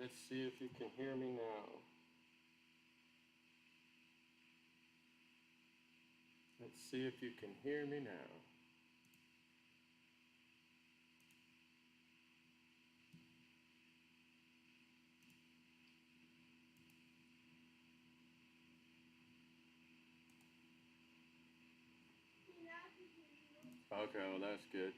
Let's see if you can hear me now. Let's see if you can hear me now. Okay, well that's good.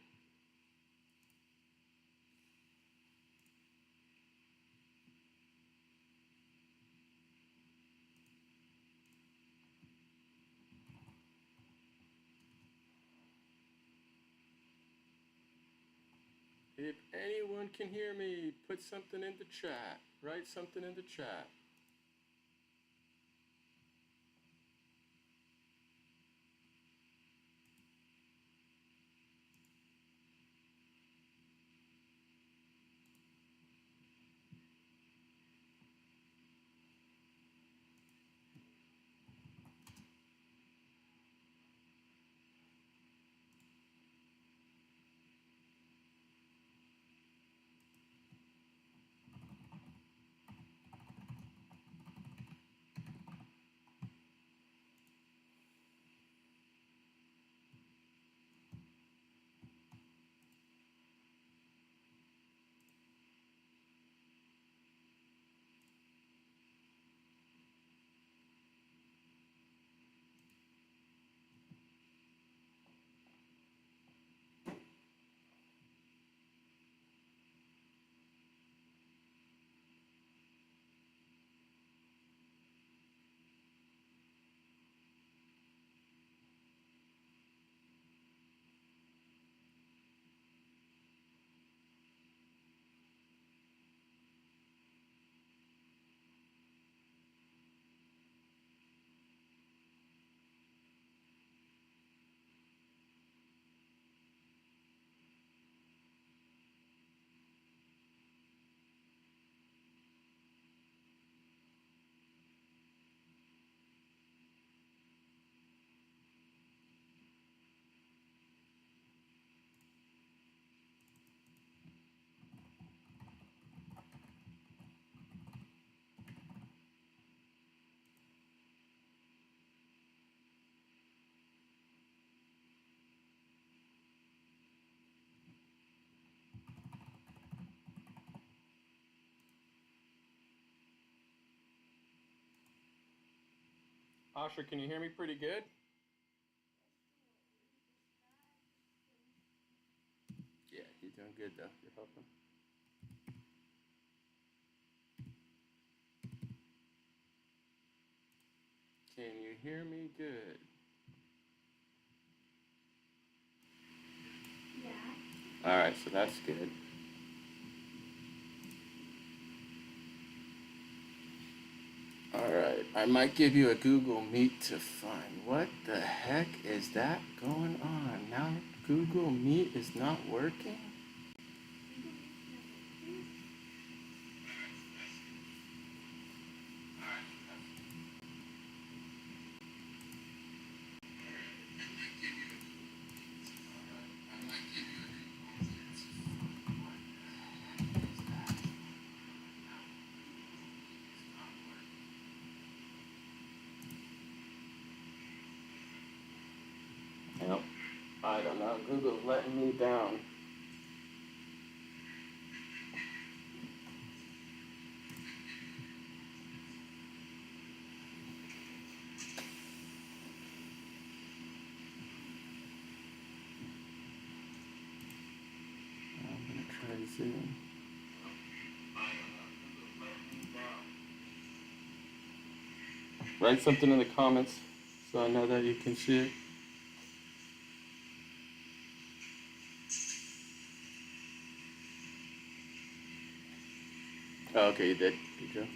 If anyone can hear me, put something in the chat. Write something in the chat. Asher, can you hear me pretty good? Yeah, you're doing good though. You're helping. Can you hear me good? Yeah. All right, so that's good. All right, I might give you a Google Meet to find. What the heck is that going on? Now Google Meet is not working? Nope. I don't know. Google's letting me down. I'm gonna try Zoom. Write something in the comments so I know that you can see it. Oh, okay, you did. Good job.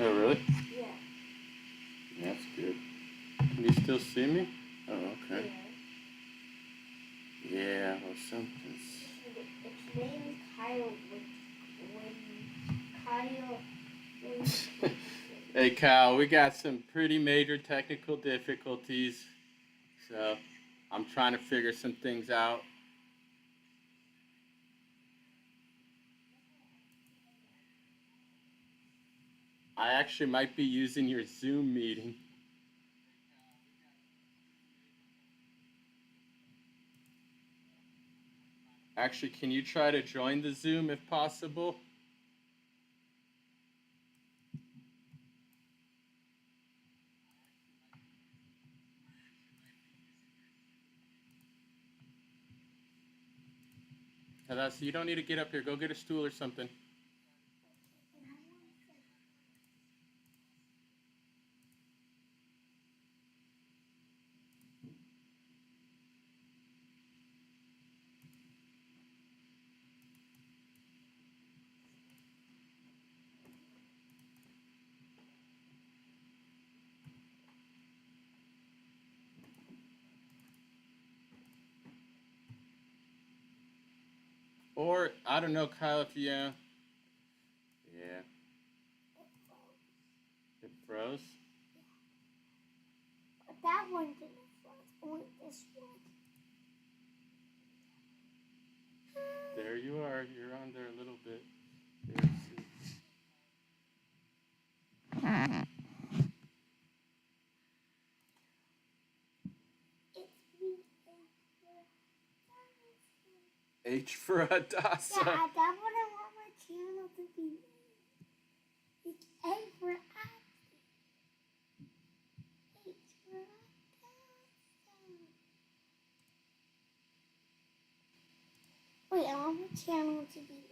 Oh, really? Yeah. That's good. Can you still see me? Oh, okay. Yeah, well, something's... Its name is Kyle. Kyle. Hey, Kyle, we got some pretty major technical difficulties, so I'm trying to figure some things out. I actually might be using your Zoom meeting. Actually, can you try to join the Zoom if possible? So you don't need to get up here. Go get a stool or something. Or, I don't know, Kyle, if you... Yeah. It froze? But that one didn't froze. Only this one. There you are. You're on there a little bit. H for Hadassah. Yeah, that's what I want my channel to be. It's A for Hadassah. H for Hadassah. Wait, I want my channel to be.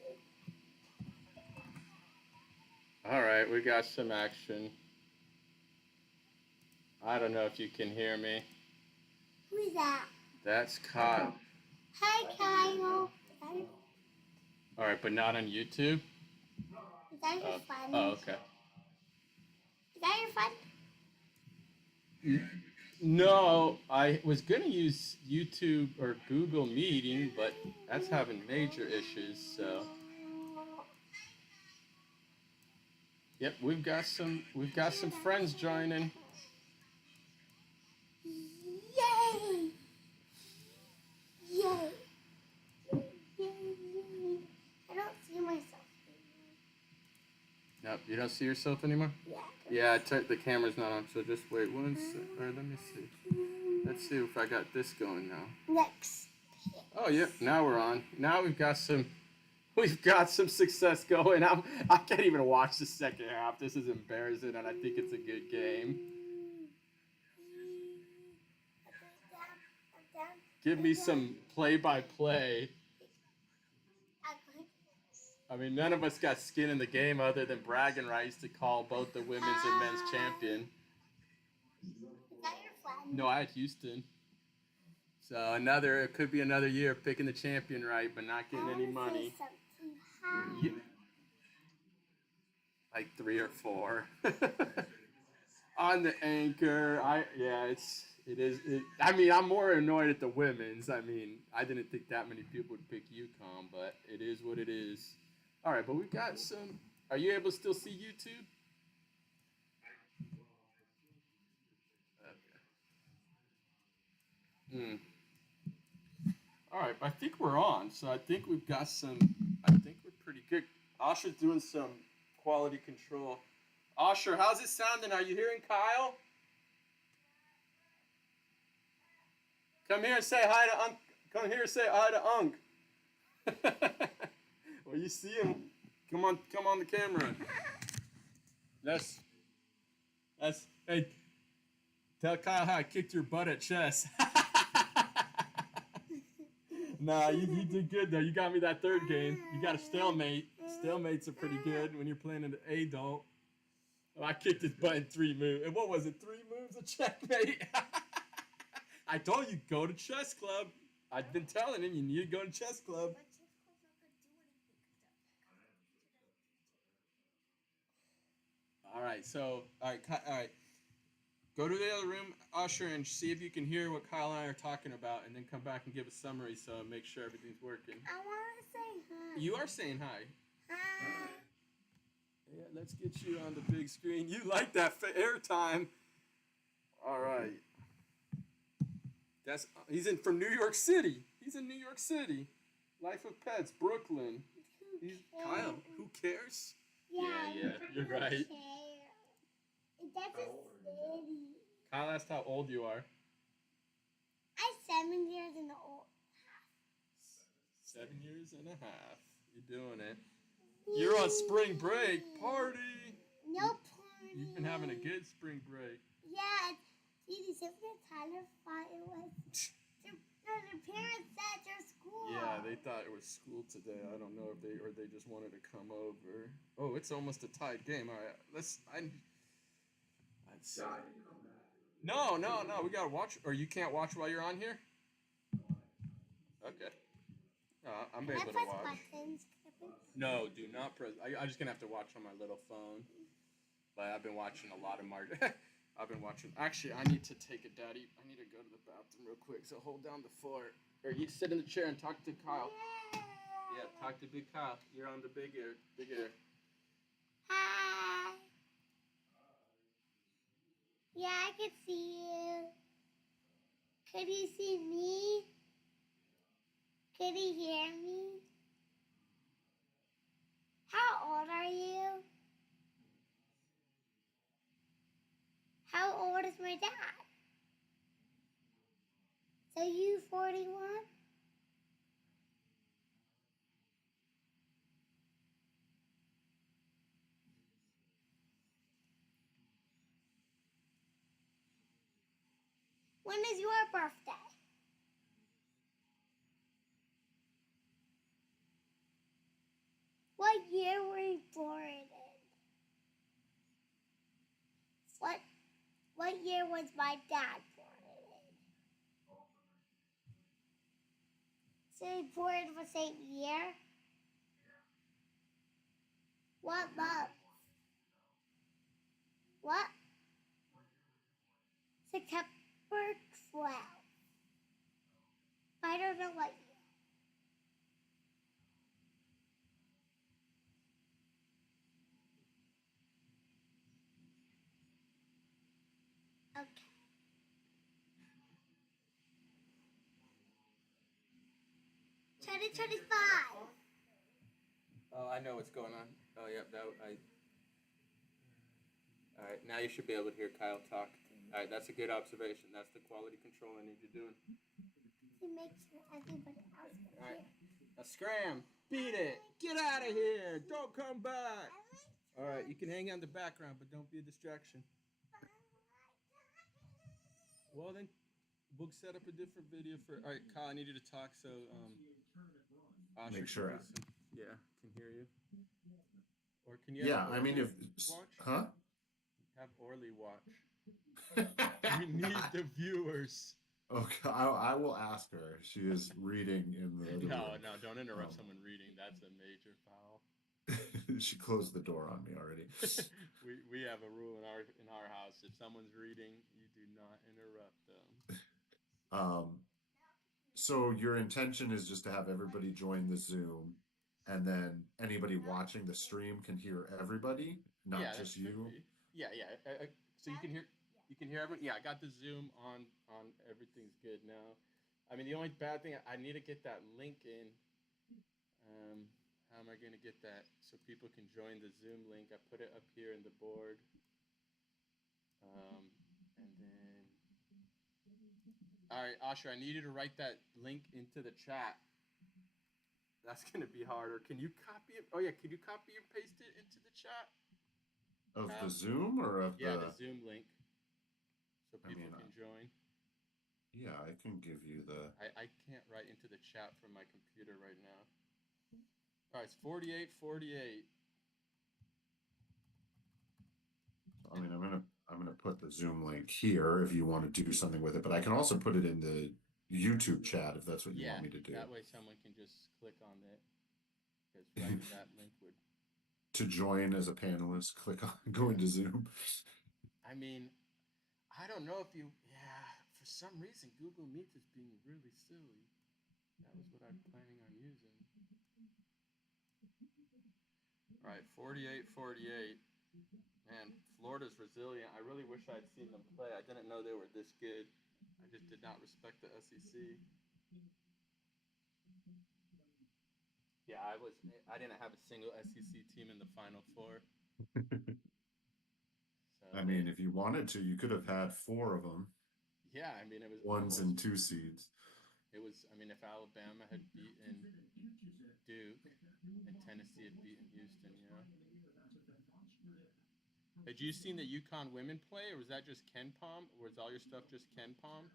All right, we got some action. I don't know if you can hear me. Who's that? That's Kyle. Hi, Kyle. All right, but not on YouTube? Is that your friend? Oh, okay. Is that your friend? No, I was going to use YouTube or Google Meeting, but that's having major issues, so... Yep, we've got some friends joining. Yay! Yay! Yay! I don't see myself anymore. Nope, you don't see yourself anymore? Yeah. Yeah, the camera's not on, so just wait one second. All right, let me see. Let's see if I got this going now. Nix Pix. Oh, yep, now we're on. Now we've got some success going. I can't even watch the second half. This is embarrassing, and I think it's a good game. Give me some play-by-play. I mean, none of us got skin in the game other than bragging rights to call both the women's and men's champion. Is that your friend? No, I had Houston. So it could be another year of picking the champion right, but not getting any money. Yeah. Like 3 or 4 on the anchor. It is. I mean, I'm more annoyed at the women's. I mean, I didn't think that many people would pick UConn, but it is what it is. All right, but we've got some. Are you able to still see YouTube? Okay. All right, I think we're on. So I think we've got some. I think we're pretty good. Osher's doing some quality control. Osher, how's it sounding? Are you hearing Kyle? Come here and say hi to Unc. Come here and say hi to Unc. Well, you see him. Come on the camera. That's. Hey, tell Kyle how I kicked your butt at chess. Nah, you did good though. You got me that third game. You got a stalemate. Stalemates are pretty good when you're playing an adult. Oh, I kicked his butt in 3 moves. And what was it? 3 moves of checkmate? I told you, go to chess club. I've been telling him you need to go to chess club. All right. So, all right, all right. Go to the other room, Usher, and see if you can hear what Kyle and I are talking about, and then come back and give a summary so make sure everything's working. I want to say hi. You are saying hi. Hi. Yeah, let's get you on the big screen. You like that airtime. All right. He's in from New York City. He's in New York City. Life of Pets, Brooklyn. Kyle, who cares? Yeah, you're right. That's a city. Kyle asked how old you are. I'm 7 years and old. 7 years and a half. You're doing it. You're on spring break. Party. No party. You've been having a good spring break. Yeah. See, except for Tyler thought it was... Their parents said their school. Yeah, they thought it was school today. I don't know if they just wanted to come over. Oh, it's almost a tied game. All right, let's see. No. We gotta watch. Or you can't watch while you're on here. Okay. I'm able to watch. Buttons? No, do not press. I'm just gonna have to watch on my little phone. But I've been watching a lot of I've been watching. Actually, I need to take a daddy. I need to go to the bathroom real quick. So hold down the fort. Or you sit in the chair and talk to Kyle. Yeah, talk to Big Kyle. You're on the big air. Big air. Hi. Yeah, I can see you. Could you see me? Could you hear me? How old are you? How old is my dad? So you 41? When is your birthday? What year were you born in? What year was my dad born in? So he born the same year? What month? What? September 12th. I don't know what year. Okay. 2025. Oh, I know what's going on. Oh, yeah, All right, now you should be able to hear Kyle talk. All right, that's a good observation. That's the quality control I need you doing. To make sure everybody else can All right. hear. Now scram. Beat it. Get out of here. Don't come back. All right, you can hang on the background, but don't be a distraction. Well, then we'll set up a different video for. All right, Kyle, I need you to talk so Osher Make sure. Can hear you. Or can you? Yeah, I mean, if watch? Huh? Have Orly watch. We need the viewers. Okay, I will ask her. She is reading in the other No, room. don't interrupt someone reading. That's a major foul. She closed the door on me already. we have a rule in our house. If someone's reading, you do not interrupt them. So your intention is just to have everybody join the Zoom, and then anybody watching the stream can hear everybody, not just you. Yeah. So you can hear everyone. Yeah, I got the Zoom on. Everything's good now. I mean, the only bad thing, I need to get that link in. How am I going to get that so people can join the Zoom link? I put it up here in the board. And then, all right, Osher, I need you to write that link into the chat. That's going to be harder. Can you copy it? Oh, yeah, can you copy and paste it into the chat? Of the Zoom or of the Zoom link, so people can join. Yeah, I can give you the. I can't write into the chat from my computer right now. All right, it's 48:48. I mean, I'm gonna put the Zoom link here if you want to do something with it, but I can also put it in the YouTube chat if that's what you want me to do. That way someone can just click on it. Because writing that link would. to join as a panelist, click on go into Zoom. I mean, I don't know if you. Yeah, for some reason, Google Meet is being really silly. That was what I'm planning on using. All right, 48-48. Man, Florida's resilient. I really wish I'd seen them play. I didn't know they were this good. I just did not respect the SEC. Yeah, I didn't have a single SEC team in the Final Four. So I mean, if you wanted to, you could have had four of them. Yeah, I mean, it was ones and two seeds. It was. I mean, if Alabama had beaten Duke and Tennessee had beaten Houston, you know. Had you seen the UConn women play, or was that just Ken Palm? Or was all your stuff just Ken Palm?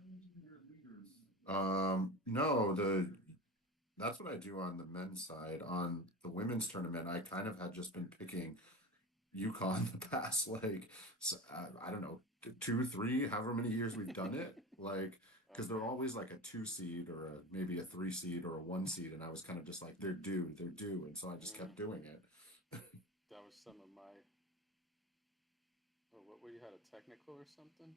No, that's what I do on the men's side. On the women's tournament, I kind of had just been picking UConn the past I don't know, 2, 3, however many years we've done it. Like because they're always like a 2 seed or maybe a 3 seed or a 1 seed, and I was kind of just like they're due, and so I just kept doing it. That was some of my. Oh, what were you had a technical or something?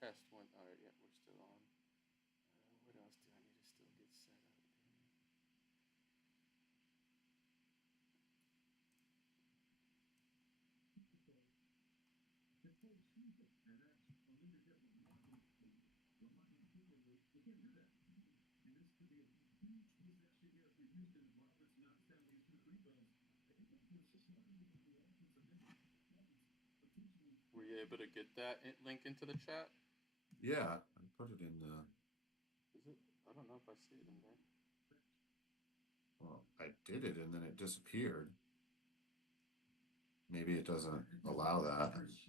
Test one. All right, yeah, we're still on. What else do I need to still get set up? Were you able to get that link into the chat? Yeah, I put it in the. Is it? I don't know if I see it in there. Well, I did it and then it disappeared. Maybe it doesn't allow that. That would be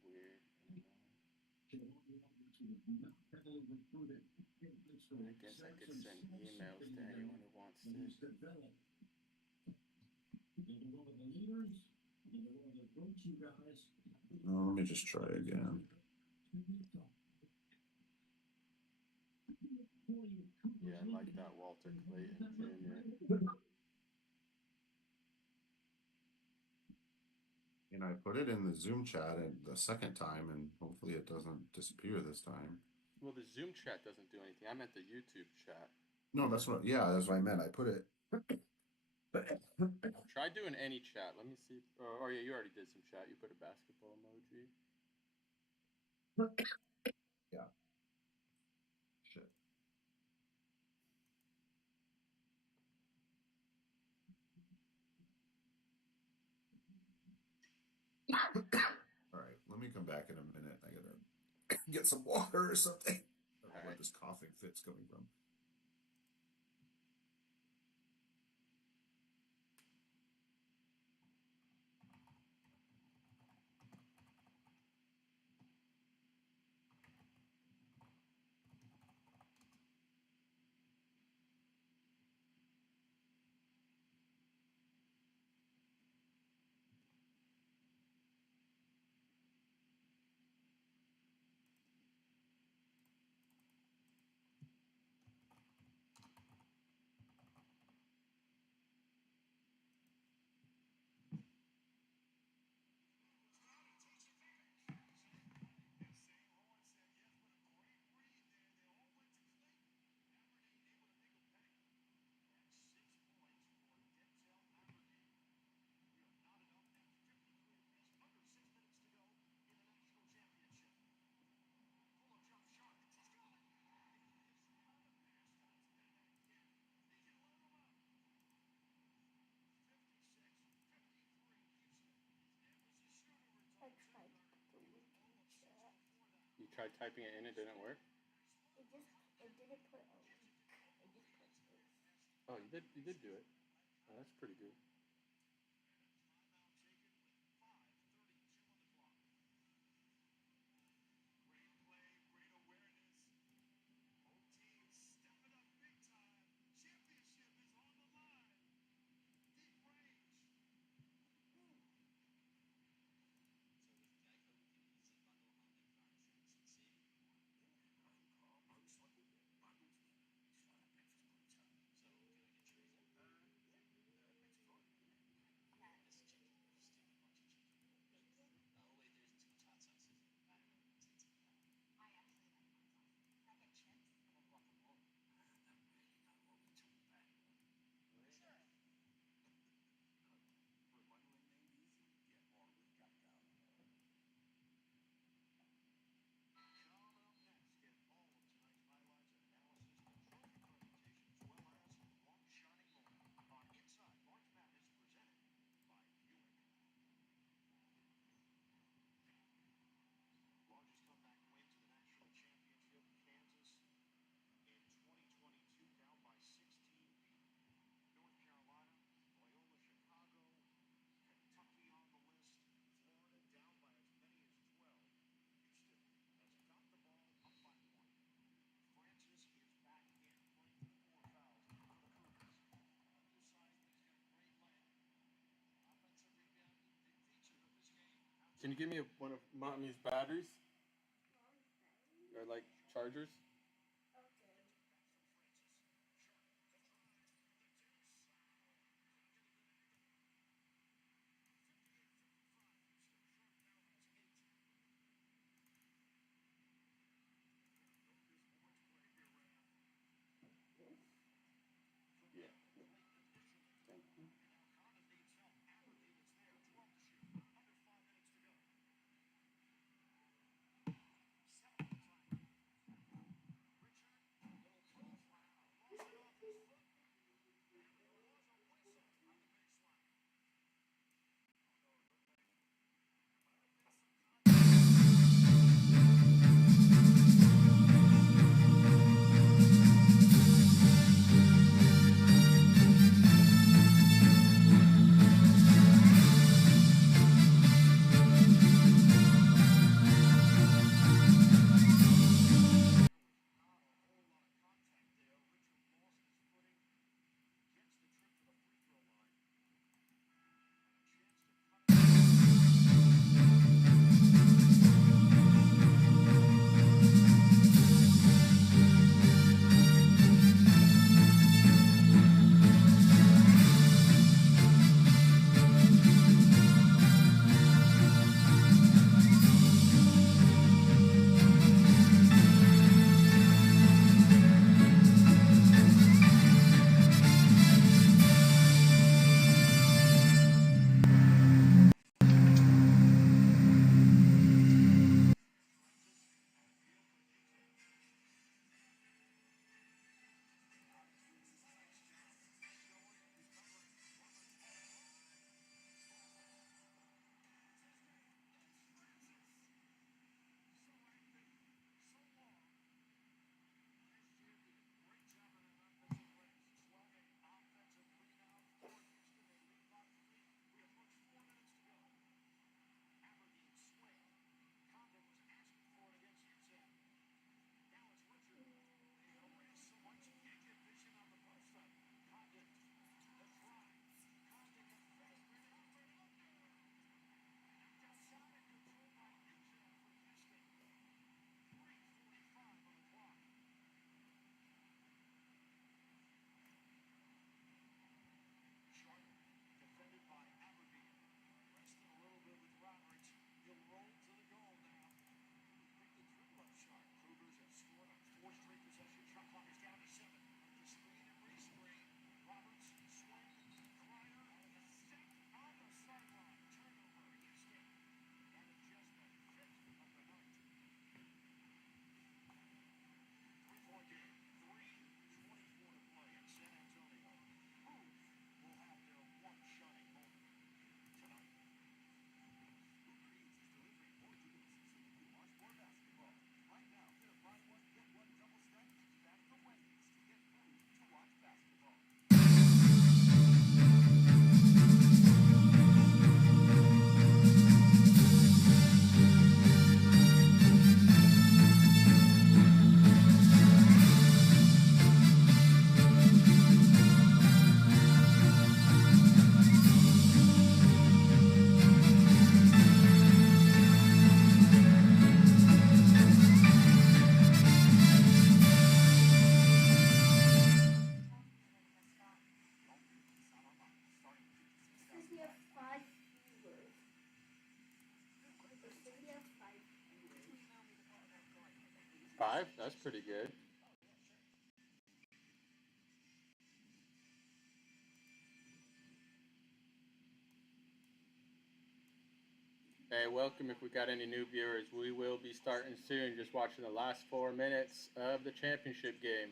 weird. I guess I could send emails to anyone who wants to. Let me just try again. Yeah, I like that Walter Clayton Jr. And I put it in the Zoom chat the second time, and hopefully it doesn't disappear this time. Well, the Zoom chat doesn't do anything. I meant the YouTube chat. No, that's what I meant. I put it. Try doing any chat. Let me see. Oh, yeah, you already did some chat. You put a basketball emoji. Yeah. Shit. All right, let me come back in a minute. I gotta get some water or something. I don't know where this coughing fit's coming from. I tried to put the link in the chat. You tried typing it in, it didn't work? It didn't put a link. It just put this. Oh, you did do it. Oh, that's pretty good. Can you give me one of mommy's batteries or like chargers? Yeah. Thank you. Five? That's pretty good. Hey, welcome if we got any new viewers. We will be starting soon, just watching the last 4 minutes of the championship game.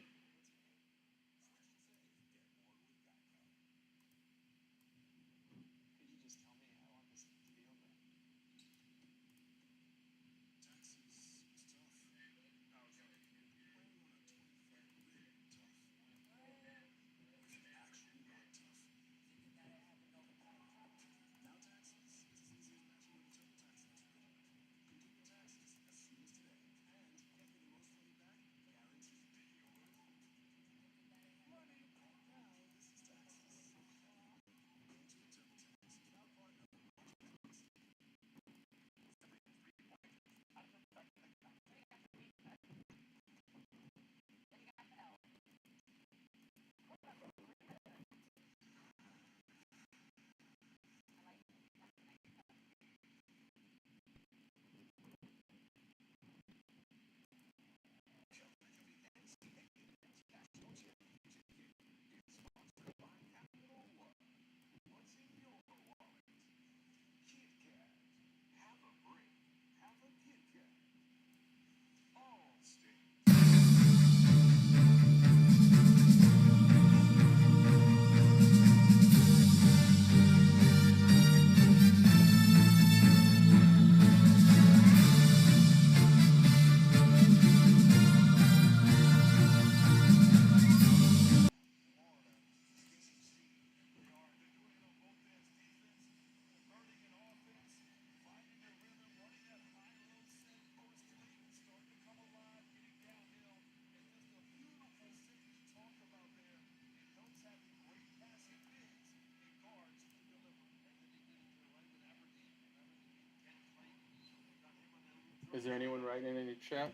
Is there anyone writing in any chats?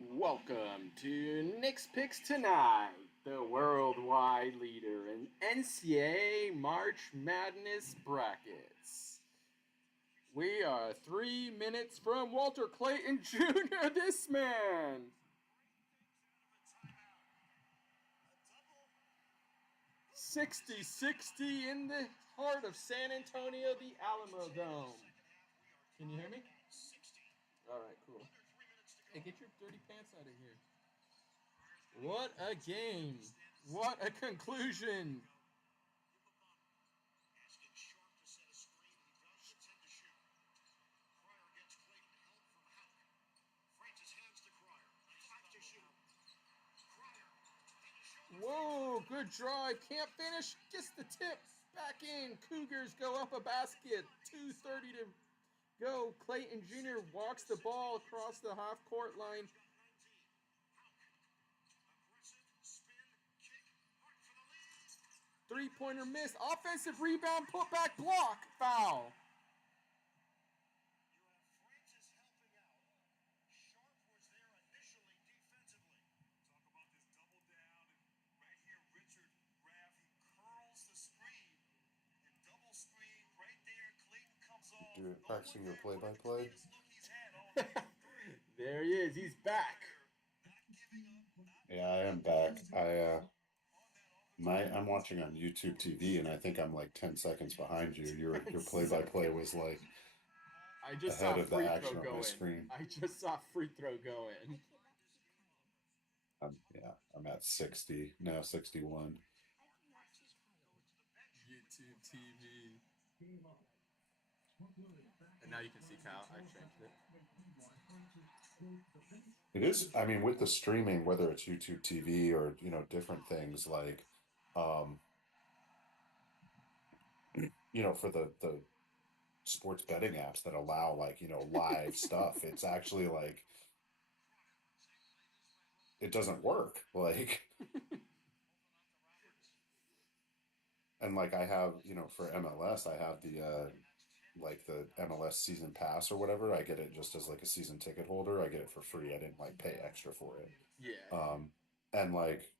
Welcome to Nix Pix tonight, the worldwide leader in Ncaa March Madness brackets. We are 3 minutes from Walter Clayton Jr., this man. '60 in the heart of San Antonio, the Alamo Dome. Can you hear me? All right, cool. Hey, get your dirty pants out of here. What a game. What a conclusion. Whoa, good drive. Can't finish. Gets the tip. Back in. Cougars go up a basket. 2:30 to go. Clayton Jr. walks the ball across the half-court line. Three-pointer missed. Offensive rebound, putback, block, foul. You're practicing your play-by-play? There he is. He's back. Yeah, I am back. I'm watching on YouTube TV, and I think I'm like 10 seconds behind you. Your play-by-play was like I just ahead saw of the free action throw on my going. screen. I just saw free throw going. I'm at 60 now, 61. YouTube TV. And now you can see Kyle. I changed it. It is, I mean, with the streaming, whether it's YouTube TV or, different things like, um, for the sports betting apps that allow like, live stuff, it's actually like, it doesn't work. Like, and like I have, for MLS, I have like the MLS season pass or whatever. I get it just as like a season ticket holder. I get it for free. I didn't like pay extra for it. Yeah. And like,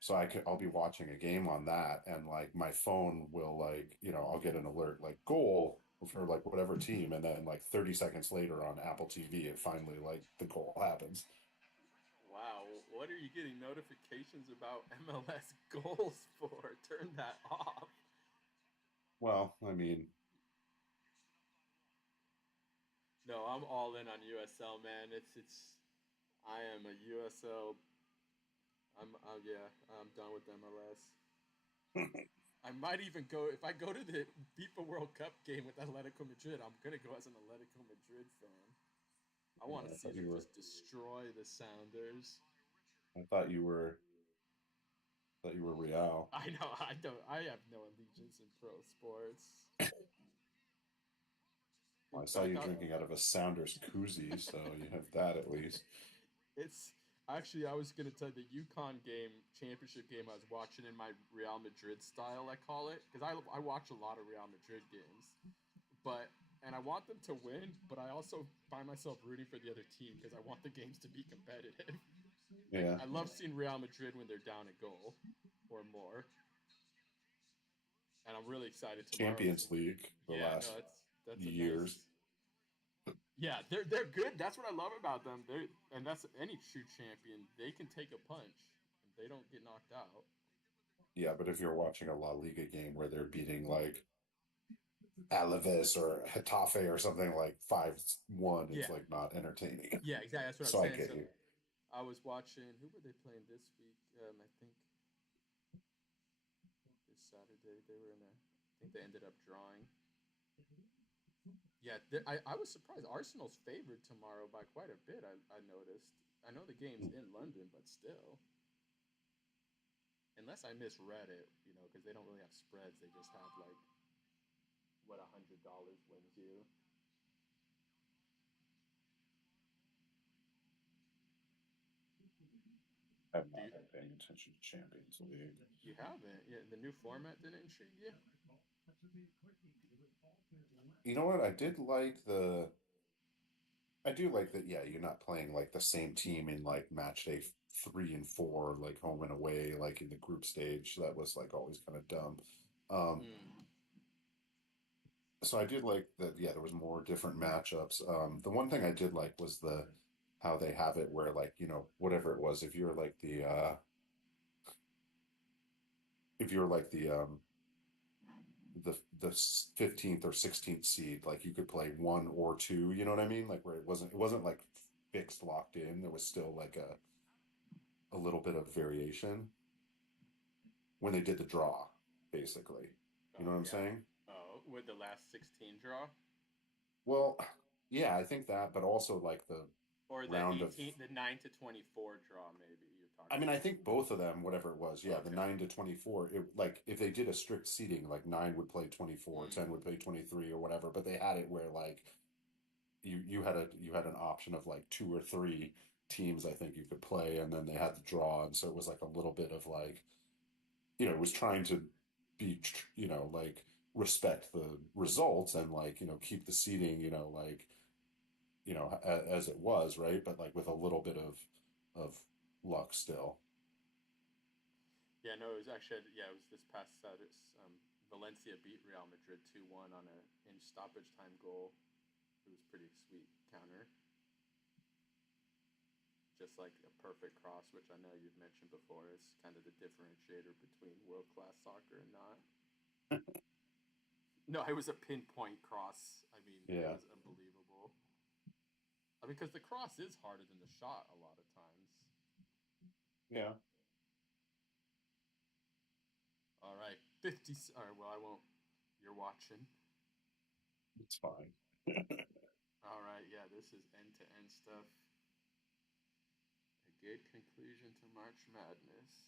so I'll be watching a game on that, and like my phone will like, I'll get an alert like goal for like whatever team, and then like 30 seconds later on Apple TV, it finally like the goal happens. Wow. What are you getting notifications about MLS goals for? Turn that off. Well, I mean, No, I'm all in on USL, man. I am a USL. I'm done with MLS. I might even go if I go to the FIFA World Cup game with Atletico Madrid. I'm gonna go as an Atletico Madrid fan. I want to see them just destroy the Sounders. I thought you were Real. I know. I don't. I have no allegiance in pro sports. Well, I saw you drinking out of a Sounders koozie, so you have that at least. It's actually I was gonna tell you the UConn game, championship game. I was watching in my Real Madrid style, I call it, because I watch a lot of Real Madrid games, and I want them to win, but I also find myself rooting for the other team because I want the games to be competitive. Yeah. I love seeing Real Madrid when they're down a goal or more, and I'm really excited tomorrow. Champions League last that's years. Yeah, they're good. That's what I love about them. And that's any true champion. They can take a punch. They don't get knocked out. Yeah, but if you're watching a La Liga game where they're beating like Alaves or Getafe or something like 5-1, it's like not entertaining. Yeah, exactly. That's what so I'm saying. I get you. I was watching. Who were they playing this week? I think this Saturday they were in a. I think they ended up drawing. Yeah, I was surprised. Arsenal's favored tomorrow by quite a bit. I noticed. I know the game's in London, but still. Unless I misread it, because they don't really have spreads. They just have like what $100 wins you. I've Do not you, been paying attention to Champions League. you haven't? Yeah, the new format didn't intrigue you? You know what? I do like that. Yeah, you're not playing like the same team in like match day 3 and 4, like home and away, like in the group stage. That was like always kind of dumb. Um, Mm. so I did like that. Yeah, there was more different matchups. The one thing I did like was the how they have it where like whatever it was, if you're like the 15th or 16th seed, like you could play one or two. You know what I mean? Like where it wasn't like fixed locked in. There was still like a little bit of variation when they did the draw, basically. You know Oh what I'm yeah. saying? Oh, with the last 16 draw, Well, yeah, I think that, but also like the or the round of 18, the 9 to 24 draw. Maybe you're I talking mean, I about. think both of them, whatever it was, yeah, the Okay. 9 to 24, like if they did a strict seating, like nine would play 24, Mm. 10 would play 23 or whatever, but they had it where like you had an option of like two or three teams I think you could play, and then they had the draw, and so it was like a little bit of like, it was trying to be, like respect the results and like, keep the seating, like, as it was, right? But like with a little bit of luck still. Yeah, no, it was actually it was this past Saturday. Valencia beat Real Madrid 2-1 on a in stoppage time goal. It was pretty sweet counter, just like a perfect cross, which I know you've mentioned before is kind of the differentiator between world class soccer and not. No, it was a pinpoint cross. I mean, it Yeah. was unbelievable. I mean, because the cross is harder than the shot a lot of times. Yeah. All right, 50. All right, well, I won't. You're watching. It's fine. All right, yeah, this is end to end stuff. A good conclusion to March Madness.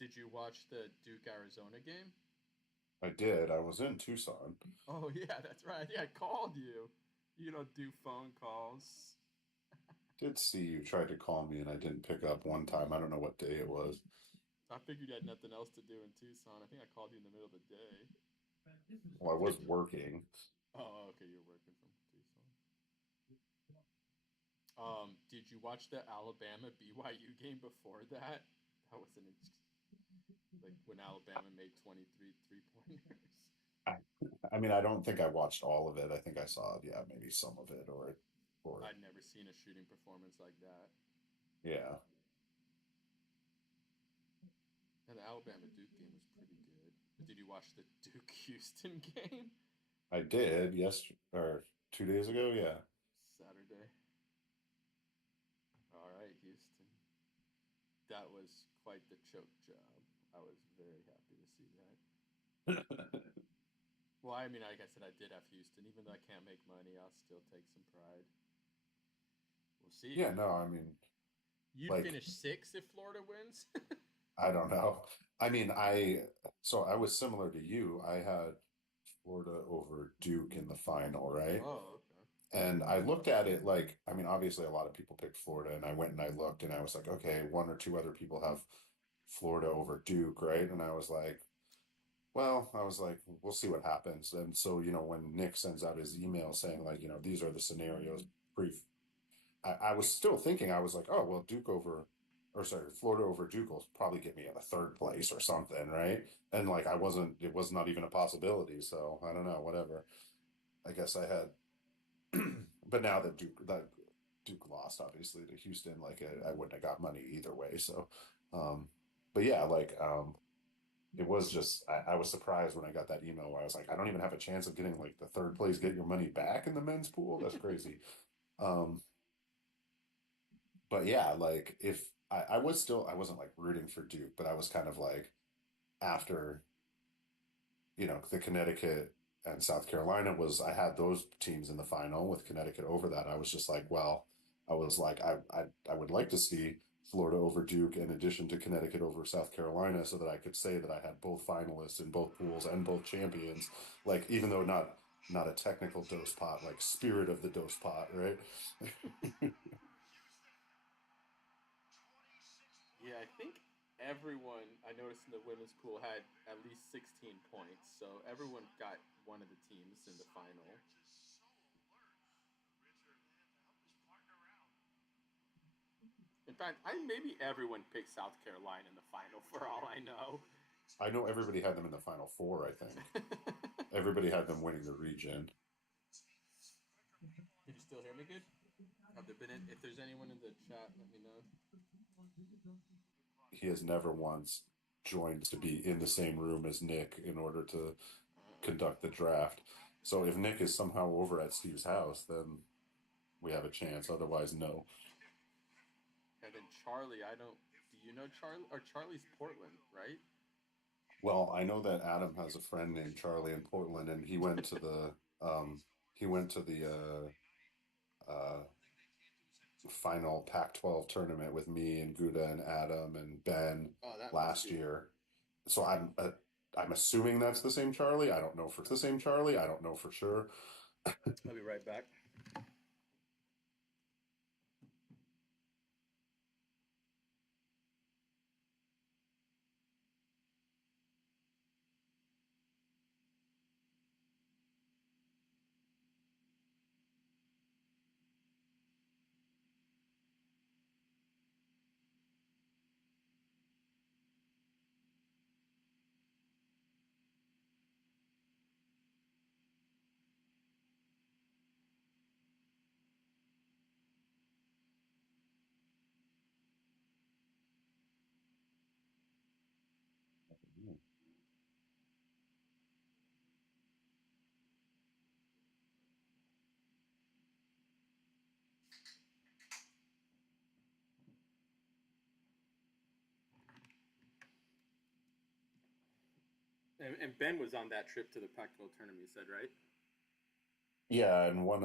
Did you watch the Duke Arizona game? I did. I was in Tucson. Oh, yeah, that's right. Yeah, I called you. You don't do phone calls. Did see you tried to call me and I didn't pick up one time. I don't know what day it was. I figured you had nothing else to do in Tucson. I think I called you in the middle of the day. Well, I was working. Oh, okay, you're working from Tucson. Did you watch the Alabama BYU game before that? That was like when Alabama made 23 3 pointers. I, I mean, I don't think I watched all of it. I think I saw, yeah, maybe some of it or I'd never seen a shooting performance like that. yeah. And the Alabama Duke game was pretty good. But did you watch the Duke Houston game I did, yes, or 2 days ago. Yeah. Saturday? All right, Houston. That was quite the choke job. I was very happy to see that. Well, I mean, like I said, I did have Houston. Even though I can't make money, I'll still take some pride. We'll see. Yeah, no, I mean, You'd like, finish sixth if Florida wins. I don't know. I mean, so I was similar to you. I had Florida over Duke in the final, right? Oh, okay. And I looked at it like, I mean, obviously a lot of people picked Florida, and I went and I looked and I was like, okay, one or two other people have Florida over Duke, right? And I was like, well, I was like, we'll see what happens. And so, when Nick sends out his email saying like, these are the scenarios pre I was still thinking, I was like, oh, well, or sorry, Florida over Duke will probably get me in a third place or something, right? And like, it was not even a possibility. So I don't know, whatever. I guess I had, but now that Duke lost, obviously, to Houston, like, I wouldn't have got money either way. So, um, but yeah, like, it was just, I was surprised when I got that email where I was like, I don't even have a chance of getting like the third place, get your money back in the men's pool. That's crazy. Um, but yeah, like if I wasn't like rooting for Duke, but I was kind of like after, the Connecticut and South Carolina I had those teams in the final with Connecticut over that. I was just like, well, I was like, I would like to see Florida over Duke in addition to Connecticut over South Carolina so that I could say that I had both finalists in both pools and both champions, like even though not a technical dose pot, like spirit of the dose pot, right? Yeah, I think everyone I noticed in the women's pool had at least 16 points, so everyone got one of the teams in the final. In fact, I maybe everyone picked South Carolina in the final for all I know. I know everybody had them in the final four, I think. Everybody had them winning the region. Can you still hear me good? Have there been if there's anyone in the chat, let me know. He has never once joined to be in the same room as Nick in order to conduct the draft. So if Nick is somehow over at Steve's house, then we have a chance. Otherwise, no. And then Charlie, I don't. Do you know Charlie? Or Charlie's Portland, right? Well, I know that Adam has a friend named Charlie in Portland, and he went to the final Pac-12 tournament with me and Guda and Adam and Ben Oh, that must last be. year. So I'm assuming that's the same Charlie. I don't know for the same Charlie. I don't know for sure. I'll be right back. And Ben was on that trip to the Pac-12 tournament. You said, right? Yeah, and one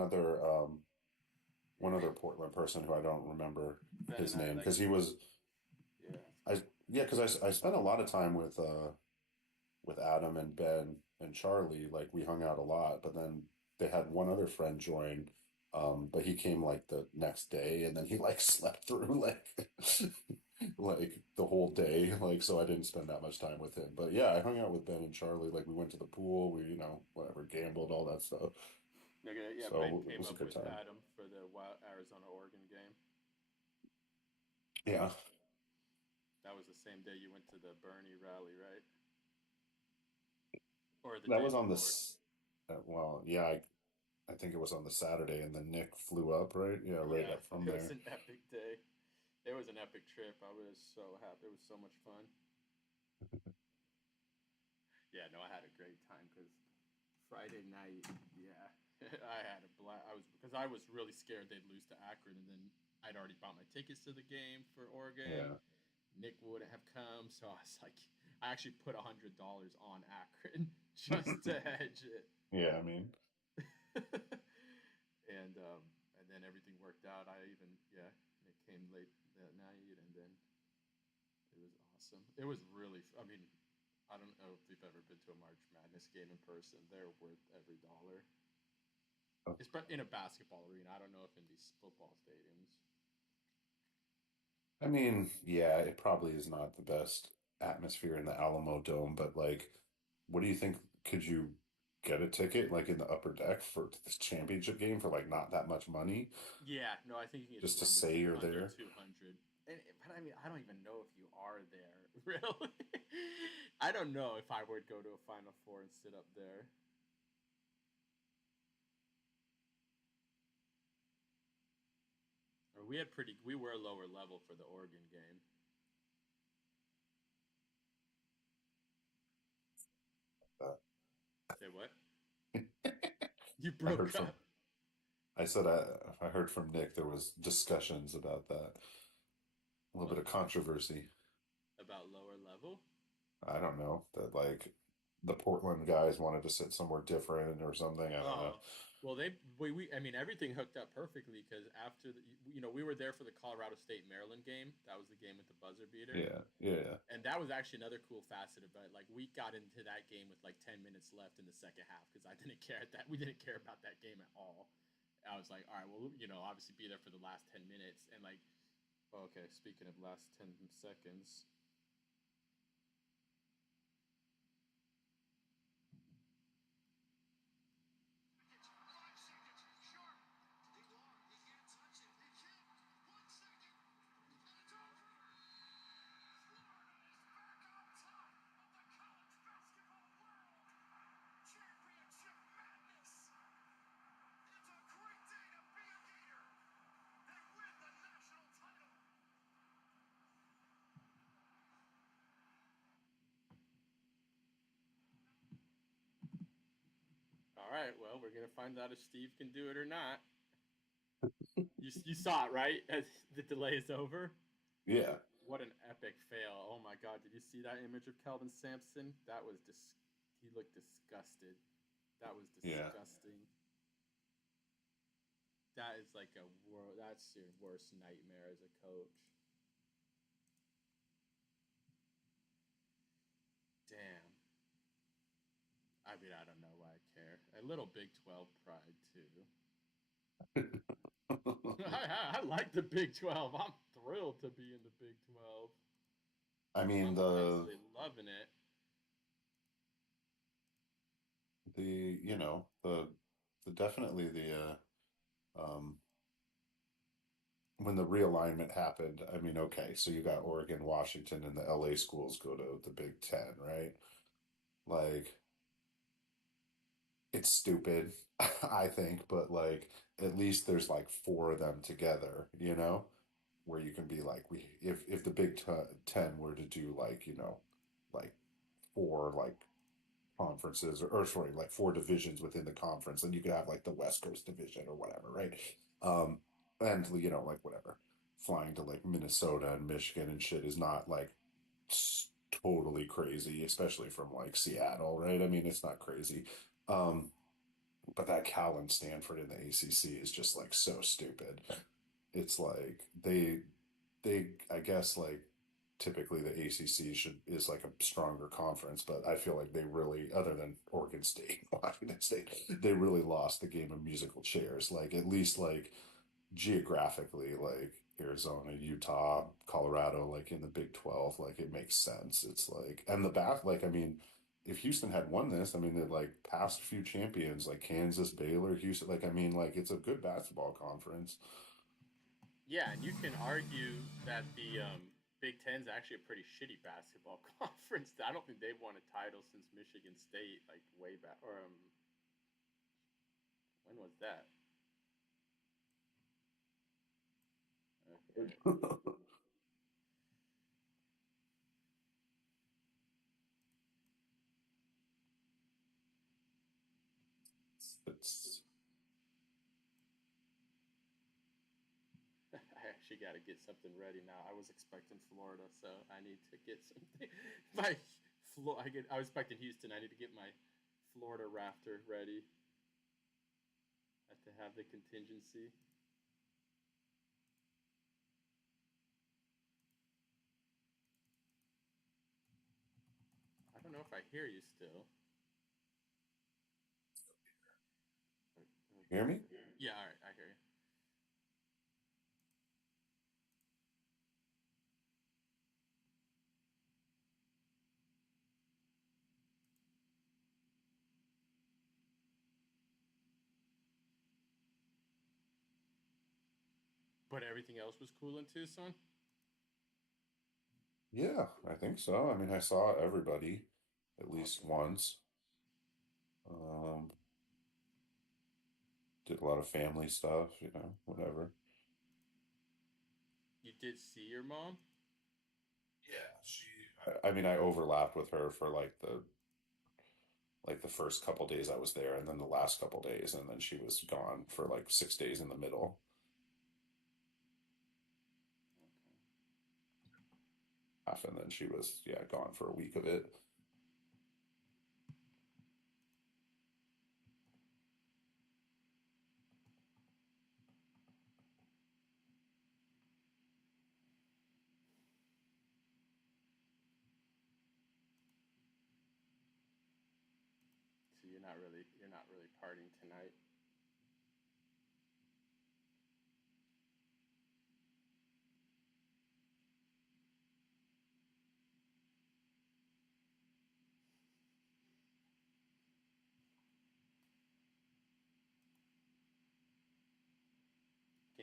Yeah. other Portland person who I don't remember Ben his and I name like. because he was Yeah. I yeah because I spent a lot of time with Adam and Ben and Charlie. Like we hung out a lot, but then they had one other friend join. But he came like the next day, and then he like slept through like like the whole day. Like so, I didn't spend that much time with him. But yeah, I hung out with Ben and Charlie. Like we went to the pool. We whatever gambled all that stuff. Okay, yeah, Ben So it came was a up good with time. Adam for the Arizona Oregon game. Yeah, That was the same day you went to the Bernie rally, right? Or the that day was on before? this. Well, yeah, I think it was on the Saturday, and then Nick flew up, right? Yeah, right Yeah, up from it was there. an epic day. It was an epic trip. I was so happy. It was so much fun. Yeah, no, I had a great time because Friday night, yeah, I had a blast. I was because I was really scared they'd lose to Akron, and then I'd already bought my tickets to the game for Oregon. Yeah, Nick wouldn't have come, so I was like, I actually put $100 on Akron just to hedge it. yeah. I mean, And then everything worked out. I even yeah, it came late that night, and then it was awesome. It was really. I mean, I don't know if you've ever been to a March Madness game in person. They're worth every dollar. It's in a basketball arena. I don't know if in these football stadiums. I mean, yeah, it probably is not the best atmosphere in the Alamo Dome, but like, what do you think? Could you get a ticket like in the upper deck for this championship game for like not that much money Yeah, no, I think you can get just to tickets say you're under there? 200. But I mean, I don't even know if you are there. Really, I don't know if I would go to a Final Four and sit up there. Or we were lower level for the Oregon game. Uh, Say what? You I heard broke from up I said I heard from Nick there was discussions about that, a little bit what of controversy. about lower level? I don't know that like the Portland guys wanted to sit somewhere different or something. I don't know. Oh, well, I mean, everything hooked up perfectly because after we were there for the Colorado State Maryland game. That was the game with the buzzer beater, Yeah, yeah, and that was actually another cool facet about it. Like we got into that game with like 10 minutes left in the second half because I didn't care that we didn't care about that game at all. I was like, all right, well, obviously be there for the last 10 minutes, and like Okay, speaking of last 10 seconds. All right, well, we're going to find out if Steve can do it or not. You saw it, right? As the delay is over. Yeah. What an epic fail. Oh my god, did you see that image of Kelvin Sampson? That was he looked disgusted. That was Yeah. disgusting. That is like that's your worst nightmare as a coach. Damn. I mean, I don't know why I care. A little Big 12 pride too. I like the Big 12. I'm thrilled to be in the Big 12. I mean I'm honestly loving it. the you know the definitely the when the realignment happened, I mean, okay, so you got Oregon, Washington, and the LA schools go to the Big Ten, right? Like, it's stupid, I think, but like, at least there's like four of them together, where you can be like, if the Ten were to do like, like four like conferences or sorry, like four divisions within the conference, and you could have like the West Coast division or whatever, right? Um, and like whatever, flying to like Minnesota and Michigan and shit is not like totally crazy, especially from like Seattle, right? I mean, it's not crazy. Um, but that Cal and Stanford in the ACC is just like so stupid. It's like they I guess like typically the ACC is like a stronger conference, but I feel like they really, other than Oregon State, Washington State, they really lost the game of musical chairs. Like at least like geographically, like Arizona, Utah, Colorado, like in the Big 12, like it makes sense. It's like and the bath like I mean. If Houston had won this, I mean, the like past few champions like Kansas, Baylor, Houston, like I mean, like it's a good basketball conference. Yeah, and you can argue that the Big Ten's actually a pretty shitty basketball conference. I don't think they've won a title since Michigan State, like way back. Or when was that? Okay. It's I actually got to get something ready now. I was expecting Florida, so I need to get something. My I was expecting Houston. I need to get my Florida Rafter ready. I have to have the contingency. I don't know if I hear you still. hear me? Yeah, all right, I hear you. But everything else was cool in Tucson. Yeah, I think so. I mean, I saw everybody at least Awesome. once. Um, did a lot of family stuff, whatever. You did see your mom? Yeah, I mean, I overlapped with her for like the first couple days I was there, and then the last couple days, and then she was gone for like 6 days in the middle. Okay. Half, and then she was yeah gone for a week of it. So you're not really partying tonight.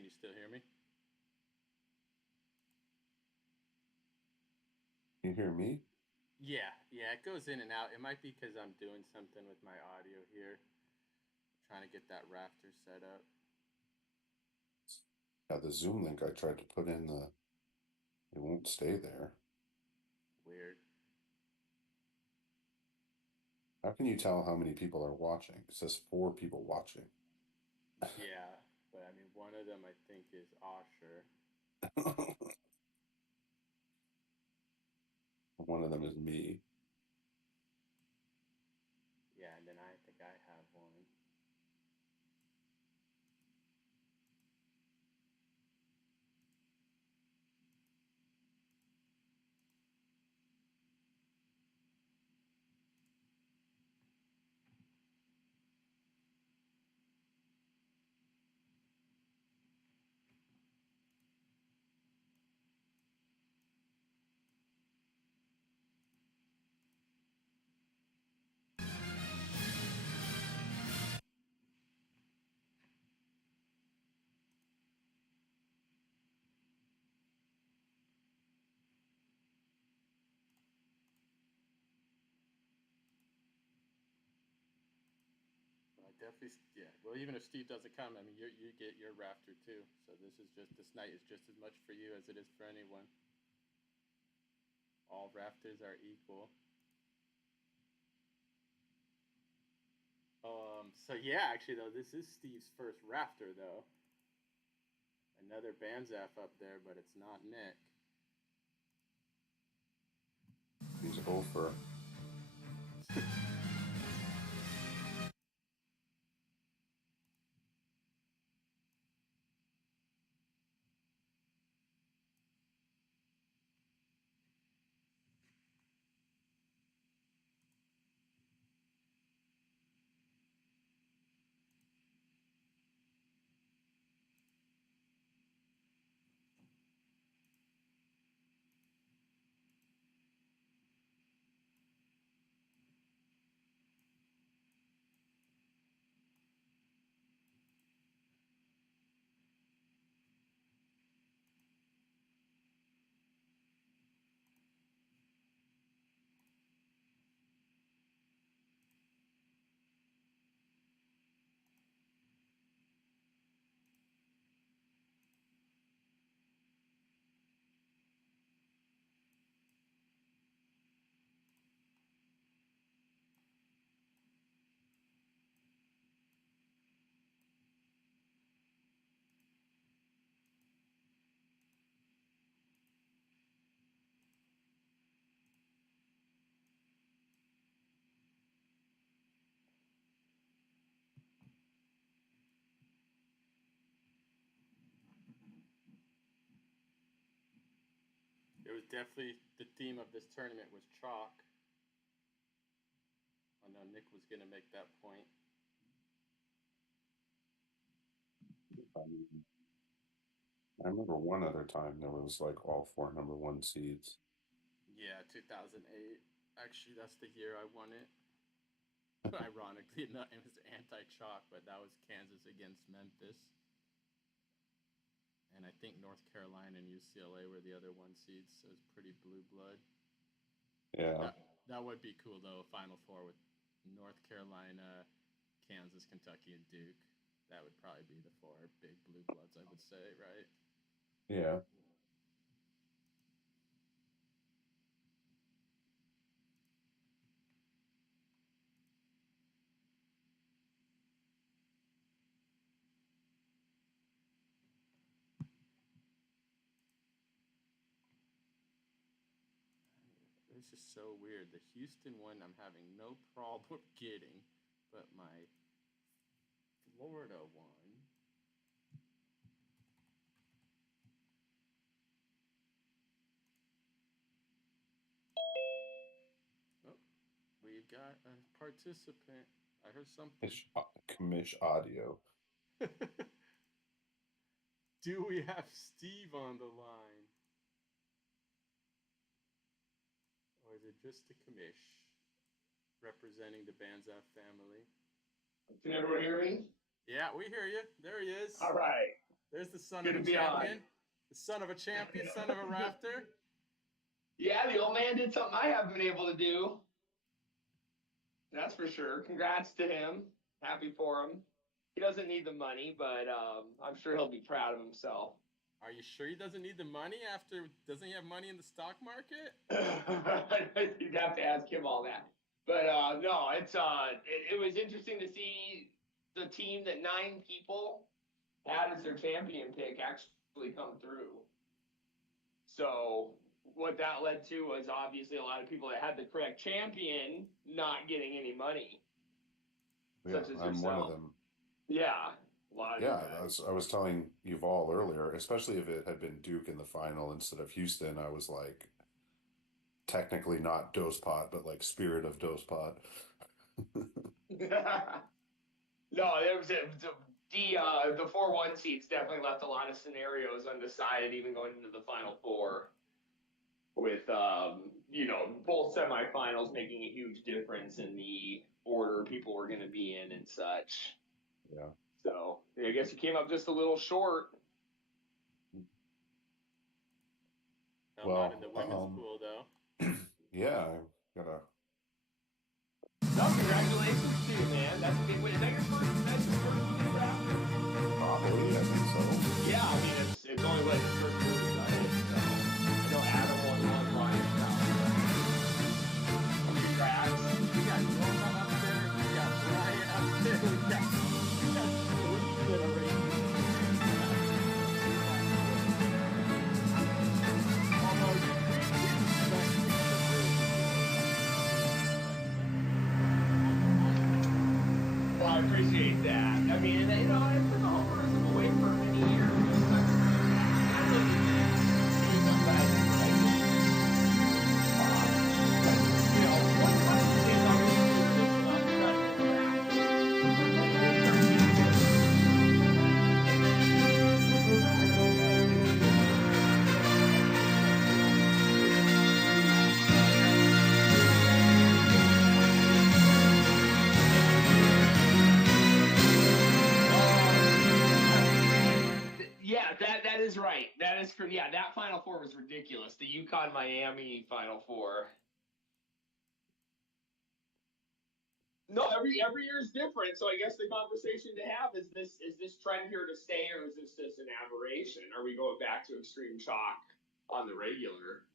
you still hear me? You hear me? Yeah, yeah, it goes in and out. It might be because I'm doing something with my audio here, trying to get that Rafter set up. Yeah, the Zoom link I tried to put in it won't stay there. Weird. How can you tell how many people are watching? It says 4 people watching. Yeah, but I mean, one of them I think is Osher. One of them is me. Yeah, and then I think I have one. Well, I definitely, yeah. Well, even if Steve doesn't come, I mean, you get your Rafter too. So this night is just as much for you as it is for anyone. All Rafters are equal. So yeah, actually though, this is Steve's first Rafter though. Another Banzaf up there, but it's not Nick. He's over. It was definitely the theme of this tournament was chalk. I know Nick was gonna make that point. I remember one other time there was like all 4 number 1 seeds. Yeah, 2008. Actually, that's the year I won it. Ironically enough, it was anti-chalk, but that was Kansas against Memphis, and I think North Carolina and UCLA were the other 1 seeds. So it was pretty blue blood. Yeah. That would be cool though. A Final Four with North Carolina, Kansas, Kentucky, and Duke. That would probably be the 4 big blue bloods, I would say, right? Yeah. It's just so weird. The Houston one I'm having no problem getting, but my Florida one. Oh, we've got a participant. I heard something. Commish audio. Do we have Steve on the line? Or is it just the commish representing the Banzaf family? Can everyone hear me? Yeah, we hear you. There he is. All right. There's the son Good of a to be on. champion. The son of a champion, son of a Rafter. Yeah, the old man did something I haven't been able to do. That's for sure. Congrats to him. Happy for him. He doesn't need the money, but I'm sure he'll be proud of himself. Are you sure he doesn't need the money after? Doesn't he have money in the stock market? You'd have to ask him all that. But no, it was interesting to see the team that 9 people had as their champion pick actually come through. So what that led to was obviously a lot of people that had the correct champion not getting any money. Yeah, Such as I'm one of yourself. them. Yeah, a lot of Yeah, you guys. I was telling Yuval earlier, especially if it had been Duke in the final instead of Houston, I was like, technically not dose pot, but like spirit of dose pot. No, there was the 4-1 seats definitely left a lot of scenarios undecided, even going into the Final Four, with both semifinals making a huge difference in the order people were going to be in and such. Yeah. So I guess you came up just a little short. I'm not in the women's pool though. Yeah, I gotta. No, congratulations to you, man. That's a big win. Is that your first Rafter? Probably, I think so. Yeah, I mean it's only like his first move he's done it. So I know Adam won one, Ryan's down. Congrats. We got Norma up there. We got Brian up there. We got three generations. Well, I appreciate that. I mean, it's been the whole person away for many years. I'm looking at seeing some guys like one of the things I'm going to do Yeah, that is right. That is for that Final Four was ridiculous. The UConn Miami Final Four. No, every year is different. So I guess the conversation to have is this trend here to stay, or is this just an aberration? Are we going back to extreme chalk on the regular?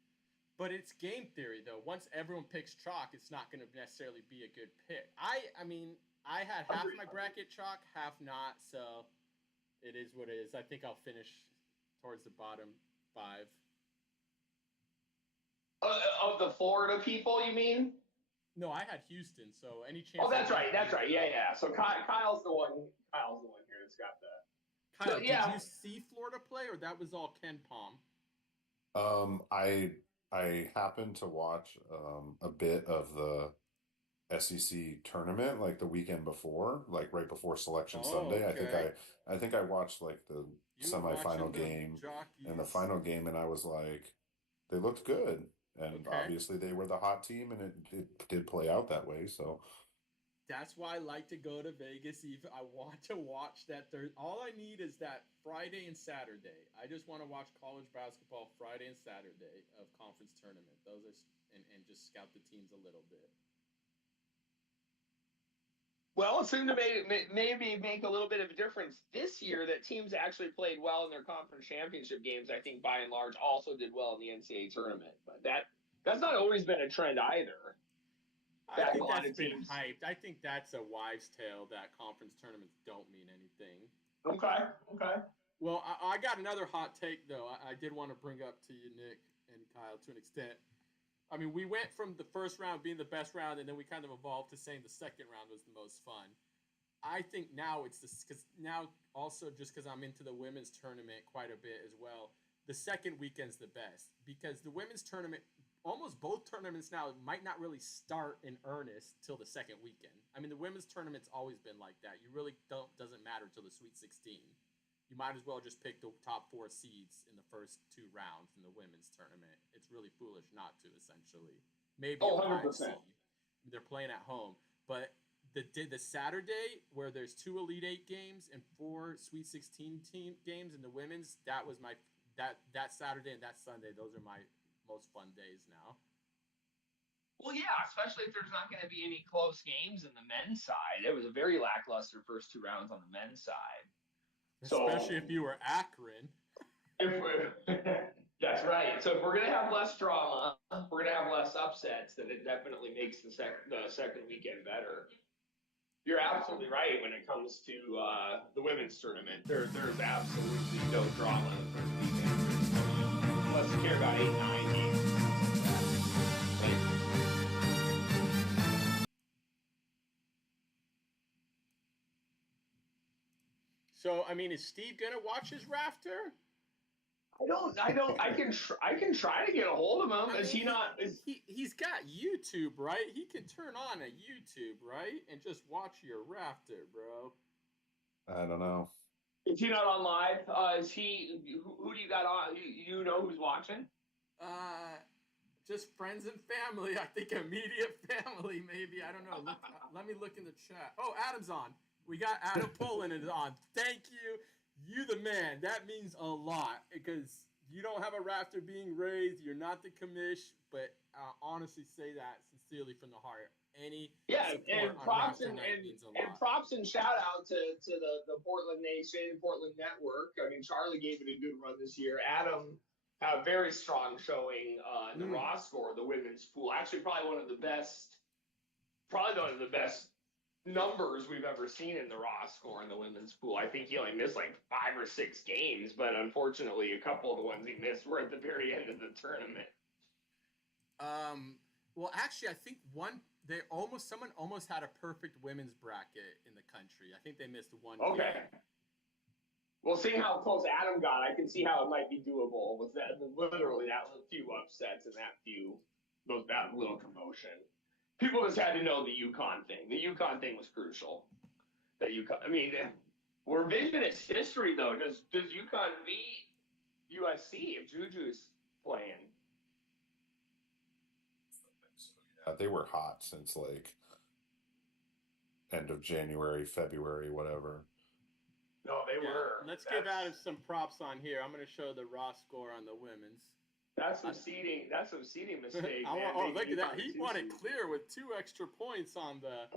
But it's game theory though. Once everyone picks chalk, it's not going to necessarily be a good pick. I mean, I had half my bracket chalk, half not. So it is what it is. I think I'll finish towards the bottom 5. Of the Florida people, you mean? No, I had Houston. So any chance? Oh, that's right. That's right. Yeah. So Kyle's the one. Kyle's the one here that's got the. Kyle, So, yeah. did you see Florida play, or that was all Ken Palm? I happened to watch a bit of the SEC tournament like the weekend before, like right before Selection Sunday. Okay. I think I watched like the semifinal game and the final game, and I was like, they looked good, and obviously they were the hot team, and it did play out that way. So that's why I like to go to Vegas. Even I want to watch that. All I need is that Friday and Saturday. I just want to watch college basketball Friday and Saturday of conference tournament. Those are and just scout the teams a little bit. Well, it seemed to maybe make a little bit of a difference this year that teams actually played well in their conference championship games. I think by and large also did well in the NCAA tournament, but that's not always been a trend either. I think that's been hyped. I think that's a wives' tale that conference tournaments don't mean anything. Okay. Well, I got another hot take, though. I did want to bring up to you, Nick and Kyle, to an extent. I mean, we went from the first round being the best round, and then we kind of evolved to saying the second round was the most fun. I think now it's because now also just because I'm into the women's tournament quite a bit as well, the second weekend's the best because the women's tournament, almost both tournaments now might not really start in earnest till the second weekend. I mean, the women's tournament's always been like that. You really doesn't matter till the Sweet 16. You might as well just pick the top 4 seeds in the first 2 rounds in the women's tournament. It's really foolish not to, essentially. Maybe a 5 seed. They're playing at home. But the Saturday where there's 2 Elite Eight games and 4 Sweet 16 team games in the women's. That was that Saturday and that Sunday. Those are my most fun days now. Well, yeah, especially if there's not going to be any close games in the men's side. It was a very lackluster first 2 rounds on the men's side. Especially if you were Akron. That's right. So if we're going to have less drama, we're going to have less upsets, then it definitely makes the second weekend better. You're absolutely right when it comes to the women's tournament. There's absolutely no drama in the first weekend. Unless you care about 8, 9 games. So, I mean, is Steve going to watch his Rafter? I can try to get a hold of him. Is he not? He's got YouTube, right? He can turn on a YouTube, right, and just watch your Rafter, bro. I don't know. Is he not on live? Is he? Who do you got on? You know who's watching? Just friends and family. I think immediate family, maybe. I don't know. Let me look in the chat. Oh, Adam's on. We got Adam Poland is on. Thank you. You the man. That means a lot because you don't have a Rafter being raised. You're not the commish, but I honestly say that sincerely from the heart. Any and props and props and shout out to the Portland Nation, Portland Network. I mean, Charlie gave it a good run this year. Adam had a very strong showing in the raw score, the women's pool. Actually, probably one of the best numbers we've ever seen in the raw score in the women's pool. I think he only missed like 5 or 6 games, but unfortunately, a couple of the ones he missed were at the very end of the tournament. Well, actually, I think someone almost had a perfect women's bracket in the country. I think they missed one. Okay. Game. Well, seeing how close Adam got, I can see how it might be doable with that. Literally, that few upsets and that little commotion. People just had to know the UConn thing. The UConn thing was crucial. I mean, we're revisionist history though. Does UConn beat USC if Juju's playing? Yeah, they were hot since like end of January, February, whatever. No, they were. Let's give Adam some props on here. I'm going to show the raw score on the women's. That's some seeding. That's some seeding mistake. Look at that! He won it clear with 2 extra points on the.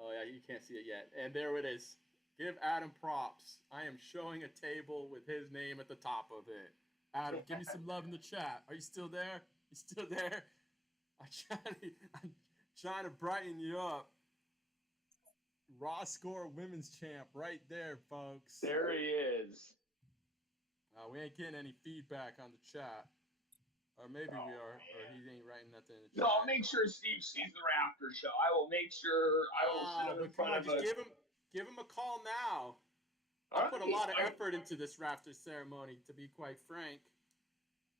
Oh yeah, you can't see it yet, and there it is. Give Adam props. I am showing a table with his name at the top of it. Adam, give me some love in the chat. Are you still there? You still there? I'm trying to brighten you up. Raw score women's champ right there, folks. There he is. We ain't getting any feedback on the chat. Or maybe we are, or he ain't writing nothing in the chat. No, I'll make sure Steve sees the Rafter show. I will make sure I will sit him in front of just give him a call now. I put a lot of effort into this Rafter ceremony, to be quite frank.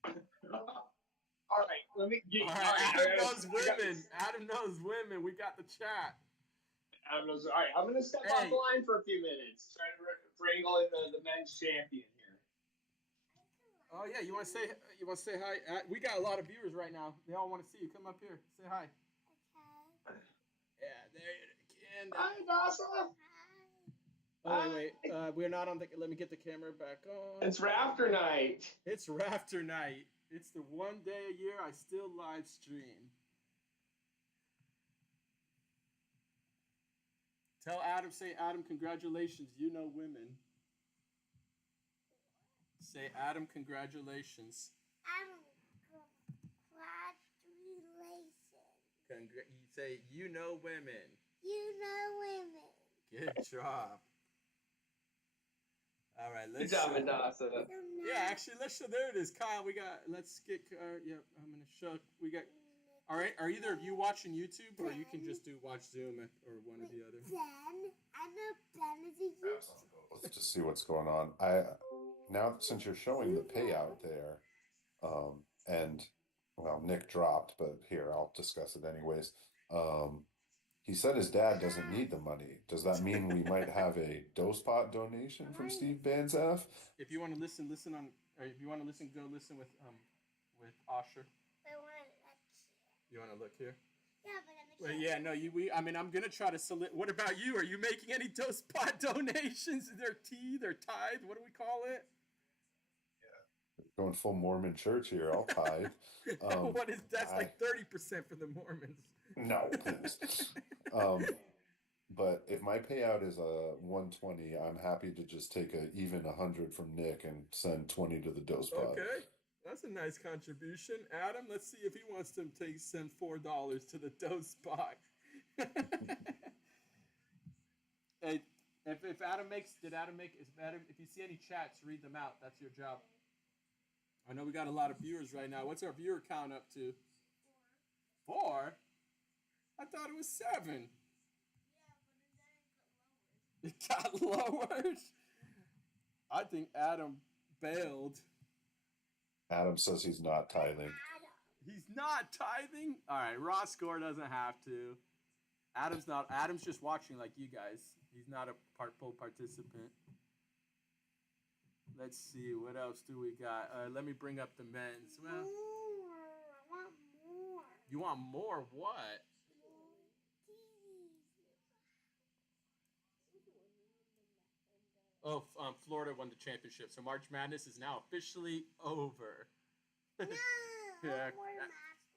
All right, let me get Adam knows women. Adam knows women. We got the chat. Adam knows. All right, I'm going to step off the line for a few minutes. Trying to wrangle in the men's champion here. Oh yeah, you want to say hi? We got a lot of viewers right now. They all want to see you. Come up here. Say hi. Okay. Yeah, there you go. Hi, Dasa. Oh wait, we're not on the. Let me get the camera back on. It's Rafter night. It's Rafter night. It's the one day a year I still live stream. Tell Adam, say Adam, congratulations. You know women. Say Adam, congratulations. Adam, congratulations. You say you know women. You know women. Good job. All right, let's. Good job, Adasa. Yeah, actually, let's show. There it is, Kyle. Let's get. Yeah, I'm gonna show. We got. All right, are either of you watching YouTube, or you can just watch Zoom or one or the other? Ben, I know Ben is a YouTuber. Let's just see what's going on. Now since you're showing the payout there, and well, Nick dropped, but here I'll discuss it anyways. He said his dad doesn't need the money. Does that mean we might have a Dosepot donation from Steve Banzaf? If you want to listen on. Or if you want to listen, go listen with Osher. I want to look here. You want to look here? Yeah, but in the Well, kids. yeah, no, I mean, I'm gonna try to solicit. What about you? Are you making any dose pot donations? Their tea, their tithe. What do we call it? Going full Mormon church here. I'll tithe. What is that's I like 30% for the Mormons. no, please. But if my payout is a 120, I'm happy to just take a even 100 from Nick and send 20 to the dose pod. Okay, that's a nice contribution, Adam. Let's see if he wants to send $4 to the dose pot. Hey, if Adam makes, did Adam make? Is Adam? If you see any chats, read them out. That's your job. I know we got a lot of viewers right now. What's our viewer count up to? 4? I thought it was 7. It got lowered. I think Adam bailed. Adam says he's not tithing. He's not tithing? All right, raw score doesn't have to. Adam's not. Adam's just watching like you guys. He's not a full participant. Let's see, what else do we got? Let me bring up the men's. Well, More. I want more. you want more what? Oh, Florida won the championship, so March Madness is now officially over. No. Yeah. More match.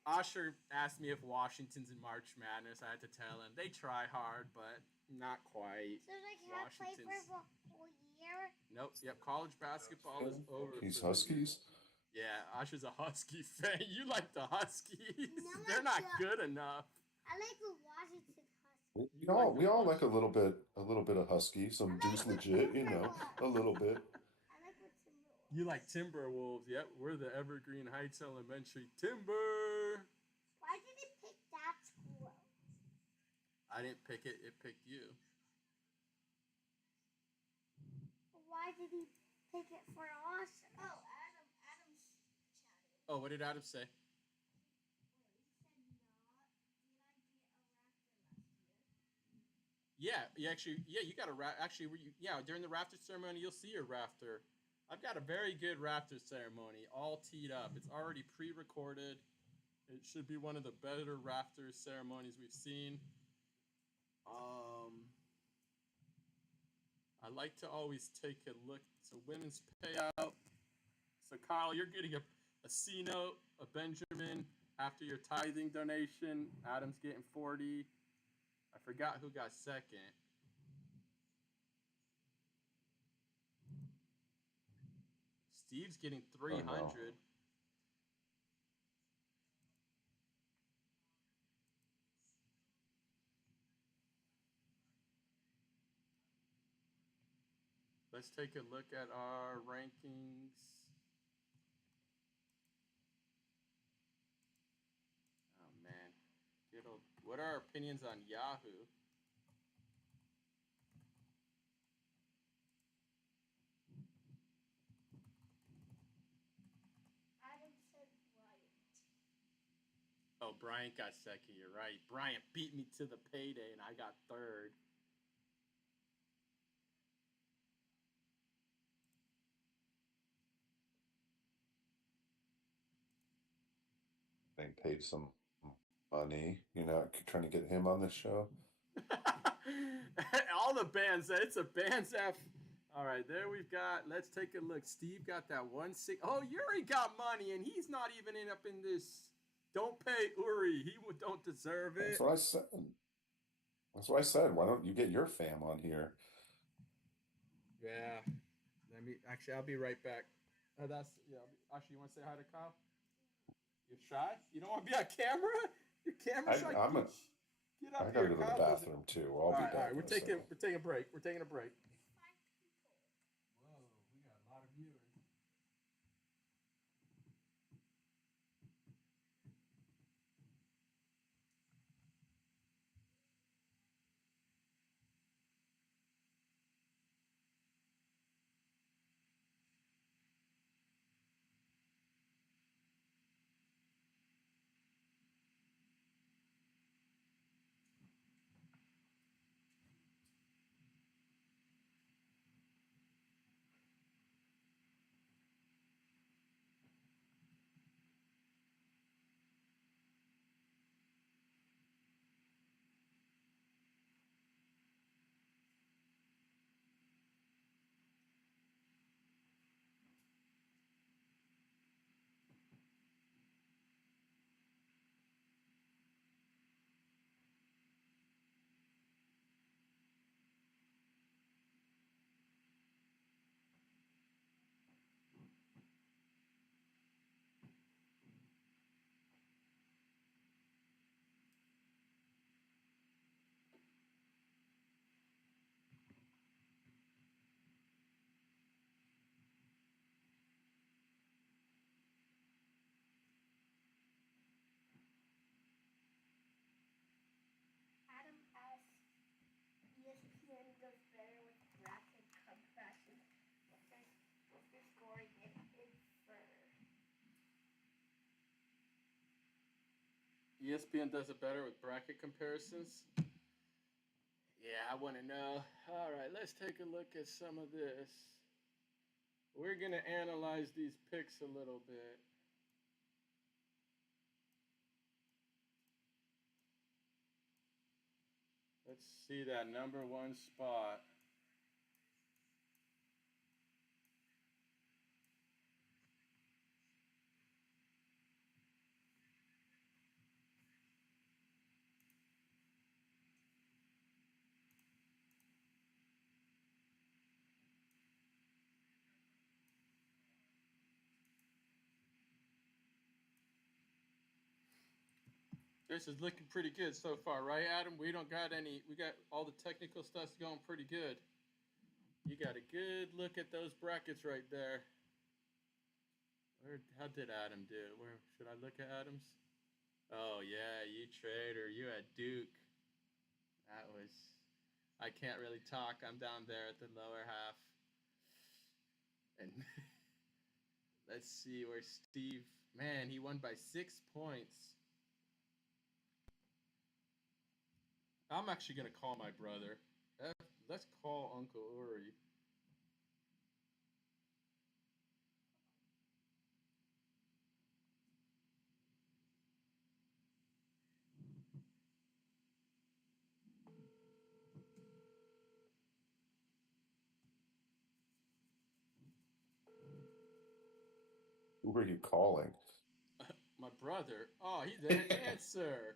Osher asked me if Washington's in March Madness. I had to tell him they try hard, but not quite. So they can't play for Washington's- a whole year? Nope. Yep. College basketball is over. He's for- Huskies. Yeah, Osher's a Husky fan. You like the Huskies? No, They're I not don't. good enough. I like the Washington Huskies. We all like a little bit of Husky, some Deuce Legit, you know, a little bit. I like what Timberwolves. You like Timberwolves? Yep. We're the Evergreen Heights Elementary Timber. Why did it pick that school? I didn't pick it. It picked you. Why did he pick it for us? Oh, Adam's chatted. Oh, what did Adam say? Yeah, you actually, you got a actually, during the Rafter ceremony, you'll see your Rafter. I've got a very good Rafter ceremony, all teed up. It's already pre-recorded. It should be one of the better Rafter ceremonies we've seen. I like to always take a look. So women's payout. So Kyle, you're getting a C note, a Benjamin after your tithing donation. Adam's getting 40. I forgot who got second. Steve's getting 300. Oh, no. Let's take a look at our rankings. Oh man, what are our opinions on Yahoo? Adam said Bryant. Oh, Bryant got second. You're right. Bryant beat me to the payday, and I got third. They paid some money, you know, trying to get him on the show. All the bands. It's a bands F. All right, there we've got. Let's take a look. Steve got that 1-6. Oh, Yuri got money, and he's not even up in this. Don't pay Uri. He don't deserve it. That's what I said. That's what I said. Why don't you get your fam on here? Yeah. I'll be right back. Actually, you want to say hi to Kyle? You're shy? You don't want to be on camera? You're camera shy? Get up I here. gotta go to the Kyle. bathroom too. I'll be back. All right. in We're a taking second. a break. We're taking a break. 5 people. Whoa, we got a lot of viewers. ESPN does it better with bracket comparisons. Yeah, I want to know. All right, let's take a look at some of this. We're going to analyze these picks a little bit. Let's see that number one spot. This is looking pretty good so far, right, Adam? We don't got any. We got all the technical stuff's going pretty good. You got a good look at those brackets right there. How did Adam do? Where should I look at Adam's? Oh yeah, you trader. You had Duke. That was. I can't really talk. I'm down there at the lower half. And let's see where Steve. Man, he won by 6 points. I'm actually going to call my brother. Let's call Uncle Uri. Who are you calling? My brother. Oh, he didn't answer.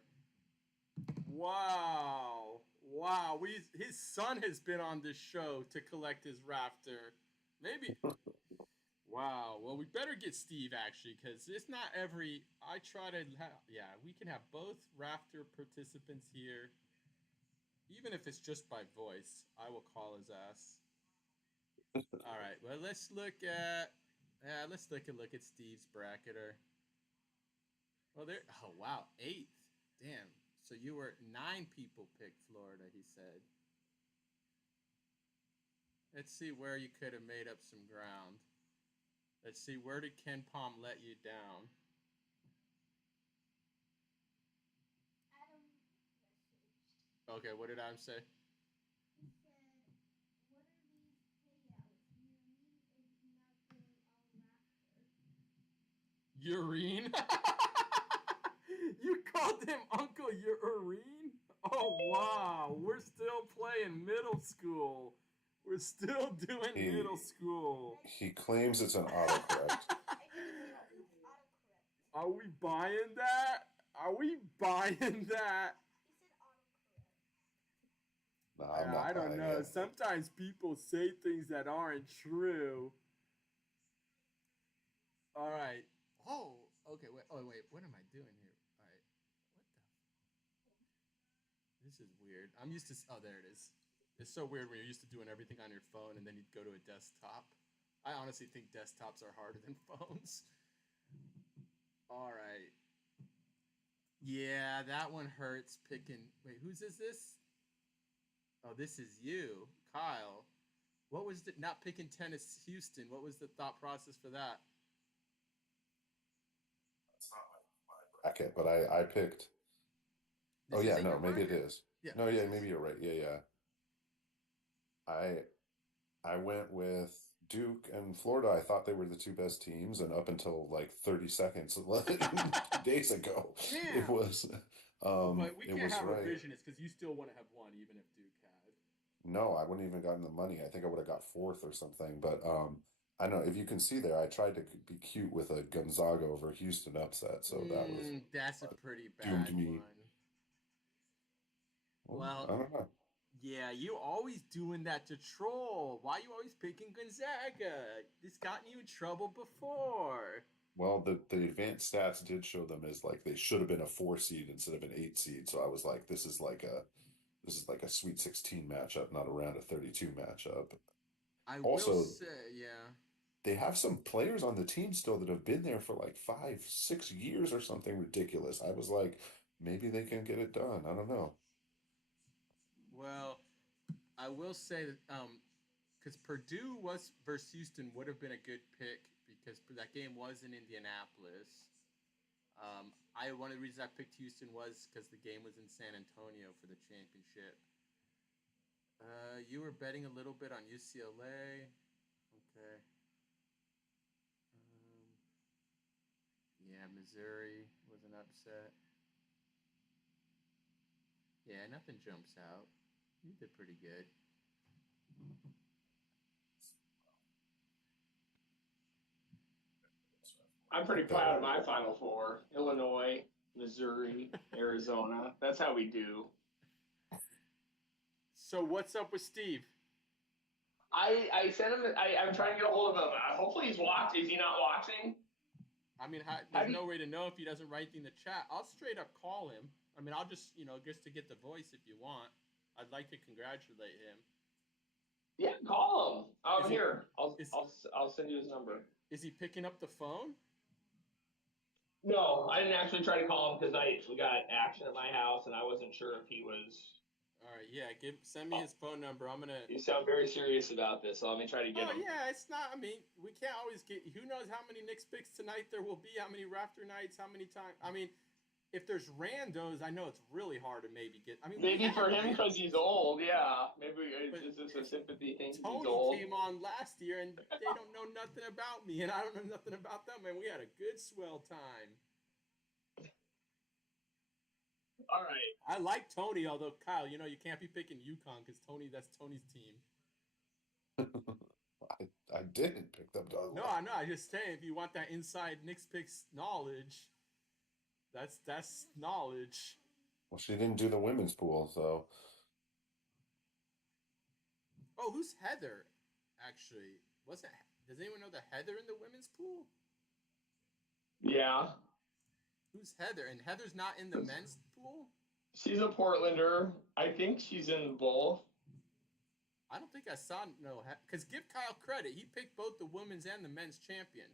Wow. Wow. His son has been on this show to collect his Rafter. Maybe. Wow. Well, we better get Steve actually, because it's not every. I try to have. Yeah, we can have both Rafter participants here. Even if it's just by voice, I will call his ass. All right. Well, let's look at. Yeah, let's look at Steve's bracketer. Well, there. Oh wow, 8th. Damn. So you were 9 people picked Florida. He said. Let's see where you could have made up some ground. Let's see, where did Ken Palm let you down? Adam messaged. Okay, what did Adam say? He said, "What are these payouts? Urine is nothing all Rafter." Urine? You called him Uncle Urine? Oh, wow. We're still playing middle school. We're still doing middle school. He claims it's an autocorrect. I think it's autocorrect. Are we buying that? Are we buying that? He said autocorrect. No, I'm not I don't buying know. it. Sometimes people say things that aren't true. All right. Oh, okay. Wait. Oh, wait. What am I doing here? All right. What the? This is weird. I'm used to. Oh, there it is. It's so weird when you're used to doing everything on your phone and then you'd go to a desktop. I honestly think desktops are harder than phones. All right. Yeah, that one hurts picking. Wait, whose is this? Oh, this is you, Kyle. What was the not picking tennis Houston? What was the thought process for that? It's not my bracket, but I picked. This Oh yeah, isn't no, your maybe it bracket? is. Yeah. No, yeah, maybe you're right. Yeah. I went with Duke and Florida. I thought they were the two best teams, and up until like 30 seconds days ago, it Damn. was But we it can't was have right. revisionists because you still want to have one, even if Duke had. No, I wouldn't even gotten the money. I think I would have got fourth or something. But I don't know if you can see there. I tried to be cute with a Gonzaga over Houston upset, so that was That's a pretty doomed bad me. one. Well, I don't know. yeah, you always doing that to troll. Why you always picking Gonzaga? This gotten you in trouble before. Well, the advanced stats did show them as like they should have been a 4 seed instead of an 8 seed. So I was like, this is like a Sweet 16 matchup, not a round of 32 matchup. I will Also, say, yeah. they have some players on the team still that have been there for like 5, 6 years or something ridiculous. I was like, maybe they can get it done. I don't know. Well, I will say that because Purdue was versus Houston would have been a good pick because that game was in Indianapolis. One of the reasons I picked Houston was because the game was in San Antonio for the championship. You were betting a little bit on UCLA. Okay. Yeah, Missouri was an upset. Yeah, nothing jumps out. You did pretty good. I'm pretty proud of my Final Four. Illinois, Missouri, Arizona. That's how we do. So what's up with Steve? I sent him. I'm trying to get a hold of him. Hopefully he's watching. Is he not watching? I mean, there's no way to know if he doesn't write in the chat. I'll straight up call him. I mean, I'll just just to get the voice if you want. I'd like to congratulate him. Yeah, call him. Here. I'll send you his number. Is he picking up the phone? No, I didn't actually try to call him because we got action at my house and I wasn't sure if he was. All right, yeah. Send me his phone number. I'm gonna. You sound very serious about this, so let me try to get him. Oh yeah, it's not. I mean, we can't always get. Who knows how many Nix Pix tonight there will be? How many Rafter nights? How many times? I mean, if there's randos, I know it's really hard to maybe get. I mean, maybe for him because he's old. Yeah, maybe it's just a sympathy thing. Tony he's old. came on last year, and they don't know nothing about me, and I don't know nothing about them, and we had a good swell time. All right. I like Tony, although Kyle, you can't be picking UConn because that's Tony's team. I didn't pick them, Douglas. No, I know. I just saying, if you want that inside Nix Pix knowledge, that's knowledge. Well, she didn't do the women's pool, so. Oh, who's Heather? Actually, does anyone know the Heather in the women's pool? Yeah. Who's Heather? And Heather's not in the men's pool? She's a Portlander. I think she's in both. I don't think I saw because give Kyle credit. He picked both the women's and the men's champion.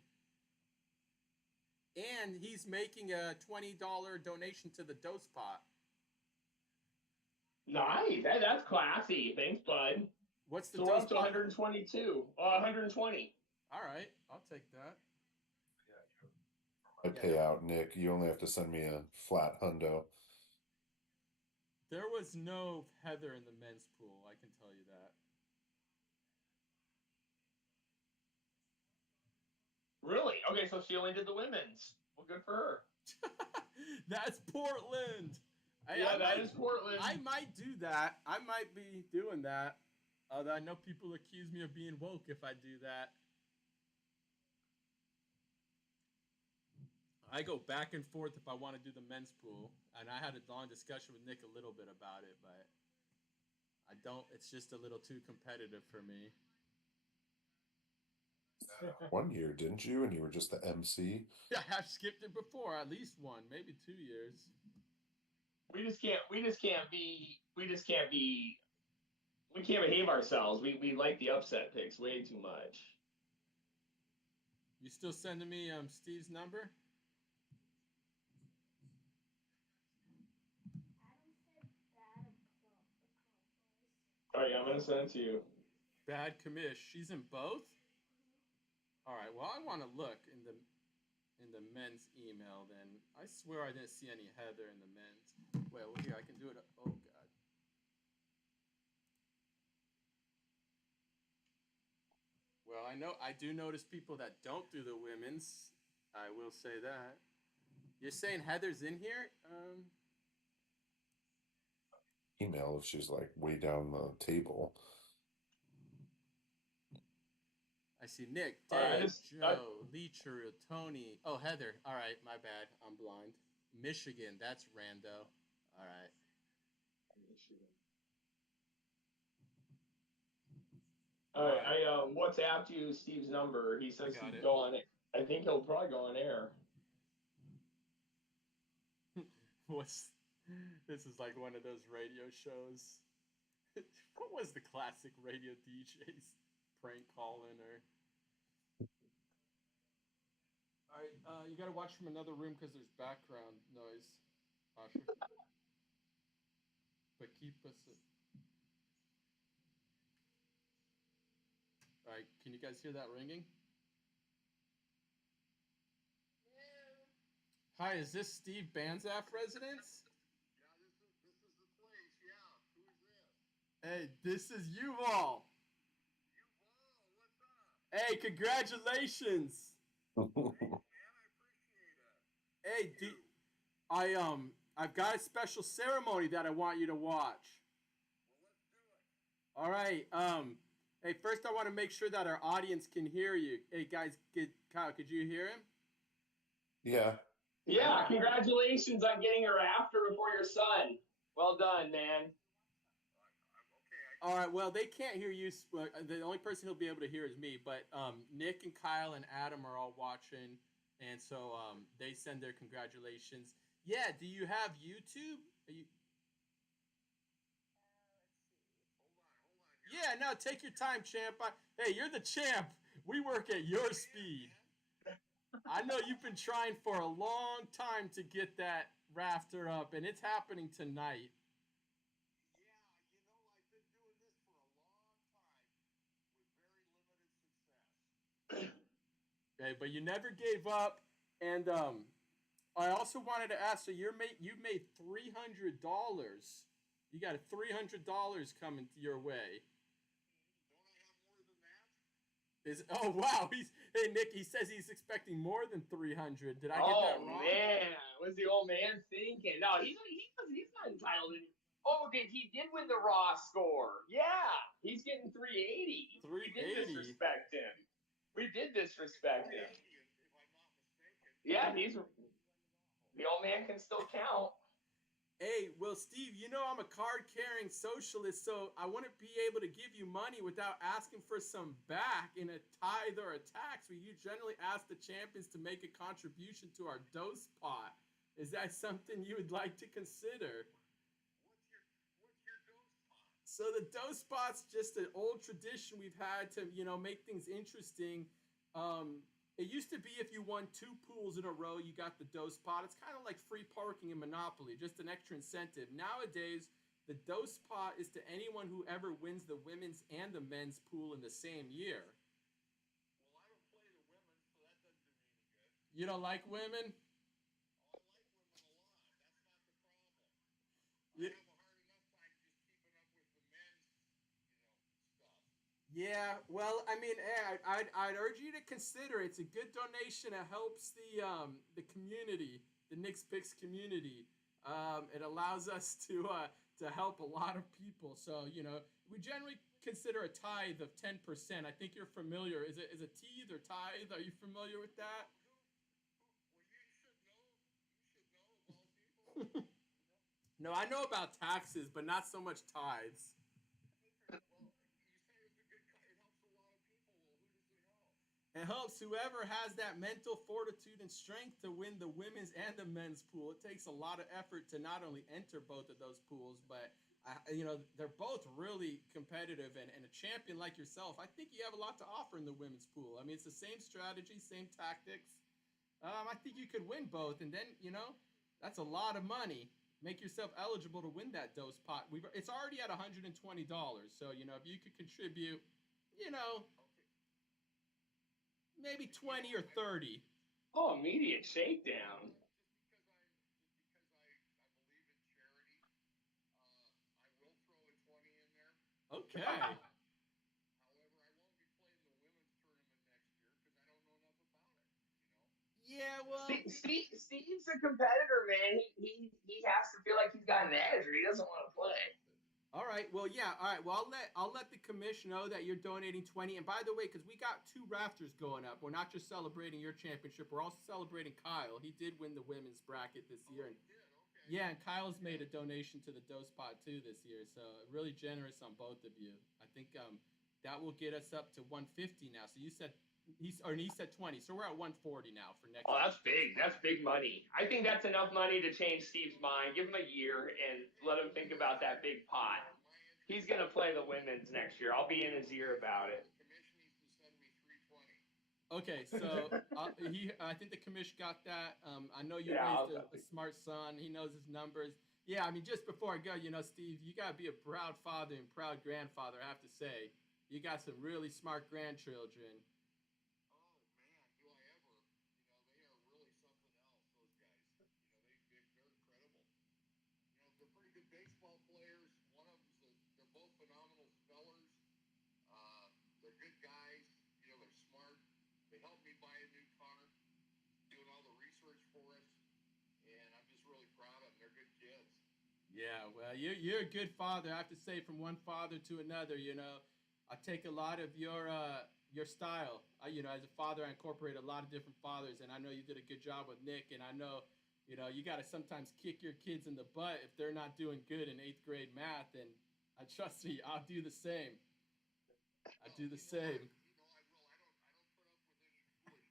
And he's making a $20 donation to the Dose Pot. Nice. That's classy. Thanks, bud. What's the so Dose we're up to Pot? 122. 120. All right. I'll take that. My payout, Nick. You only have to send me a flat hundo. There was no Heather in the men's pool. I can tell you that. Really? Okay, so she only did the women's. Well, good for her. That's Portland. That is Portland. I might do that. I might be doing that. Although I know people accuse me of being woke if I do that. I go back and forth if I want to do the men's pool. And I had a long discussion with Nick a little bit about it, but I don't. It's just a little too competitive for me. One year, didn't you? And you were just the MC? Yeah, I've skipped it before. At least one, maybe 2 years. We can't behave ourselves. We like the upset picks way too much. You still sending me Steve's number? All right, I'm gonna send it to you. Bad commish. She's in both? All right. Well, I want to look in the men's email. Then I swear I didn't see any Heather in the men's. Well, here I can do it. Oh God. Well, I do notice people that don't do the women's. I will say that. You're saying Heather's in here? Email if she's like way down the table. I see Nick, Dave, Joe, Leacher, Tony. Oh, Heather. All right, my bad. I'm blind. Michigan. That's rando. All right. All right. I WhatsApped you Steve's number. He says he'll go on it. I think he'll probably go on air. This is like one of those radio shows. What was the classic radio DJs? Prank calling or... Alright, you gotta watch from another room because there's background noise, Asher. But keep us... Alright, can you guys hear that ringing? Hi, is this Steve Banzaf residence? Yeah, this is the place. Yeah, who is this? Hey, this is Yuval. Yuval, what's up? Hey, congratulations. Hey, man, I appreciate it. Hey, I've got a special ceremony that I want you to watch. Well, let's do it. All right. Hey, first I want to make sure that our audience can hear you. Hey, guys, Kyle, could you hear him? Yeah. Yeah, congratulations on getting a Rafter before your son. Well done, man. All right. Well, they can't hear you. The only person who'll be able to hear is me. But Nick and Kyle and Adam are all watching, and so they send their congratulations. Yeah. Do you have YouTube? Are you... Yeah. No. Take your time, champ. Hey, you're the champ. We work at your speed. I know you've been trying for a long time to get that Rafter up, and it's happening tonight. Yeah, I've been doing this for a long time with very limited success. Okay, but you never gave up, and I also wanted to ask. So you made $300. You got $300 coming your way. Don't I have more than that? Oh wow, hey Nick. He says he's expecting more than 300. Did I get that wrong? Oh man, what's the old man thinking? No, he's not entitled to. Oh, he did win the raw score. Yeah, he's getting 380. 380. We did disrespect him. We did disrespect him. If I'm not mistaken. Yeah, the old man can still count. Hey, well, Steve, I'm a card-carrying socialist, so I wouldn't be able to give you money without asking for some back in a tithe or a tax. You generally ask the champions to make a contribution to our dose pot. Is that something you would like to consider? What's your dose pot? So the dose pot's just an old tradition we've had to, make things interesting. It used to be if you won 2 pools in a row, you got the dose pot. It's kind of like free parking in Monopoly, just an extra incentive. Nowadays, the dose pot is to anyone who ever wins the women's and the men's pool in the same year. Well, I don't play the women, so that doesn't do me any good. You don't like women? Oh, I like women a lot. That's not the problem. Yeah. I have a hard enough time just keeping up with the men's, stuff. Yeah, well, I mean, I'd urge you to consider it. It's a good donation. It helps the community, the Nix Pix community. It allows us to help a lot of people. So we generally consider a tithe of 10%. I think you're familiar. Is it tithe or tithe? Are you familiar with that? Well, you should know of all people. No, I know about taxes, but not so much tithes. Well, you say it helps a lot of people. Well, who does it help? It helps whoever has that mental fortitude and strength to win the women's and the men's pool. It takes a lot of effort to not only enter both of those pools, but they're both really competitive. And a champion like yourself, I think you have a lot to offer in the women's pool. I mean, it's the same strategy, same tactics. I think you could win both, and then that's a lot of money. Make yourself eligible to win that dose pot. It's already at $120. So if you could contribute, maybe 20 or 30. Oh, immediate shakedown. Just because I believe in charity, I will throw a 20 in there. Okay. However, I won't be playing the women's tournament next year because I don't know enough about it. Yeah, well. Steve's a competitor, man. He has to feel like he's got an edge, or he doesn't want to play. All right. Well, yeah. All right. Well, I'll let the commission know that you're donating 20. And by the way, because we got 2 Rafters going up, we're not just celebrating your championship. We're also celebrating Kyle. He did win the women's bracket this year. And He did, okay. yeah, and Kyle's made a donation to the Dose Pot too this year. So really generous on both of you. I think that will get us up to 150 now. So you said he said 20. So we're at 140 now for next. Oh, that's big. That's big money. I think that's enough money to change Steve's mind. Give him a year and let him think about that big pot. He's going to play the women's next year. I'll be in his ear about it. The commission needs to send me 320. Okay, so I think the commission got that. I know you Yeah, raised a smart son. He knows his numbers. Yeah, I mean, just before I go, Steve, you got to be a proud father and proud grandfather, I have to say. You got some really smart grandchildren. Oh, man, do I ever. They are really something else, those guys. Yeah, well, you're a good father. I have to say, from one father to another, I take a lot of your style. As a father, I incorporate a lot of different fathers, and I know you did a good job with Nick. And I know, you got to sometimes kick your kids in the butt if they're not doing good in eighth grade math. And I trust me, I'll do the same. I do the same. I will. I don't put up with any foolishness.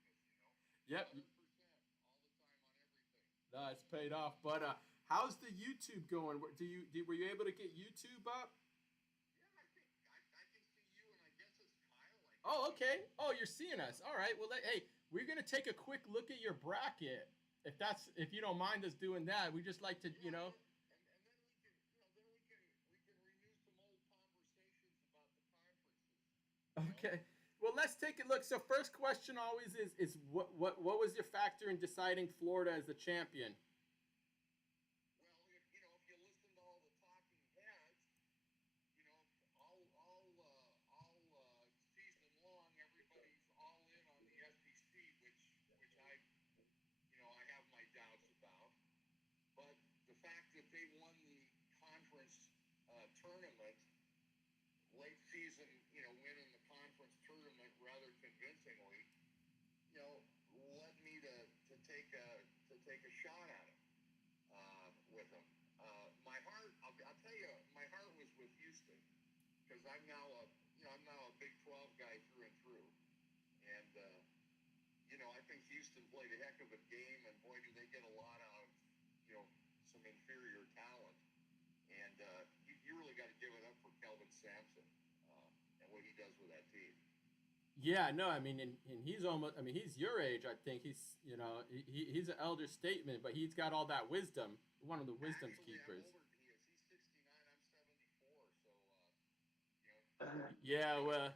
Yep. 100% all the time on everything. No, it's paid off. But how's the YouTube going? Were you able to get YouTube up? Yeah, I think I can see you, and I guess it's Kyle. Oh, okay. Oh, you're seeing us. All right. Well, hey, we're gonna take a quick look at your bracket. If you don't mind us doing that, we just like to, And then we can renew some old conversations about the conferences. Okay. Well, let's take a look. So, first question always is what was your factor in deciding Florida as the champion? Well, if you listen to all the talking heads, all season long, everybody's all in on the SEC, which I have my doubts about. But the fact that they won the conference tournament late season, winning the conference tournament rather convincingly, led me to take a shot at it with them. My heart, I'll tell you, my heart was with Houston because I'm now a Big 12 guy through and through, and I think Houston played a heck of a game, and boy, do they get a lot out of some inferior talent, and you really got to give it up for Kelvin Sampson and what he does with that team. Yeah, no, I mean, and he's almost, I mean, he's your age, I think. He's an elder statesman, but he's got all that wisdom, one of the wisdom keepers. I'm older than he is. He's 69, I'm 74, so, Yeah, well,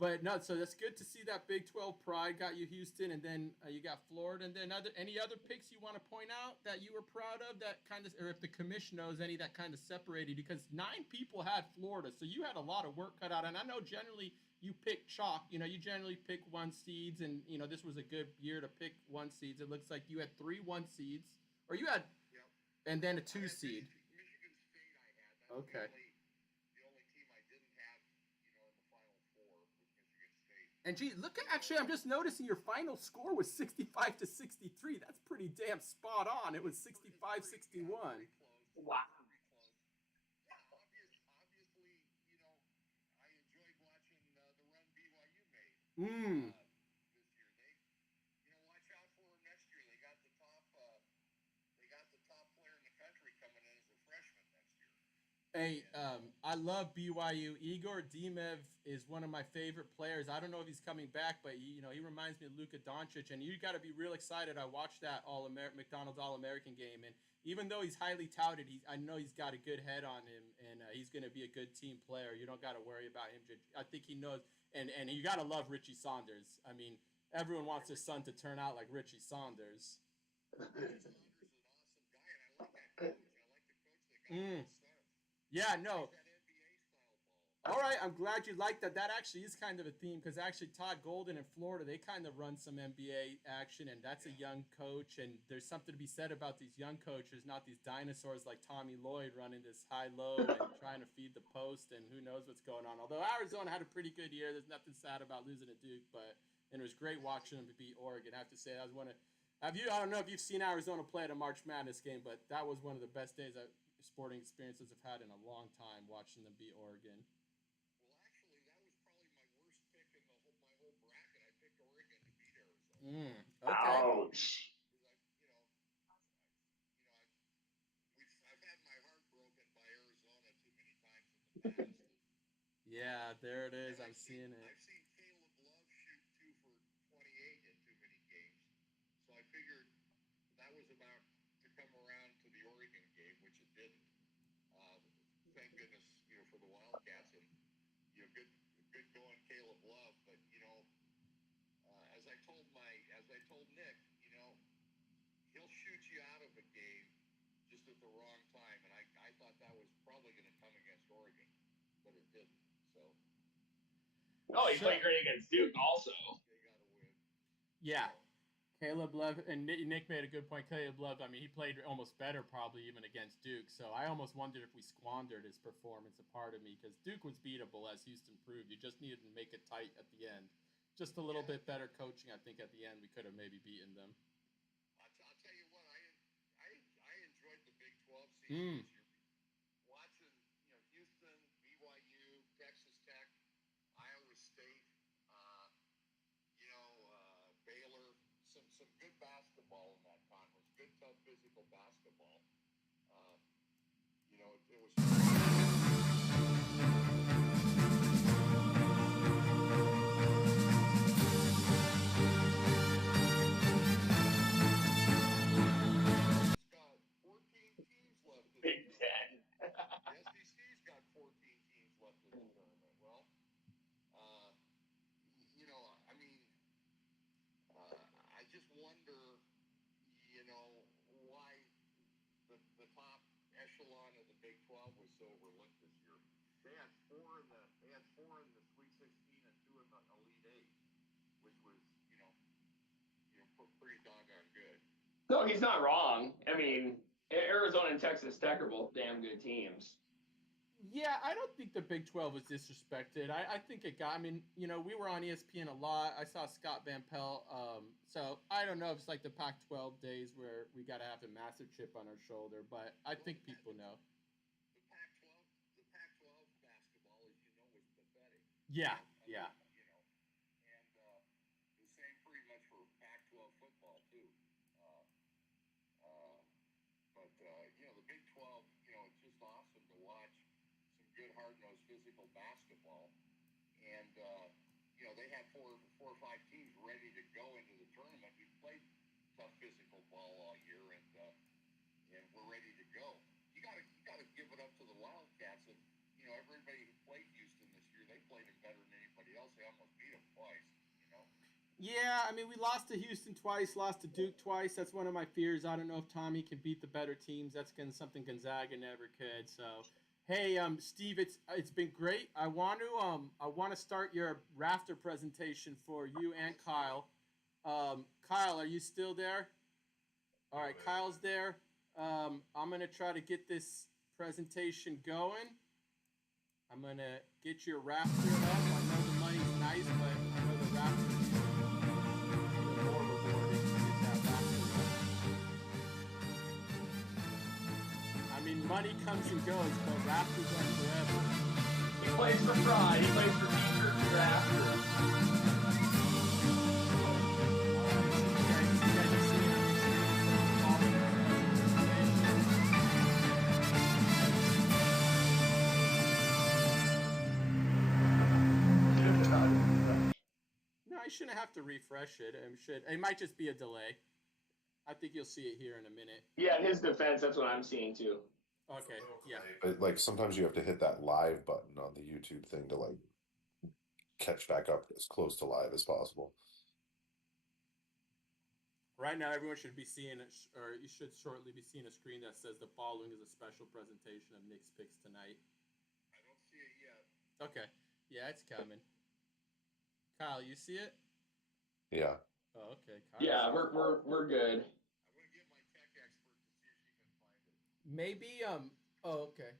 but no, so that's good to see that Big 12 pride got you Houston, and then you got Florida, and then any other picks you want to point out that you were proud of that kind of, or if the commission knows any that kind of separated, because 9 people had Florida, so you had a lot of work cut out, and I know generally you pick chalk, you generally pick 1 seeds, and this was a good year to pick 1 seeds. It looks like you had 3 1 seeds, or you had, yep. And then a 2 seed. Michigan State I had. That's Okay. The only team I didn't have, in the Final Four was Michigan State. And gee, look at, actually, I'm just noticing your final score was 65-63. That's pretty damn spot on. It was 65-61. Pretty close. Wow. Pretty close. Yeah, obviously, I enjoyed watching the run BYU made this year. They, watch out for them next year. They got the top player in the country coming in as a freshman next year. Hey, I love BYU. Igor Dimev is one of my favorite players. I don't know if he's coming back, but he reminds me of Luka Doncic, and you got to be real excited. I watched that McDonald's All-American game, and even though he's highly touted, I know he's got a good head on him, and he's going to be a good team player. You don't got to worry about him. I think he knows, and you got to love Richie Saunders. I mean, everyone wants their son to turn out like Richie Saunders. Saunders is an awesome guy, and I like that coach. I like the coach that got his son. Yeah, no. That NBA style ball. All right, I'm glad you like that. That actually is kind of a theme because actually Todd Golden in Florida, they kind of run some NBA action, and that's a young coach. And there's something to be said about these young coaches, not these dinosaurs like Tommy Lloyd running this high-low and trying to feed the post, and who knows what's going on. Although Arizona had a pretty good year, there's nothing sad about losing to Duke, and it was great watching them beat Oregon. I have to say, that was one of. I don't know if you've seen Arizona play at a March Madness game, but that was one of the best days sporting experiences I've had in a long time watching them beat Oregon. Well, actually, that was probably my worst pick in my whole bracket. I picked Oregon to beat Arizona. Okay. Ouch. I've had my heart broken by Arizona too many times in the past. Yeah, there it is. And I'm seeing it. I've seen Caleb Love shoot 2 for 28 in too many games. So I figured that was about to come around to the Oregon game, which it didn't. Thank goodness, for the Wildcats, and good going Caleb Love. But as I told Nick, he'll shoot you out of a game just at the wrong time, and I thought that was probably going to come against Oregon, but it didn't. So. Oh, he played great against Duke also. They got to win. Yeah. Caleb Love and Nick made a good point. Caleb Love, I mean, he played almost better probably even against Duke. So I almost wondered if we squandered his performance. A part of me because Duke was beatable as Houston proved. You just needed to make it tight at the end. Just a little bit better coaching, I think. At the end, we could have maybe beaten them. I'll tell you what, I enjoyed the Big 12 season this year. Watching, Houston, BYU, Texas Tech, Iowa State, Baylor, some good basketball in that conference. Good, tough, physical basketball. It was. Big Ten. The SEC's got 14 teams left in the tournament. Well, I just wonder, why the top echelon of the Big 12 was so overlooked this year. They had four in the Sweet 16 and two in the Elite Eight, which was, pretty doggone good. No, he's not wrong. I mean, Arizona and Texas Tech are both damn good teams. Yeah, I don't think the Big 12 was disrespected. I think it got. I mean, we were on ESPN a lot. I saw Scott Van Pelt. So I don't know if it's like the Pac-12 days where we got to have a massive chip on our shoulder, but I think people know. The Pac-12 basketball, as you know, was pathetic. Yeah. And the same pretty much for Pac-12 football too. But the Big 12, it's just awesome to watch some good hard-nosed physical basketball. And they had four or five teams ready to go into the tournament. We played tough physical ball all year, and we're ready to go. You gotta give it up to the Wildcats. And everybody who played Houston this year, they played them better than anybody else. They almost beat them twice. Yeah, I mean, we lost to Houston twice, lost to Duke twice. That's one of my fears. I don't know if Tommy can beat the better teams. That's something Gonzaga never could. So, hey, Steve, it's been great. I want to start your Rafter presentation for you and Kyle. Kyle, are you still there? All right, Kyle's there. I'm gonna try to get this presentation going. I'm gonna get your Rafter up. I know the money's nice, but I know the Rafter. I mean, money comes and goes, but Raptors are forever. He plays for Pride. He plays for T-shirts and Rafter. No, I shouldn't have to refresh it. It might just be a delay. I think you'll see it here in a minute. Yeah, in his defense, that's what I'm seeing too. Okay, yeah. Like sometimes you have to hit that live button on the YouTube thing to like catch back up as close to live as possible. Right now, everyone should be seeing it, or you should shortly be seeing a screen that says the following is a special presentation of Nix Pix tonight. I don't see it yet. Okay, yeah, it's coming. Kyle, you see it? Yeah. Oh, okay. Kyle, Yeah, we're good. I'm gonna get my tech expert to see if she can find it. Maybe Oh, okay.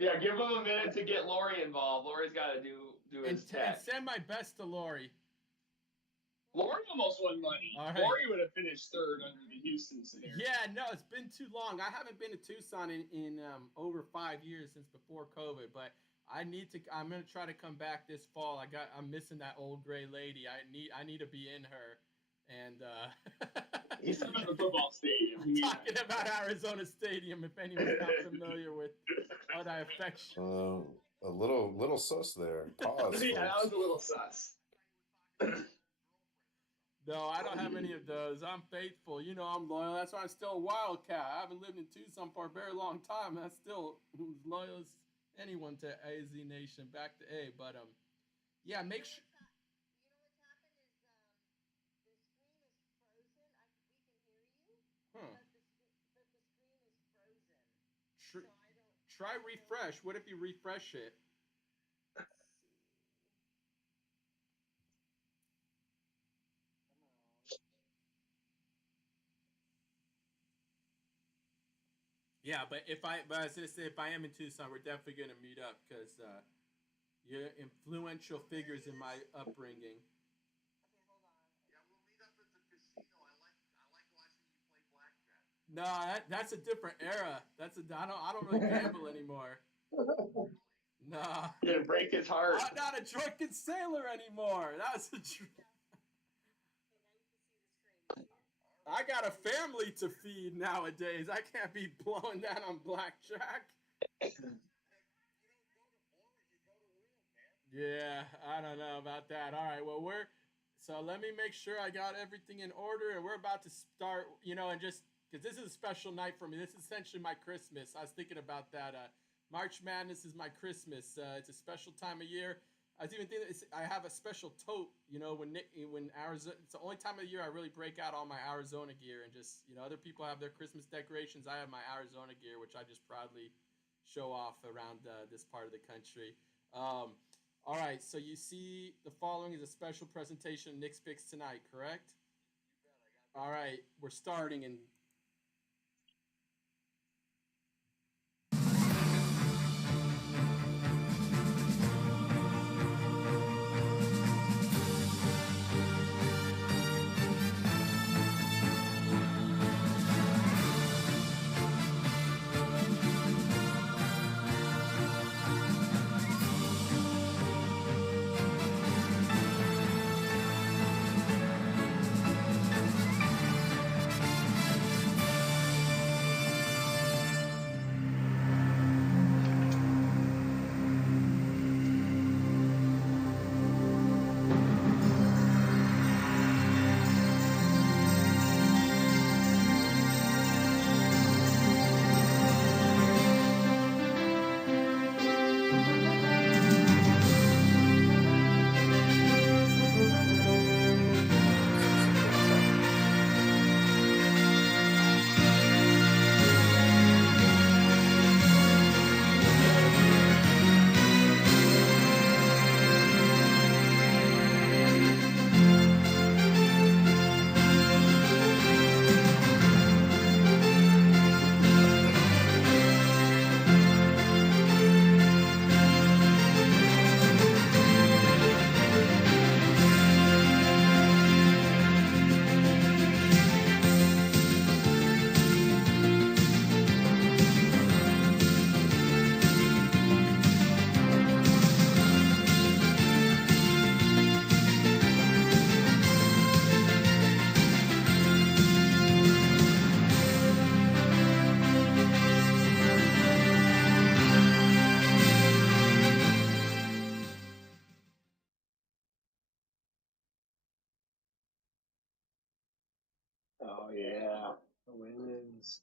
Yeah, give him a minute to get Lori involved. Lori's got to do his And tech. send my best to Lori. Lori almost won money. All right. Lori would have finished third under the Houston scenario. Yeah, no, it's been too long. I haven't been to Tucson in over 5 years since before COVID, but I'm gonna try to come back this fall. I'm missing that old gray lady. I need to be in her. And he's talking about the football stadium. Talking about Arizona Stadium, if anyone's not familiar with what I affection. A little sus there. Pause. Yeah, that folks. was a little sus. No, I don't have any of those. I'm faithful. I'm loyal. That's why I'm still a Wildcat. I haven't lived in Tucson for a very long time. That's still as loyal as anyone to AZ Nation. Back to A. But yeah, make sure. You know what's happened is the screen is frozen. We can hear you, Huh. but the screen is frozen. So I don't. Try refresh. What if you refresh it? Yeah, but I was gonna say if I am in Tucson, we're definitely gonna meet up because you're influential figures in my upbringing. Yeah, we'll meet up at the casino. I like watching you play blackjack. No, that's a different era. I don't really gamble anymore. Nah, Gonna break his heart. I'm not a drunken sailor anymore. That was a. I got a family to feed nowadays. I can't be blowing that on blackjack. Yeah, I don't know about that. All right, well, so let me make sure I got everything in order, and we're about to start, and just because this is a special night for me. This is essentially my Christmas. I was thinking about that. March Madness is my Christmas. It's a special time of year. I was even thinking I have a special tote, when Arizona, it's the only time of the year I really break out all my Arizona gear and just, other people have their Christmas decorations. I have my Arizona gear, which I just proudly show off around this part of the country. All right, so you see the following is a special presentation of Nix Pix tonight, correct? All right, we're starting in Oh yeah, the women's.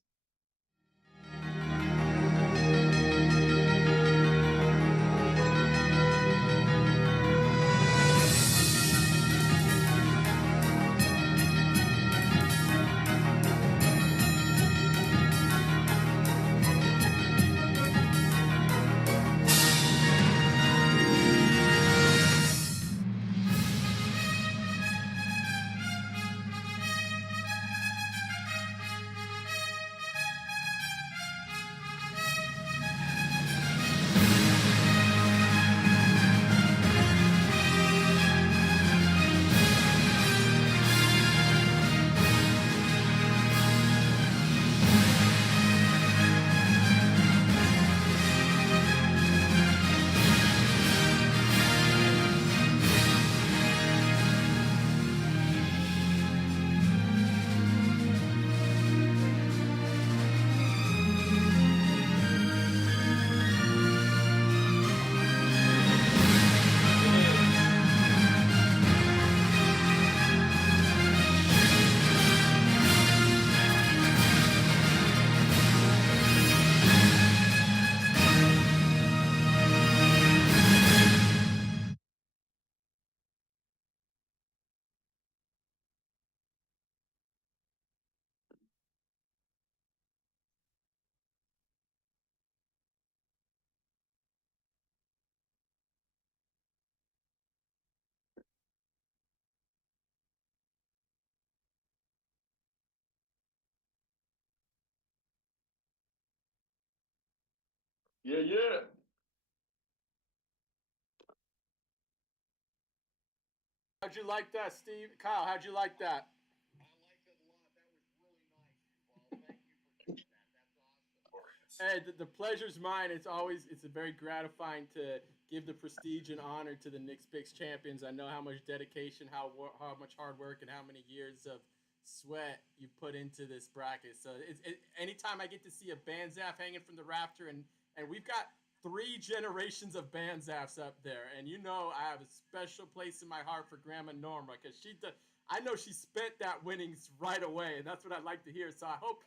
Yeah, yeah. How'd you like that, Steve? Kyle, how'd you like that? I liked it a lot. That was really nice, Yuval. Thank you for doing that. That's awesome. Hey, the pleasure's mine. It's a very gratifying to give the prestige and honor to the Nix Pix champions. I know how much dedication, how much hard work, and how many years of sweat you put into this bracket. So anytime I get to see a Banzaf hanging from the rafter, and we've got 3 generations of Banzafs up there, and you know I have a special place in my heart for Grandma Norma because I know she spent that winnings right away, and that's what I'd like to hear. So I hope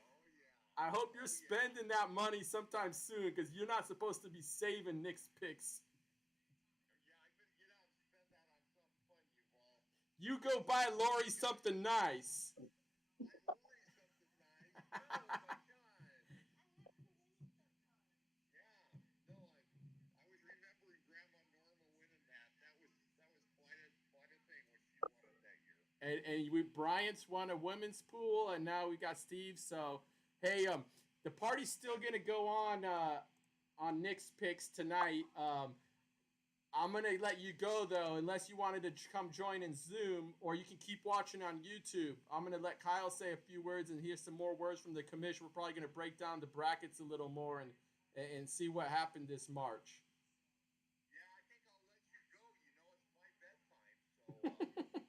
you're spending that money sometime soon because you're not supposed to be saving Nix Pix. Yeah, I'm gonna get out and spend that on something fun, Yuval. You go buy Lori something nice. I Lori something nice. Oh my god. Yeah. No, I was remembering Grandma Norma winning that. That was quite a thing when she won it that year. And Bryant's won a women's pool, and now we got Steve. So hey, the party's still gonna go on Nix Pix tonight. I'm gonna let you go though, unless you wanted to come join in Zoom, or you can keep watching on YouTube. I'm gonna let Kyle say a few words and hear some more words from the commission. We're probably gonna break down the brackets a little more and see what happened this March. Yeah, I think I'll let you go. You know, it's my bedtime, so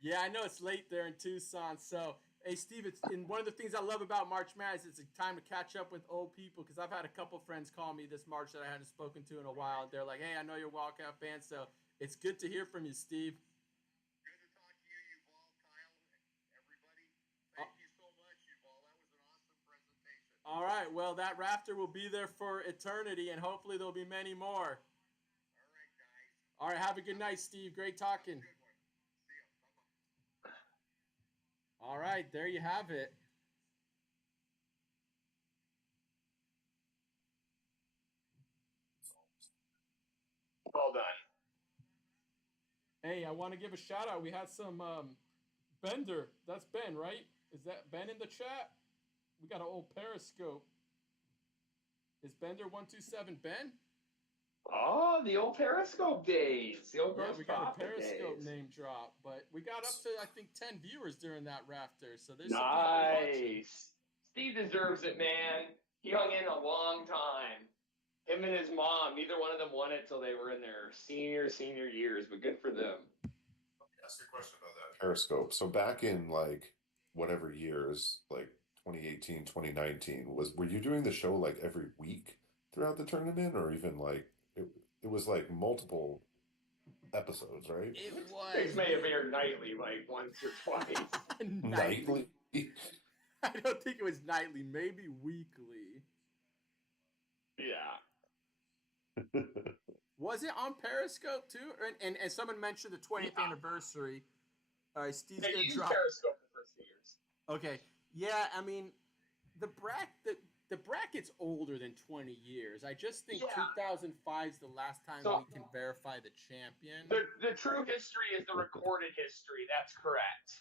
Yeah, I know it's late there in Tucson. So, hey, Steve, and one of the things I love about March Madness is it's a time to catch up with old people because I've had a couple friends call me this March that I hadn't spoken to in a while. They're like, hey, I know you're a walkout fan, so it's good to hear from you, Steve. good to talk to you, Yuval, Kyle, everybody. Thank you so much, Yuval. That was an awesome presentation. All right, well, that rafter will be there for eternity, and hopefully there'll be many more. All right, guys. All right, have a good night, Steve. Great talking. Good one. See ya. Bye-bye. All right, there you have it. Well done. Hey, I want to give a shout out. We had some Bender. That's Ben, right? Is that Ben in the chat? We got an old Periscope. Is Bender 127 Ben? Oh, the old Periscope days. The old Yeah, Gross we got a Profit Periscope days. name drop, but we got up to I think 10 viewers during that rafter. So there's some people watching. Nice. Steve deserves it, man. He hung in a long time. Him and his mom, neither one of them won it till they were in their senior years, but good for them. Let me ask you a question about that Periscope. So back in like whatever years, like 2018, 2019, were you doing the show like every week throughout the tournament, or even like it was like multiple episodes, right? It Six was may have aired nightly, like once or twice. nightly. I don't think it was nightly, maybe weekly. Yeah. Was it on Periscope too? And someone mentioned the 20th anniversary. All right, Steve's They gonna used drop. Periscope the first few years. Okay, yeah, I mean, the bracket's older than 20 years. I just think Yeah. 2005 is the last time So- we can verify the champion. The true history is the recorded history. That's correct.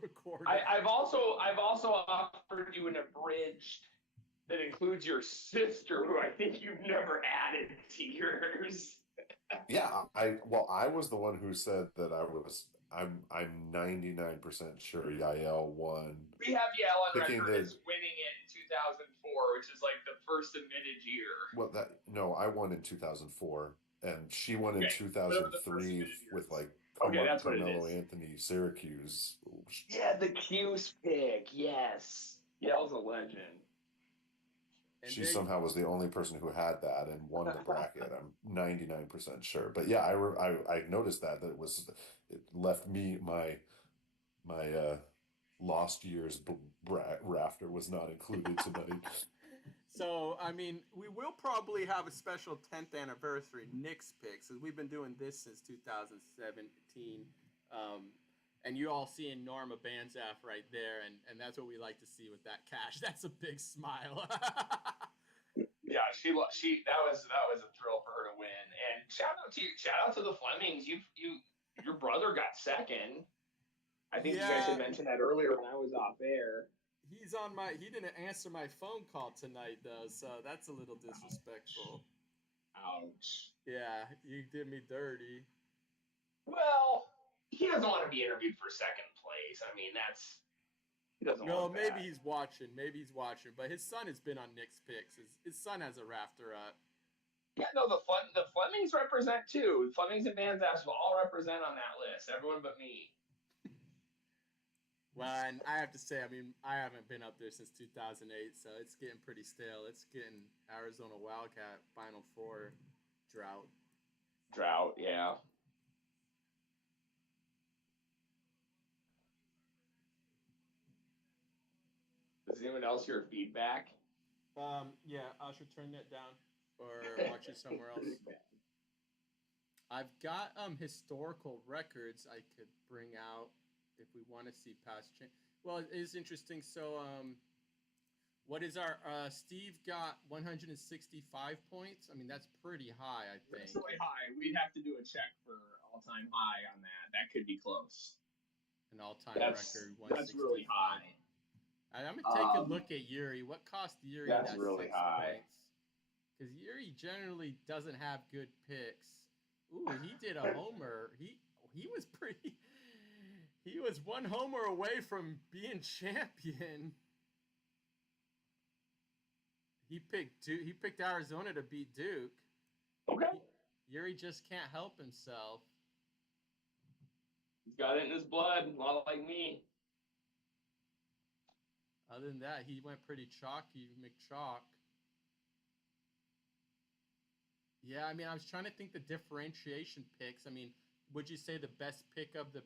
Recorded. I've also offered you an abridged that includes your sister, who I think you've never added to yours. Yeah, I was the one who said that I'm 99% sure Yael won. We have Yale on Picking record the- as winning it in 2004, which is like the first admitted year. Well, I won in 2004, and she won in Okay, 2003 whatever the first with like Okay, that's what it Carmelo is. Anthony, Syracuse. Yeah, the Q's pick. Yes, Yale's a legend. And She there you- somehow was the only person who had that and won the bracket. I'm 99% sure. But yeah, I noticed that it left me my lost years rafter was not included tonight. So, I mean, we will probably have a special 10th anniversary Nix Pix, because we've been doing this since 2017. And you all seeing Norma Banzaf right there, and that's what we like to see with that cash. That's a big smile. Yeah, she that was a thrill for her to win. And shout out to the Flemings. Your brother got second. I think you guys Yeah. had mentioned that earlier when I was off air. He's on my. He didn't answer my phone call tonight though, so that's a little disrespectful. Ouch. Yeah, you did me dirty. Well, he doesn't want to be interviewed for second place. I mean, he doesn't Well, want maybe that. he's watching. Maybe he's watching. But his son has been on Nix Pix. His son has a Rafter up. Yeah, no, the Flemings represent too. Flemings and Van Zaps will all represent on that list. Everyone but me. Well, and I have to say, I mean, I haven't been up there since 2008, so it's getting pretty stale. It's getting Arizona Wildcat Final Four drought. Drought, yeah. Does anyone else hear feedback? Yeah, I should turn that down or watch it somewhere else. I've got historical records I could bring out if we want to see past change. Well, it is interesting. So what is our Steve got 165 points? I mean, that's pretty high, I think. That's really high. We'd have to do a check for all-time high on that. That could be close. An all-time record. That's really high. I'm gonna take a look at Yuri. What cost Yuri? That's really 6 high. points? Because Yuri generally doesn't have good picks. Ooh, he did a homer. He was pretty. He was one homer away from being champion. He picked Arizona to beat Duke. Okay. Yuri just can't help himself. He's got it in his blood, a lot like me. Other than that, he went pretty chalky, McChalk. Yeah, I mean, I was trying to think the differentiation picks. I mean, would you say the best pick of the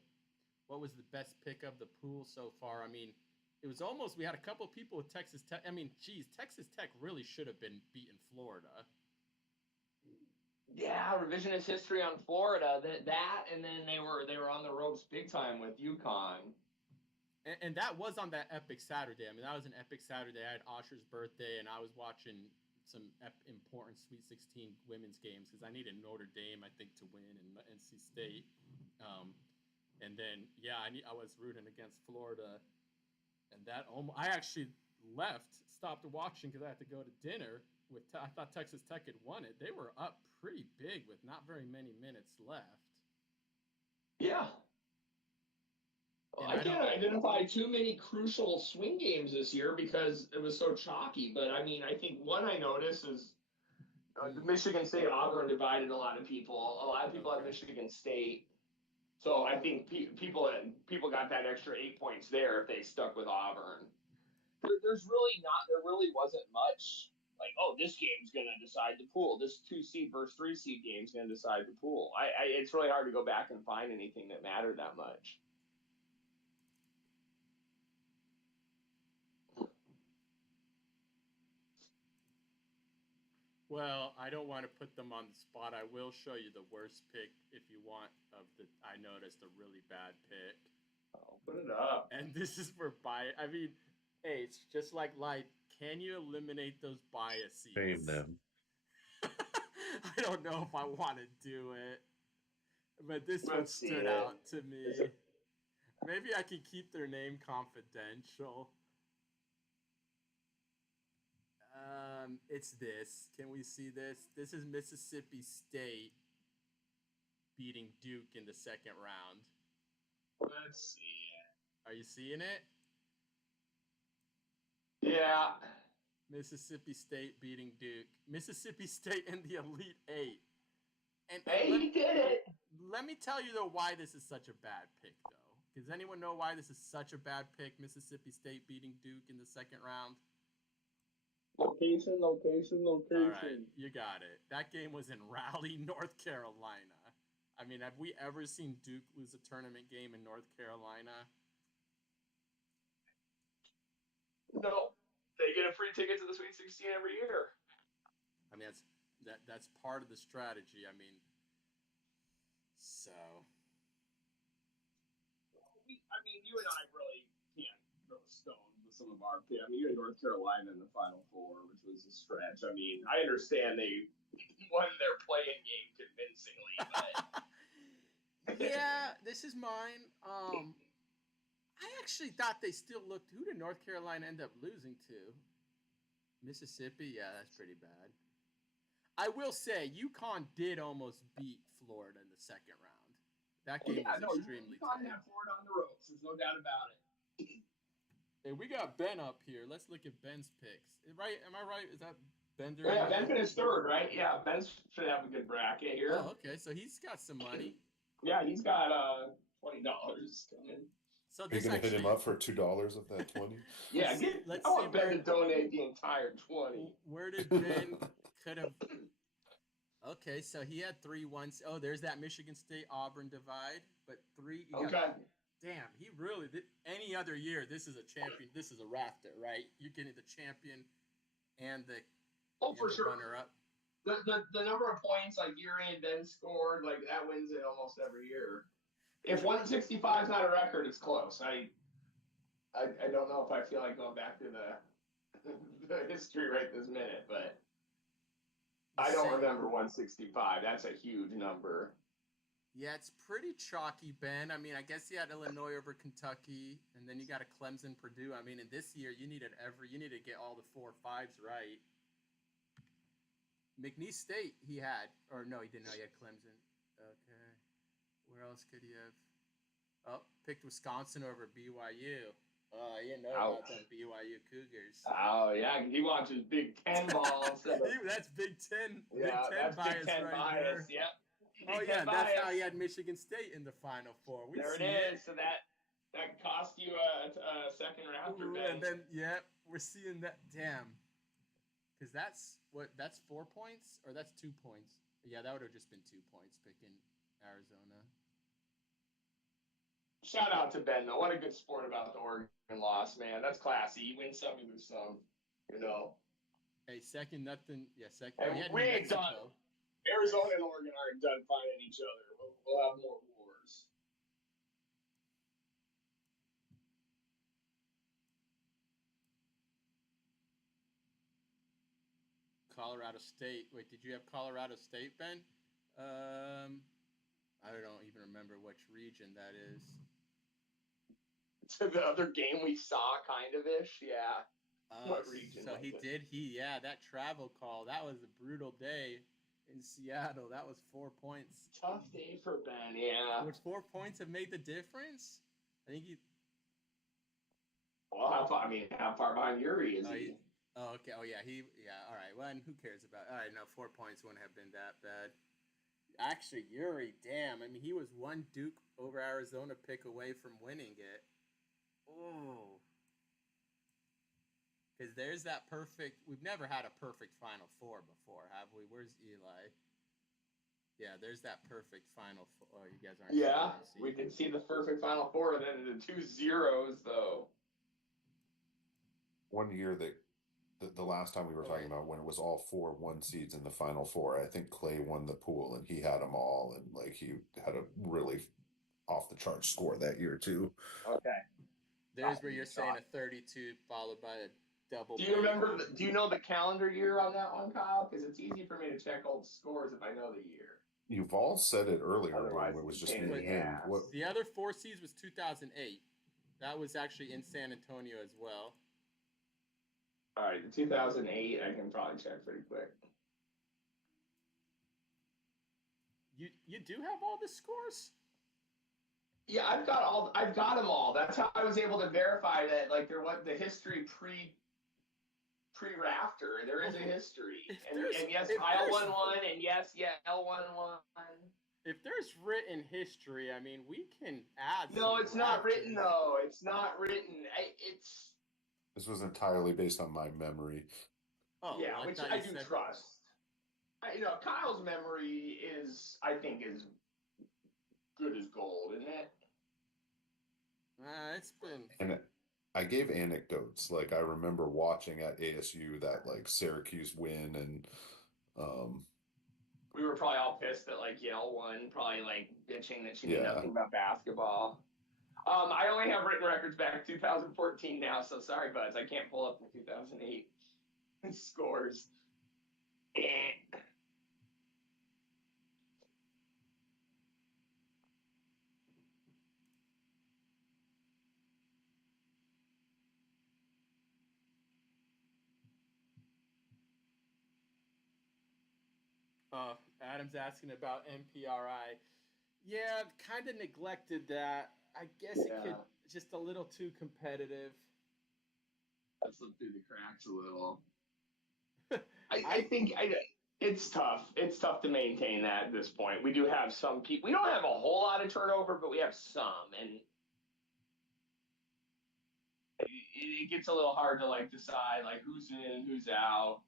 what was the best pick of the pool so far? I mean, it was almost we had a couple people with Texas Tech. I mean, geez, Texas Tech really should have been beating Florida. Yeah, revisionist history on Florida. That and then they were on the ropes big time with UConn. And that was on that epic Saturday. I mean, that was an epic Saturday. I had Osher's birthday, and I was watching some important Sweet 16 women's games because I needed Notre Dame, I think, to win and NC State. And then, yeah, I was rooting against Florida. And that I actually stopped watching because I had to go to dinner. I thought Texas Tech had won it. They were up pretty big with not very many minutes left. Yeah. I can't identify too many crucial swing games this year because it was so chalky. But I mean, I think one I noticed is Michigan State Auburn divided a lot of people. A lot of people had Michigan State, so I think people got that extra 8 points there if they stuck with Auburn. There really wasn't much like, oh, this game's going to decide the pool. This 2 seed versus 3 seed game's going to decide the pool. It's really hard to go back and find anything that mattered that much. Well, I don't want to put them on the spot. I will show you the worst pick if you want I noticed a really bad pick. I'll put it up. And this is for bias. I mean, hey, it's just like light. Can you eliminate those biases? Shame them. I don't know if I want to do it. But this one stood out to me. Maybe I can keep their name confidential. It's this. Can we see this? This is Mississippi State beating Duke in the second round. Let's see it. Are you seeing it? Yeah. Mississippi State beating Duke. Mississippi State in the Elite Eight. And he did it. Let me tell you, though, why this is such a bad pick, though. Does anyone know why this is such a bad pick, Mississippi State beating Duke in the second round? Location. All right, you got it. That game was in Raleigh, North Carolina. I mean, have we ever seen Duke lose a tournament game in North Carolina? No. They get a free ticket to the Sweet 16 every year. I mean, that's part of the strategy. I mean, so. You and I really can't throw stones with some of our picks. I mean, you had North Carolina in the Final Four, which was a stretch. I mean, I understand they won their playing game convincingly, but yeah, this is mine. I actually thought they still looked. Who did North Carolina end up losing to? Mississippi? Yeah, that's pretty bad. I will say, UConn did almost beat Florida in the second round. That game was extremely UConn tight. had Florida on the ropes. There's no doubt about it. Hey, we got Ben up here. Let's look at Ben's picks. Right? Am I right? Is that Bender? Yeah, Ben finished third, right? Yeah, Ben should have a good bracket here. Oh, okay. So he's got some money. Yeah, he's got $20 coming. So Are you this gonna hit him actually, up for $2 of that 20? Yeah, let's I see want Ben to donate the entire 20. where did Ben could have. Okay, so he had 3-1. Oh, there's that Michigan State Auburn divide, but Okay. Damn, he really did. Any other year, this is a champion. This is a Rafter, right? You're getting the champion and the For sure. runner up. The number of points like Yuri and Ben scored, like that wins it almost every year. If 165 is not a record, it's close. I don't know if I feel like going back to the history right this minute, but I don't remember 165. That's a huge number. Yeah, it's pretty chalky, Ben. I mean, I guess you had Illinois over Kentucky, and then you got a Clemson, Purdue. I mean, in this year, you needed to get all the 4 or 5s right. McNeese State, he had, or no, he didn't know he had Clemson. Okay, where else could he have? Oh, picked Wisconsin over BYU. Oh, I didn't know about them BYU Cougars. Oh yeah, he watches Big Ten ball instead of. That's Big Ten. Yeah, Big Ten that's bias Big Ten right bias. there. Yep. Oh yeah, that's how he had Michigan State in the Final Four. There it is. So that cost you a second Rafter bench. And then we're seeing that. Damn, because that's 4 points or that's 2 points. Yeah, that would have just been 2 points picking Arizona. Shout out to Ben though. What a good sport about the Oregon loss, man. That's classy. You win some, you lose some. You know. Hey, second nothing. Yeah, second. And we ain't done. Arizona and Oregon aren't done fighting each other. We'll have more wars. Colorado State. Wait, did you have Colorado State, Ben? I don't even remember which region that is. To the other game we saw, kind of ish, yeah. What region? So that travel call. That was a brutal day in Seattle. That was 4 points. Tough day for Ben, yeah. Would 4 points have made the difference? I think he. Well, how far behind Yuri is he? Oh, okay. Oh, yeah. All right. Well, and who cares about? All right. No, 4 points wouldn't have been that bad. Actually, Yuri, damn. I mean, he was one Duke over Arizona pick away from winning it. Oh. Because there's that perfect. We've never had a perfect Final Four before, have we? Where's Eli? Yeah, there's that perfect Final Four. Oh, you guys aren't. Yeah, we can see the perfect Final Four, and then the 2 zeros, though. One year the last time we were talking about when it was all 4 1 seeds in the Final Four, I think Clay won the pool and he had them all, and like he had a really off the chart score that year too. Okay. There's where you're saying a 32 followed by a double. Do you know the calendar year on that one, Kyle? Because it's easy for me to check old scores if I know the year. You've all said it earlier, Otherwise, when it was just it's me and him. What? The other 4 seeds was 2008. That was actually in San Antonio as well. All right, the 2008, I can probably check pretty quick. You do have all the scores? Yeah, I've got them all. That's how I was able to verify that. Like there was the history pre-Rafter. There is a history, and yes, Kyle won one, and yes, L won one. If there's written history, I mean, we can add. No, it's not written though. It's not written. This was entirely based on my memory. Oh, yeah, which I do trust. Kyle's memory I think, is good as gold, isn't it? It's been. And I gave anecdotes. Like I remember watching at ASU that like Syracuse win, and we were probably all pissed that like Yale won, probably like bitching that she knew nothing about basketball. I only have written records back 2014 now, so sorry, buds. I can't pull up the 2008 scores. Adam's asking about MPRI. Yeah, kind of neglected that. I guess it could just a little too competitive. That slipped through the cracks a little. I think it's tough. It's tough to maintain that at this point. We do have some people. We don't have a whole lot of turnover, but we have some, and it gets a little hard to like decide like who's in, who's out.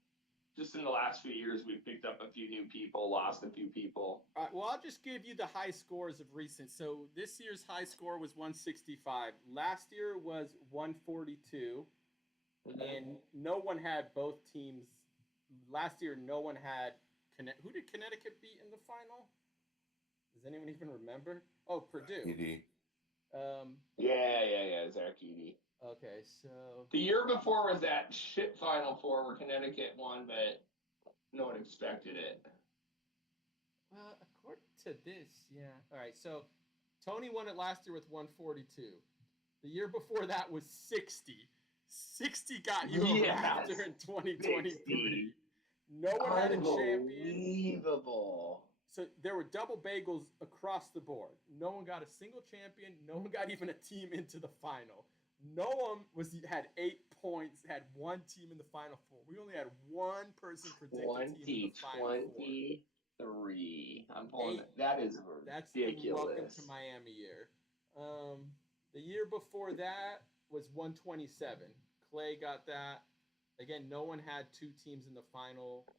Just in the last few years, we've picked up a few new people, lost a few people. All right, well, I'll just give you the high scores of recent. So this year's high score was 165. Last year was 142. And no one had both teams. Last year, no one had. Who did Connecticut beat in the final? Does anyone even remember? Oh, Purdue. Edie. Yeah, Zach Edie. Okay, so the year before was that shit Final Four where Connecticut won, but no one expected it. Well, according to this, yeah. All right, so Tony won it last year with 142. The year before that was 60. 60 got you a Rafter in 2023. 60. No one had a champion. Unbelievable. So there were double bagels across the board. No one got a single champion. No one got even a team into the final. No one had 8 points, had one team in the Final Four. We only had one person predict a team in the Final Four. 2023. I'm pulling it. That is ridiculous. That's the welcome to Miami year. The year before that was 127. Clay got that. Again, no one had two teams in the final.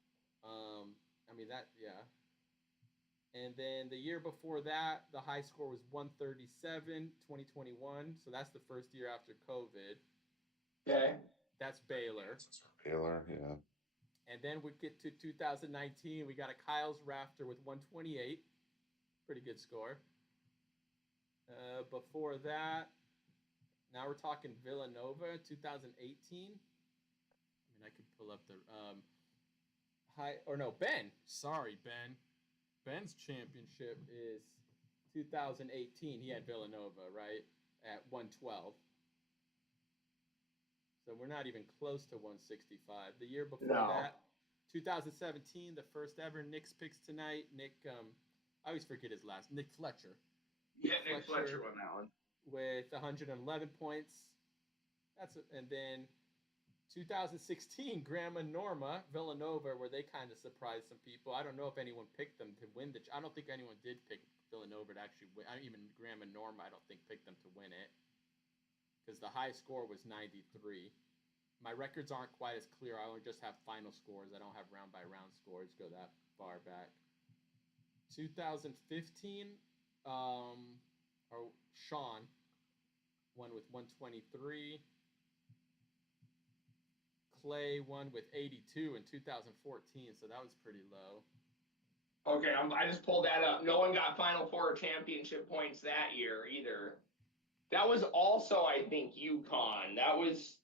And then the year before that, the high score was 137, 2021. So that's the first year after COVID. Okay. That's Baylor. Baylor, yeah. And then we get to 2019. We got a Kyle's Rafter with 128. Pretty good score. Before that, now we're talking Villanova, 2018. I could pull up the Ben. Sorry, Ben. Ben's championship is 2018. He had Villanova, right, at 112. So we're not even close to 165. The year before that, 2017, the first ever Nix Pix tonight. Nick, I always forget his last. Nick Fletcher. Yeah, Nick Fletcher won that one with 111 points. And then 2016, Grandma Norma, Villanova, where they kind of surprised some people. I don't know if anyone picked them to win I don't think anyone did pick Villanova to actually win. Even Grandma Norma, I don't think picked them to win it because the high score was 93. My records aren't quite as clear. I only just have final scores. I don't have round by round scores. Go that far back. 2015, Sean won with 123. Clay won with 82 in 2014, so that was pretty low. Okay, I just pulled that up. No one got Final Four championship points that year either. That was also, I think, UConn. That was...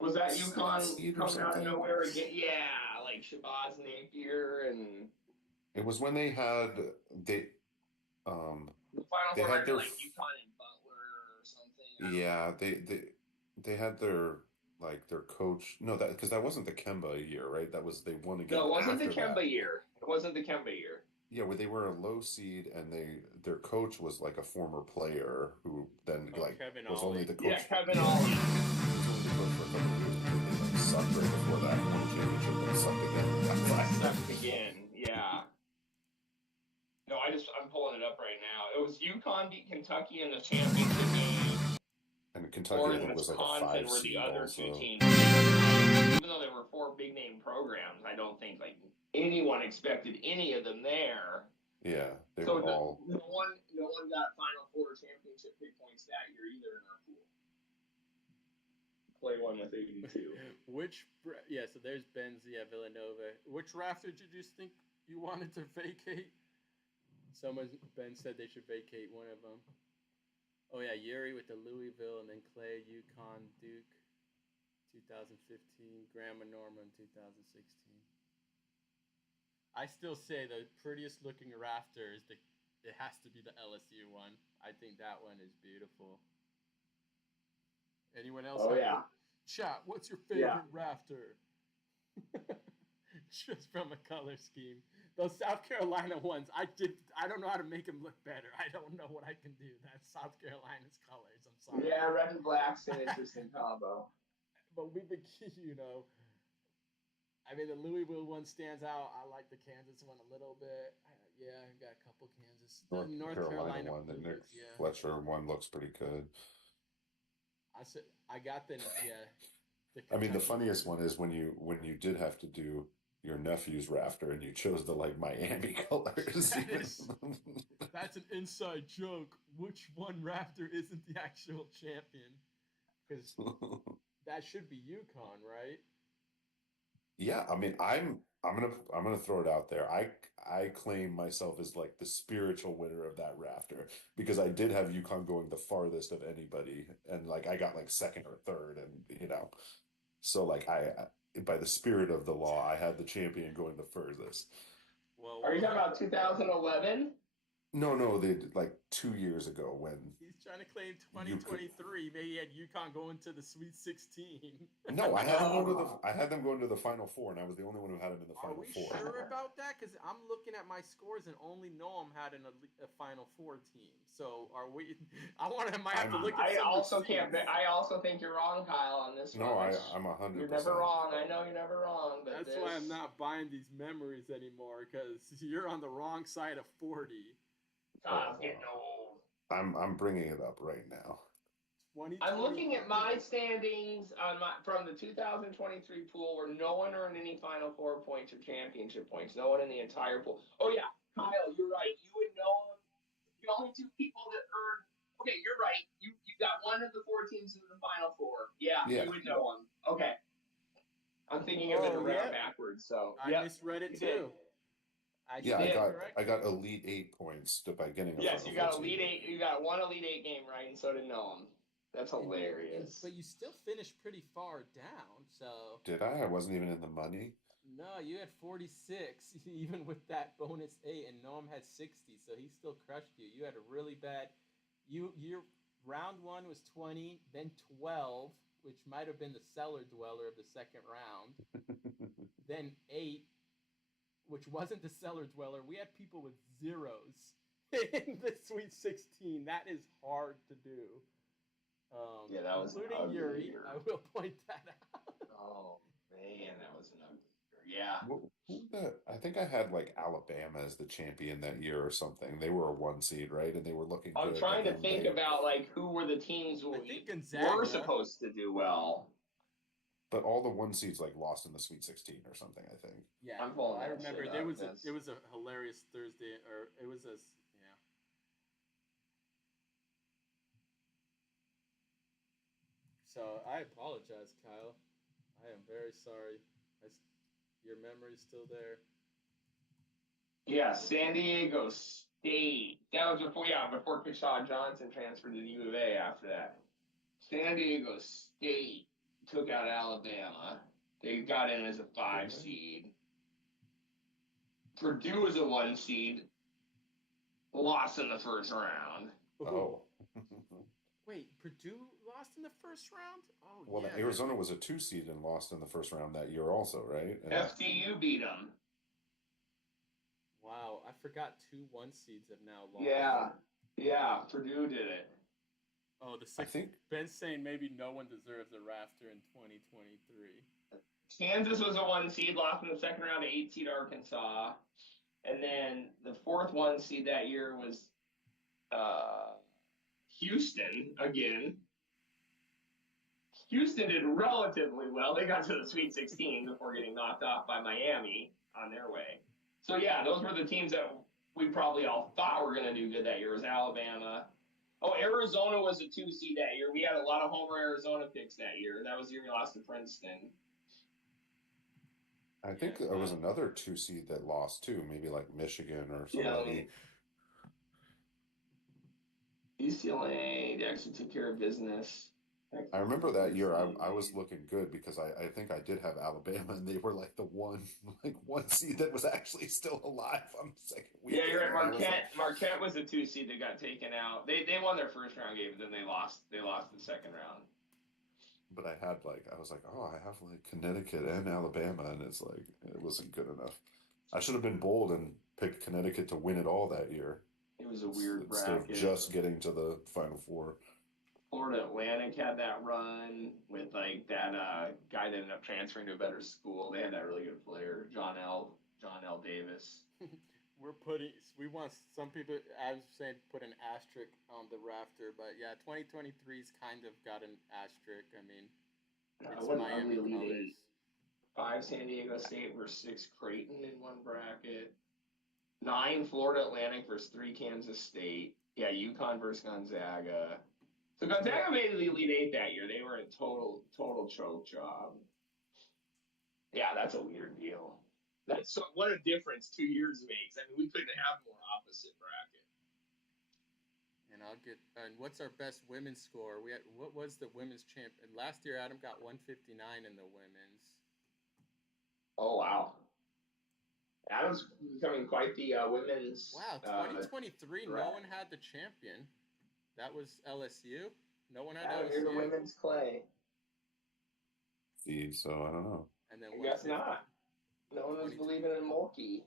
Was that UConn coming out of nowhere again? Yeah, like Shabazz Napier and... It was when they had... the Final Four had like UConn and Butler or something. Yeah, they had their coach. No, because that wasn't the Kemba year, right? That was they won again. No, it wasn't the Kemba year. It wasn't the Kemba year. Yeah, where they were a low seed, and their coach was like a former player who then was only the coach. Yeah, Kevin Ollie. He was only the coach for a couple of years. But they sucked right before that, won championship, then sucked again. Sucked again, yeah. No, I'm pulling it up right now. It was UConn beat Kentucky in the championship game. And Kentucky, I think, was like a 5 seed. Were the other also. two teams. Even though there were 4 big name programs, I don't think anyone expected any of them there. Yeah, they were all. No one got Final Four championship pick points that year either in our pool. Clay won with 82. So there's Ben's, Villanova. Which Rafter did you think you wanted to vacate? Ben said they should vacate one of them. Oh, yeah, Yuri with the Louisville, and then Clay, UConn, Duke, 2015, Grandma Norma in 2016. I still say the prettiest looking Rafter it has to be the LSU one. I think that one is beautiful. Anyone else? Oh, yeah. Chat, what's your favorite Rafter? just from a color scheme. Those South Carolina ones, I don't know how to make them look better. I don't know what I can do. That's South Carolina's colors. I'm sorry. Yeah, red and black's an interesting combo. But we've been, I mean, the Louisville one stands out. I like the Kansas one a little bit. Yeah, I got a couple Kansas. The North Carolina one, the blue Nick ones, yeah. Fletcher one looks pretty good. I got the yeah. I mean, the Kentucky funniest one is when you did have to do your nephew's Rafter and you chose the like Miami colors. That's an inside joke. Which one Rafter isn't the actual champion? Because that should be UConn, right? Yeah, I mean, I'm gonna throw it out there. I claim myself as like the spiritual winner of that Rafter because I did have UConn going the farthest of anybody, and like I got like second or third, and so like by the spirit of the law, I had the champion going the furthest. Well, Are you talking about 2011? No, they did like 2 years ago when he's trying to claim 2023. Maybe he had UConn going to the Sweet 16. no, I had them going to the Final Four, and I was the only one who had them in the Are Final we Four. sure about that? Because I'm looking at my scores and only Noam had a Final Four team. So are we? Might have to look at. I also can't. I also think you're wrong, Kyle, on this No, one. I'm 100%. You're never wrong. I know you're never wrong, but That's why I'm not buying these memories anymore. Because you're on the wrong side of 40. Kyle's getting old. I'm bringing it up right now. I'm looking at my standings from the 2023 pool where no one earned any Final Four points or championship points. No one in the entire pool. Oh yeah, Kyle, you're right. You would know the only two people that earned. Okay, you're right. You got one of the four teams in the Final Four. Yeah. You would know them. Okay. I'm thinking of it around backwards. So I misread it too. I got Elite 8 points by getting a Yes, Final you got Four Elite team. 8. You got one Elite 8 game right, and so did Noam. That's hilarious. But you still finished pretty far down, so. Did I? I wasn't even in the money. No, you had 46, even with that bonus 8, and Noam had 60, so he still crushed you. You had a really bad. Your round 1 was 20, then 12, which might have been the cellar dweller of the second round. Then 8, which wasn't the cellar dweller. We had people with zeros in the Sweet 16. That is hard to do. Yeah, that was including Yuri. I will point that out. Oh man, that was an ugly year. Yeah. I think I had like Alabama as the champion that year or something. They were a 1 seed, right? And they were looking good. I'm trying to think about like who were the teams who were supposed to do well. But all the 1 seeds like lost in the Sweet 16 or something, I think. Yeah, I remember it was a hilarious Thursday, or it was a So I apologize, Kyle. I am very sorry. Your memory's still there. Yeah, San Diego State. That was before Kershaw Johnson transferred to the U of A after that. San Diego State took out Alabama. They got in as a 5 seed. Purdue was a 1 seed. Lost in the first round. Oh. Wait, Purdue lost in the first round? Oh, well, yeah. Arizona was a 2 seed and lost in the first round that year also, right? And FDU beat them. Wow, I forgot 2 1 seeds have now lost. Yeah, Purdue did it. Oh, I think Ben's saying maybe no one deserves a Rafter in 2023. Kansas was a 1 seed, lost in the second round to 8 seed Arkansas. And then the 4th 1 seed that year was Houston again. Houston did relatively well. They got to the Sweet 16 before getting knocked off by Miami on their way. So, yeah, those were the teams that we probably all thought were going to do good that year. It was Alabama. Oh, Arizona was a 2 seed that year. We had a lot of homer Arizona picks that year. That was the year we lost to Princeton. I think there was another 2 seed that lost too, maybe like Michigan or somebody. UCLA, they actually took care of business. I remember that year I was looking good because I think I did have Alabama and they were like the 1 seed that was actually still alive on the second week. Yeah, you're right. Marquette was a 2 seed that got taken out. They won their first round game, but then they lost the second round. but I was like, oh, I have like Connecticut and Alabama, and it's like it wasn't good enough. I should have been bold and picked Connecticut to win it all that year It was a weird instead of bracket. just getting to the Final Four. Florida Atlantic had that run with like that guy that ended up transferring to a better school. They had that really good player, John L. Davis. We want some people, I was saying, put an asterisk on the Rafter, but yeah, 2023's kind of got an asterisk. I mean, it's What an Miami ugly Elite colors. Eight. 5 San Diego State versus 6 Creighton in one bracket. 9 Florida Atlantic versus 3 Kansas State. Yeah, UConn versus Gonzaga. So Gonzaga made the Elite Eight that year. They were a total choke job. Yeah, that's a weird deal. That's so, what a difference 2 years makes. I mean, we couldn't have more opposite bracket. And what's our best women's score? What was the women's champion? Last year, Adam got 159 in the women's. Oh, wow. Adam's becoming quite the women's. Wow, 2023, no one had the champion. That was LSU. No one had Adam, LSU. you're the women's Clay. See, so I don't know. And then I guess not. No one was believing in Mulkey.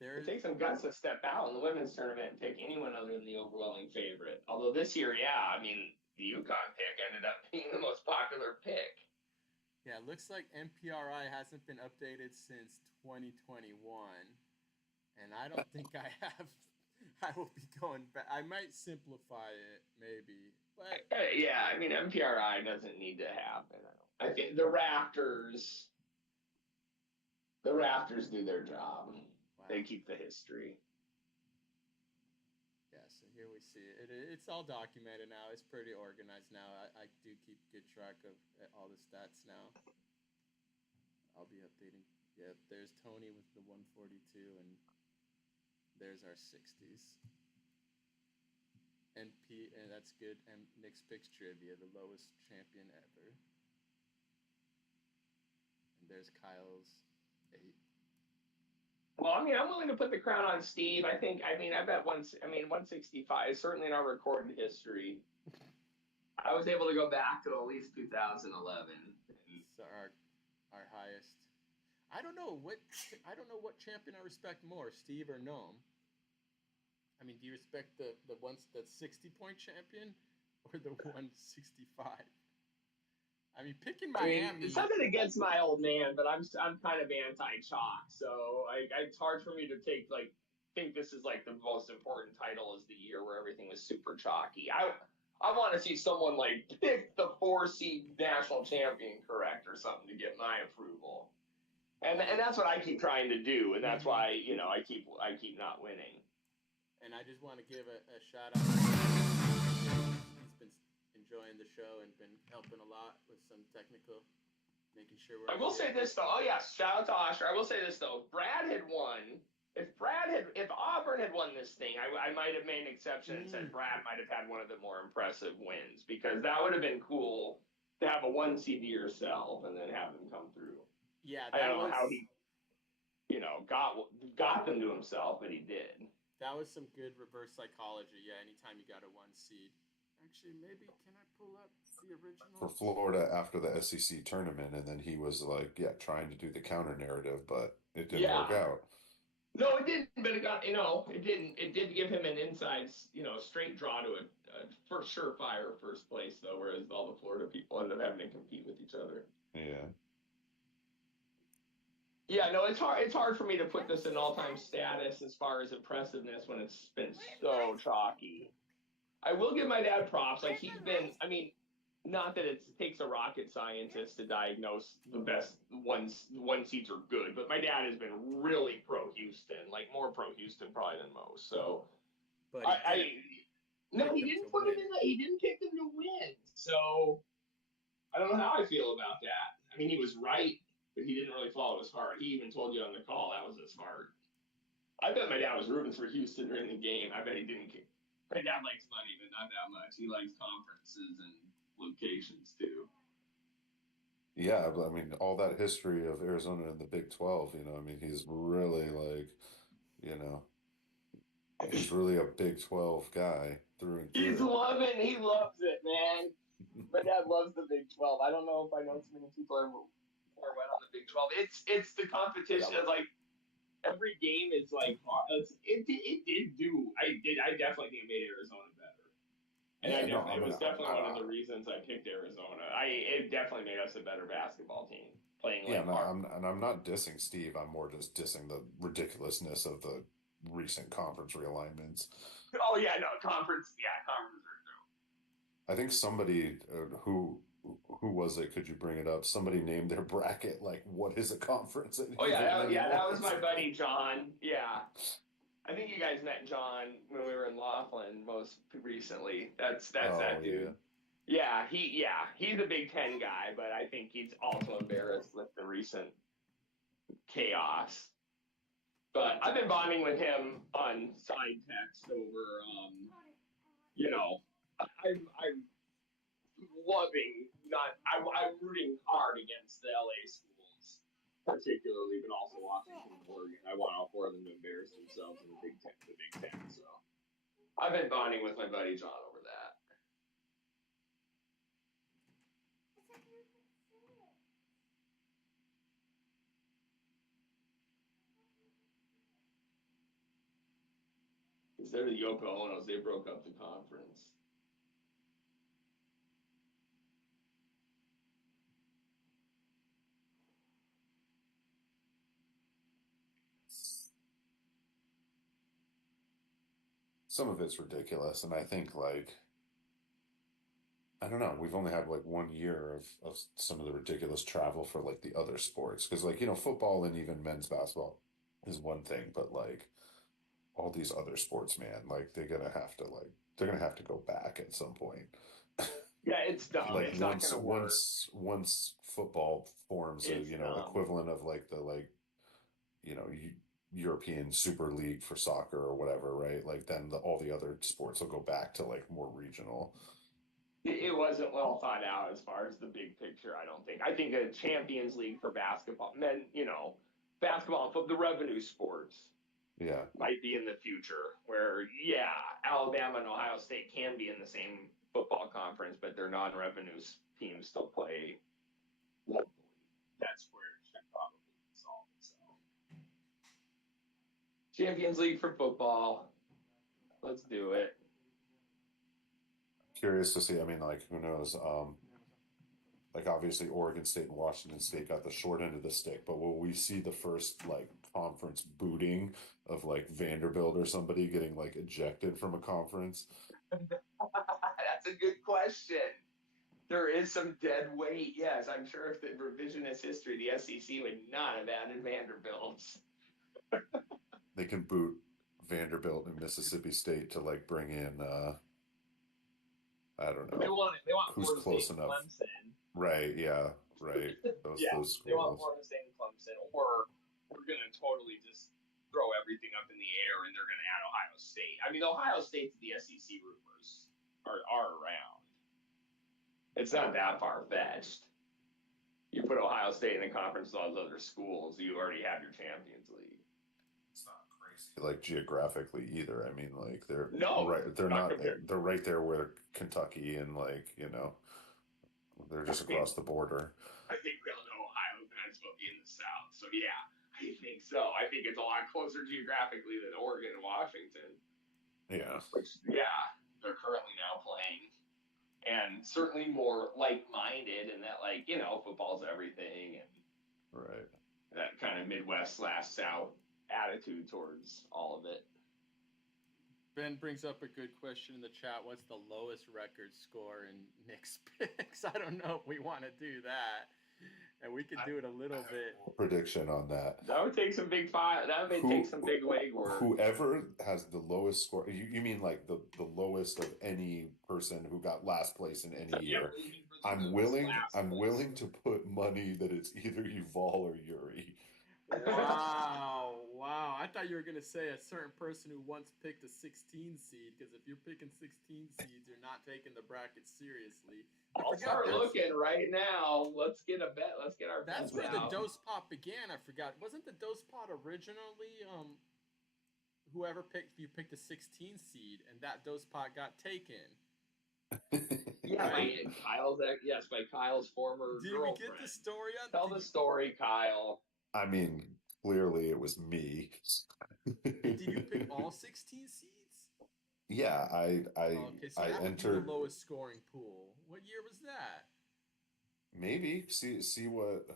It takes some guts to step out in the women's tournament and pick anyone other than the overwhelming favorite. Although this year, yeah, I mean, the UConn pick ended up being the most popular pick. Yeah, it looks like MPRI hasn't been updated since 2021. And I don't think I have. I will be going back. I might simplify it, maybe. But yeah, I mean, MPRI doesn't need to happen. I think the Rafters do their job. Wow. They keep the history. Yeah, so here we see it. It's all documented now. It's pretty organized now. I do keep good track of all the stats now. I'll be updating. Yeah, there's Tony with the 142, and there's our 60s. And that's good. And Nix Pix trivia, the lowest champion ever. And there's Kyle's 8. Well, I mean, I'm willing to put the crown on Steve. I bet 165 is certainly in our recorded history. I was able to go back to at least 2011. So our highest. I don't know what champion I respect more, Steve or Gnome. I mean, do you respect the 60-point champion or the 165? I mean, picking Miami. I mean, it's nothing against my old man, but I'm kind of anti-chalk, so it's hard for me to think this is like the most important title of the year where everything was super chalky. I want to see someone like pick the 4-seed national champion correct or something to get my approval, and that's what I keep trying to do, and that's why I keep not winning. And I just want to give a shout out. He's been enjoying the show and been helping a lot with some technical, making sure we're. I will say this though. Oh yes, shout out to Osher. I will say this though. Brad had won. If Auburn had won this thing, I might have made an exception and said Brad might have had one of the more impressive wins, because that would have been cool to have a 1 seed to yourself and then have them come through. Yeah, I don't know how he, got them to himself, but he did. That was some good reverse psychology. Yeah, anytime you got a 1 seed. Actually, maybe can I pull up the original for Florida after the SEC tournament, and then he was like, trying to do the counter narrative, but it didn't work out. No, it didn't. But it got it didn't. It did give him an inside straight draw to a first surefire first place though, whereas all the Florida people ended up having to compete with each other. Yeah. Yeah, no, it's hard. It's hard for me to put this in all-time status as far as impressiveness when it's been so chalky. I will give my dad props. Like he's been. I mean, not that it takes a rocket scientist to diagnose the best one seeds are good, but my dad has been really pro Houston, like more pro Houston probably than most. So, but he didn't put him in. He didn't pick them to win. So, I don't know how I feel about that. I mean, he was right, but he didn't really follow his heart. He even told you on the call that was his heart. I bet my dad was rooting for Houston during the game. I bet he didn't. My dad likes money, but not that much. He likes conferences and locations too. Yeah, but I mean, all that history of Arizona in the Big 12, I mean, he's really He's really a Big 12 guy through and He through. loves it, man. My dad loves the Big 12. I don't know if I know too many people are went on the Big 12. It's the competition. It's like every game is like it did do. I definitely think it made Arizona better. And Yeah, no, it was definitely one of the reasons I picked Arizona. It definitely made us a better basketball team playing yeah, like hard. I'm not dissing Steve. I'm more just dissing the ridiculousness of the recent conference realignments. Oh yeah, no conference. Yeah, conference. I think somebody who was it? Could you bring it up? Somebody named their bracket like what is a conference Oh yeah, anymore? that was my buddy John. Yeah, I think you guys met John when we were in Laughlin most recently. That's Oh that yeah. dude. He's a Big Ten guy, but I think he's also embarrassed with the recent chaos. But I've been bonding with him on side text over, you know, I'm loving not I'm rooting hard against the LA schools, particularly, but also Washington and Oregon. I want all four of them to embarrass themselves in the Big Ten. So I've been bonding with my buddy John over that. Instead of the Yoko Onos, they broke up the conference. Some of it's ridiculous, and I think like I don't know. We've only had like 1 year of some of the ridiculous travel for like the other sports because like football and even men's basketball is one thing, but like all these other sports, man, like they're gonna have to go back at some point. Yeah, it's dumb. Like It's not going to work. once football forms a It's dumb. equivalent of like the you know European Super League for soccer or whatever, right? Like then all the other sports will go back to like more regional. It wasn't well thought out as far as the big picture. I don't think. I think a Champions League for basketball, men, basketball, the revenue sports Yeah, might be in the future. Where yeah, Alabama and Ohio State can be in the same football conference, but their non-revenue teams still play locally. That's where it should probably solve itself. Champions League for football. Let's do it. curious to see. I mean, like who knows? Like obviously Oregon State and Washington State got the short end of the stick, but will we see the first like conference booting of like Vanderbilt or somebody getting like ejected from a conference? That's a good question. There is some dead weight. Yes, I'm sure if the revisionist history, the SEC would not have added Vanderbilt's. They can boot Vanderbilt and Mississippi State to like bring in I don't know They want who's Florida close State and enough. Clemson. Right, yeah, right. Yeah, Those they want schools. Florida State and Clemson, or we're gonna totally just throw everything up in the air and they're gonna add Ohio State. I mean, Ohio State's the SEC rumors are around. It's not that far fetched. You put Ohio State in the conference with all those other schools, you already have your Champions League. It's not crazy like geographically either. I mean, like they're No, right. They're not not. compared. They're right there where Kentucky and like they're just I mean, across the border. I think we all know Ohio might as well be in the South. So yeah, I think so. I think it's a lot closer geographically than Oregon and Washington, Yeah. which yeah, they're currently now playing. And certainly more like-minded in that, like, football's everything, and Right. that kind of Midwest slash South attitude towards all of it. Ben brings up a good question in the chat. What's the lowest record score in Nix Pix? I don't know if we want to do that. And we could do it a little bit. Prediction on that. That would take some big file. That may take some big legwork. Whoever has the lowest score, you mean like the lowest of any person who got last place in any year? I'm willing to put money that it's either Yuval or Yuri. Wow. I thought you were going to say a certain person who once picked a 16 seed, because if you're picking 16 seeds, you're not taking the bracket seriously. I'll start looking right now. Let's get a bet. Let's get our That's bets where out. the Dose Pop began. I forgot. Wasn't the Dose Pot originally whoever you picked a 16 seed, and that dose pot got taken. Yeah, Right? by Kyle's former Did girlfriend. we get the story on? Tell the story, Kyle. I mean, clearly it was me. Did you pick all 16 seeds? Yeah, Okay, so I that would be entered the lowest scoring pool. What year was that? maybe see what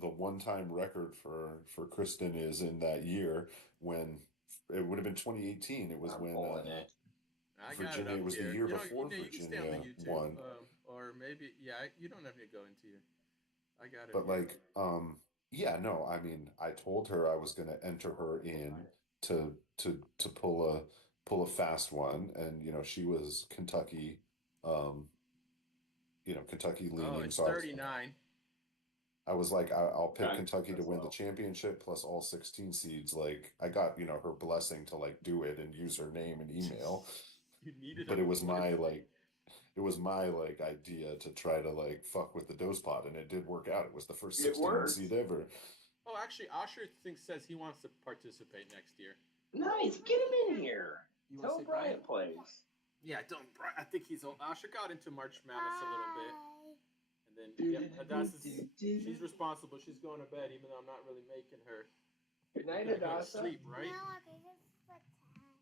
the one-time record for Kristen is in that year when it would have been 2018. It was I'm when pulling it. I got it Virginia, up it was the here. year You know, before you can stay on the Virginia YouTube, won. or maybe you don't have to go into your. I got it But here. like, yeah, no, I mean, I told her I was gonna enter her in to pull a fast one, and she was Kentucky, um, Kentucky Oh, leaning. it's So 39. I was like, I'll pick Okay, Kentucky to that's win the low. championship plus all 16 seeds. Like, I got, her blessing to like do it and use her name and email. You needed a But blessing. it was my like idea to try to like fuck with the dose pot, and it did work out. It was the first It 16 worked. seed ever. Oh, actually, Osher says he wants to participate next year. Nice, get him in here. You Tell want to say Brian Brian? plays. Yeah, don't. I think he's old. Osher got into March Madness a little bit, Bye. and then she's responsible. She's going to bed, even though I'm not really making her. Good night, You're gonna go to Hadassah. sleep, right? No, okay, this is the time.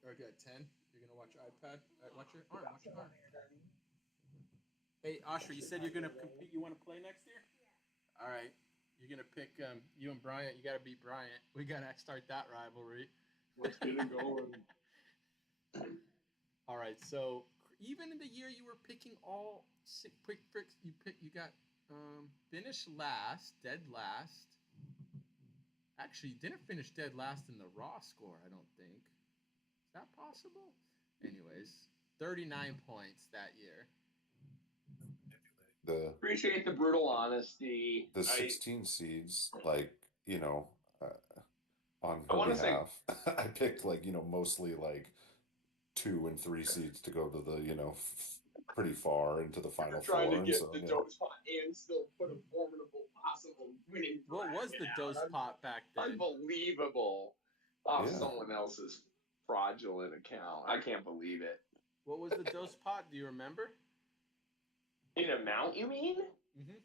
Okay, 10. You're gonna watch your iPad. Watch your arm. Watch your arm. Hey, Osher, you said you're gonna compete. You want to play next year? Yeah. All right. You're gonna pick you and Bryant. You gotta beat Bryant. We gotta start that rivalry. Let's get it going. All right. So even in the year you were picking all six picks, you got finished last, dead last. Actually, you didn't finish dead last in the raw score. I don't think. Is that possible? Anyways, 39 points that year. Appreciate the brutal honesty. The 16 seeds, like, uh, on I her want to say behalf, I picked like, mostly like 2 and 3 seeds to go to the, pretty far into the final trying four. to And get so, the dose pot and still put a formidable possible winning. What was the dose pot back then? Unbelievable. Off Yeah. someone else's fraudulent account. I can't believe it. What was the dose pot? Do you remember? In amount, you mean? Mm-hmm.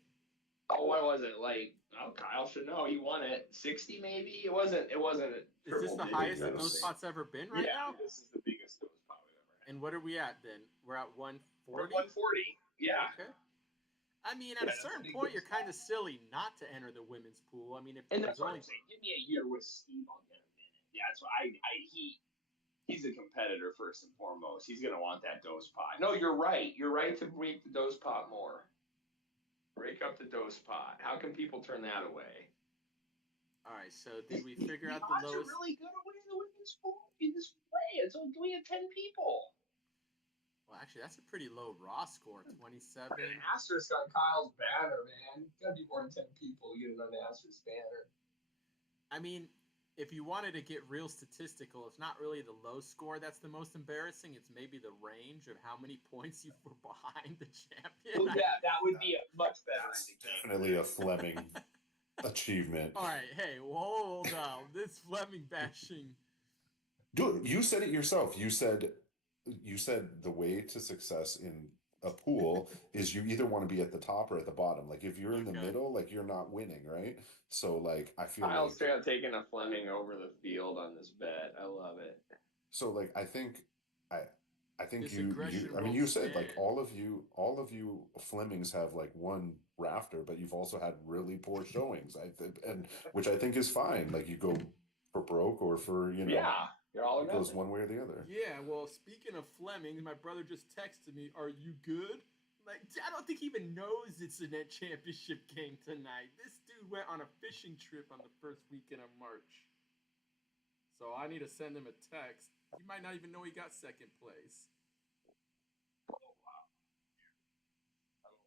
Oh, what was it? Like, oh, Kyle should know. He won it. 60 maybe? It wasn't. Is this the highest that dose pot's ever been right now? This is the biggest dose pot we've ever had. And what are we at then? We're at 140? We're 140. Yeah. Okay. I mean, at a certain point, you're kind of silly not to enter the women's pool. I mean, if And there's that's what only I'm saying. Give me a year with Steve, I'll get him in it. Yeah, that's why he's a competitor first and foremost. He's gonna want that dose pot. No, you're right. You're right to break the dose pot more. Break up the dose pot. How can people turn that away? All right. So did we figure out the odds lowest? are really good at winning the women's pool in this way. It's only we have 10 people. Well, actually, that's a pretty low raw score. 27. Put an asterisk on Kyle's banner, man. Gotta be more than 10 people to get it on the asterisk banner. I mean, if you wanted to get real statistical, it's not really the low score that's the most embarrassing. It's maybe the range of how many points you were behind the champion. Well, that would be a much better indicator. Definitely a Fleming achievement. All right, hey, hold on. This Fleming bashing. Dude, you said it yourself. You said the way to success in a pool is you either want to be at the top or at the bottom. Like if you're in the middle, like you're not winning, right? So like I feel Kyle's like straight up taking a Fleming over the field on this bet. I love it. so like I think This you aggression I mean won't you said like stand. all of you Flemings have like one Rafter, but you've also had really poor showings. I think, and which I think is fine. Like you go for broke or for Yeah, you're all it goes one way or the other. Yeah, well, speaking of Fleming, my brother just texted me, "Are you good?" Like, I don't think he even knows it's a net championship game tonight. This dude went on a fishing trip on the first weekend of March. So I need to send him a text. He might not even know he got second place.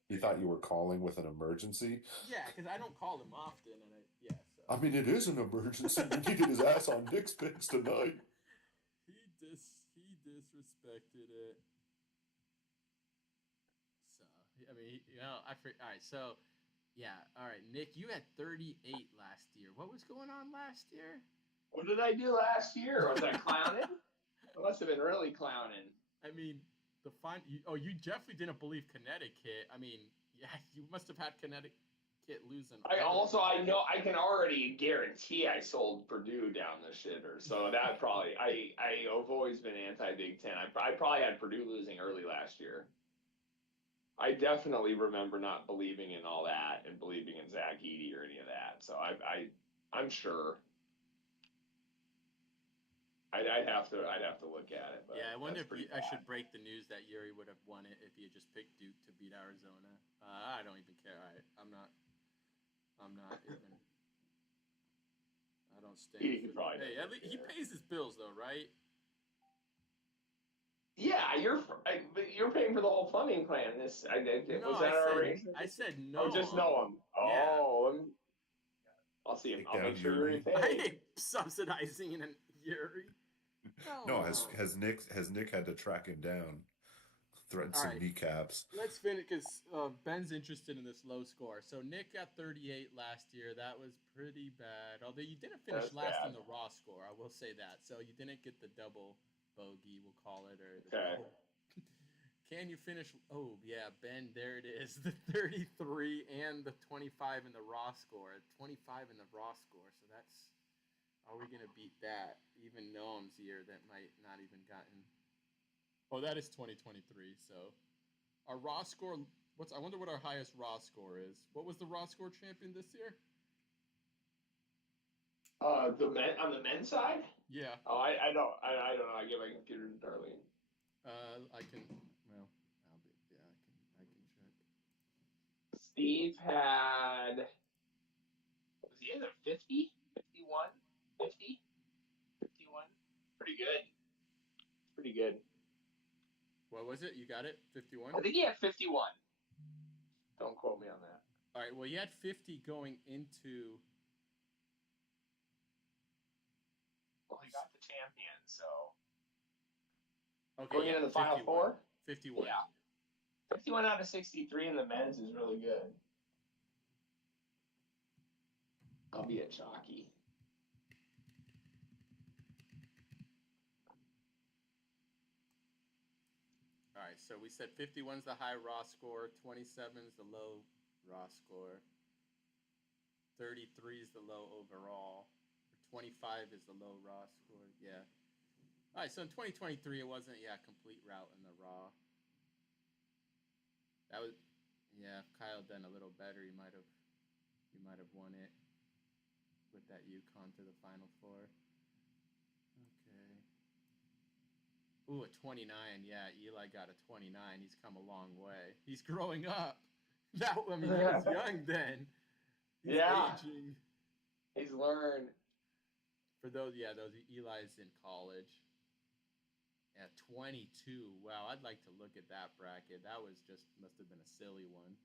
He thought you were calling with an emergency. Yeah, because I don't call him often, and so. I mean, it is an emergency. We need to get his ass on Nix Pix tonight. He disrespected it. So I mean, all right. So yeah, all right, Nick, you had 38 last year. What was going on last year? What did I do last year? Was I clowning? I must have been really clowning. I mean, you definitely didn't believe Connecticut. I mean, yeah, you must have had Connecticut losing. I know I can already guarantee I sold Purdue down the shitter. So that probably I've always been anti Big Ten. I probably had Purdue losing early last year. I definitely remember not believing in all that and believing in Zach Edey or any of that. So I'm sure. I'd have to look at it. But yeah, I wonder if I should bad. break the news that Yuri would have won it if he had just picked Duke to beat Arizona. I don't even care. I'm not even. I don't stand. Hey, at least he pays his bills though, right? Yeah, you're paying for the whole plumbing plan. Was that our arrangement? I said no. Oh, just know him. Yeah. Oh, I'll see him. I'll make sure Yuri pays. I ain't subsidizing an Yuri. No, has Nick had to track him down, threaten some kneecaps. Let's finish because Ben's interested in this low score. So Nick got 38 last year. That was pretty bad. Although you didn't finish last in the raw score, I will say that. So you didn't get the double bogey, we'll call it, or the Can you finish? Oh yeah, Ben, there it is. The 33 and the 25 in the raw score. 25 in the raw score. So that's. Are we gonna beat that? Even Noam's year that might not even gotten. Oh, that is 2023. So, our raw score. I wonder what our highest raw score is. What was the raw score champion this year? On the men's side. Yeah. Oh, I don't know. I get my computer to Darlene. I can. Well, I can check. Steve had. Was he either 50, 51, 50, 51? Pretty good. Pretty good. What was it? You got it? 51? I think he had 51. Don't quote me on that. All right. Well, he had 50 going into. Well, he got the champion, so. Okay. Going into the Final Four? 51. Yeah. 51 out of 63 in the men's is really good. I'll be a chalky. All right, so we said 51's the high raw score, 27's the low raw score, 33 is the low overall, 25 is the low raw score. Yeah. All right, so in 2023 it wasn't complete route in the raw. That was if Kyle done a little better, he might have won it with that UConn to the Final Four. Okay. Ooh, a 29. Yeah, Eli got a 29. He's come a long way. He's growing up. He was young then. He's aging. He's learned. For those Eli's in college. Yeah, 22. Wow, I'd like to look at that bracket. That was must have been a silly one.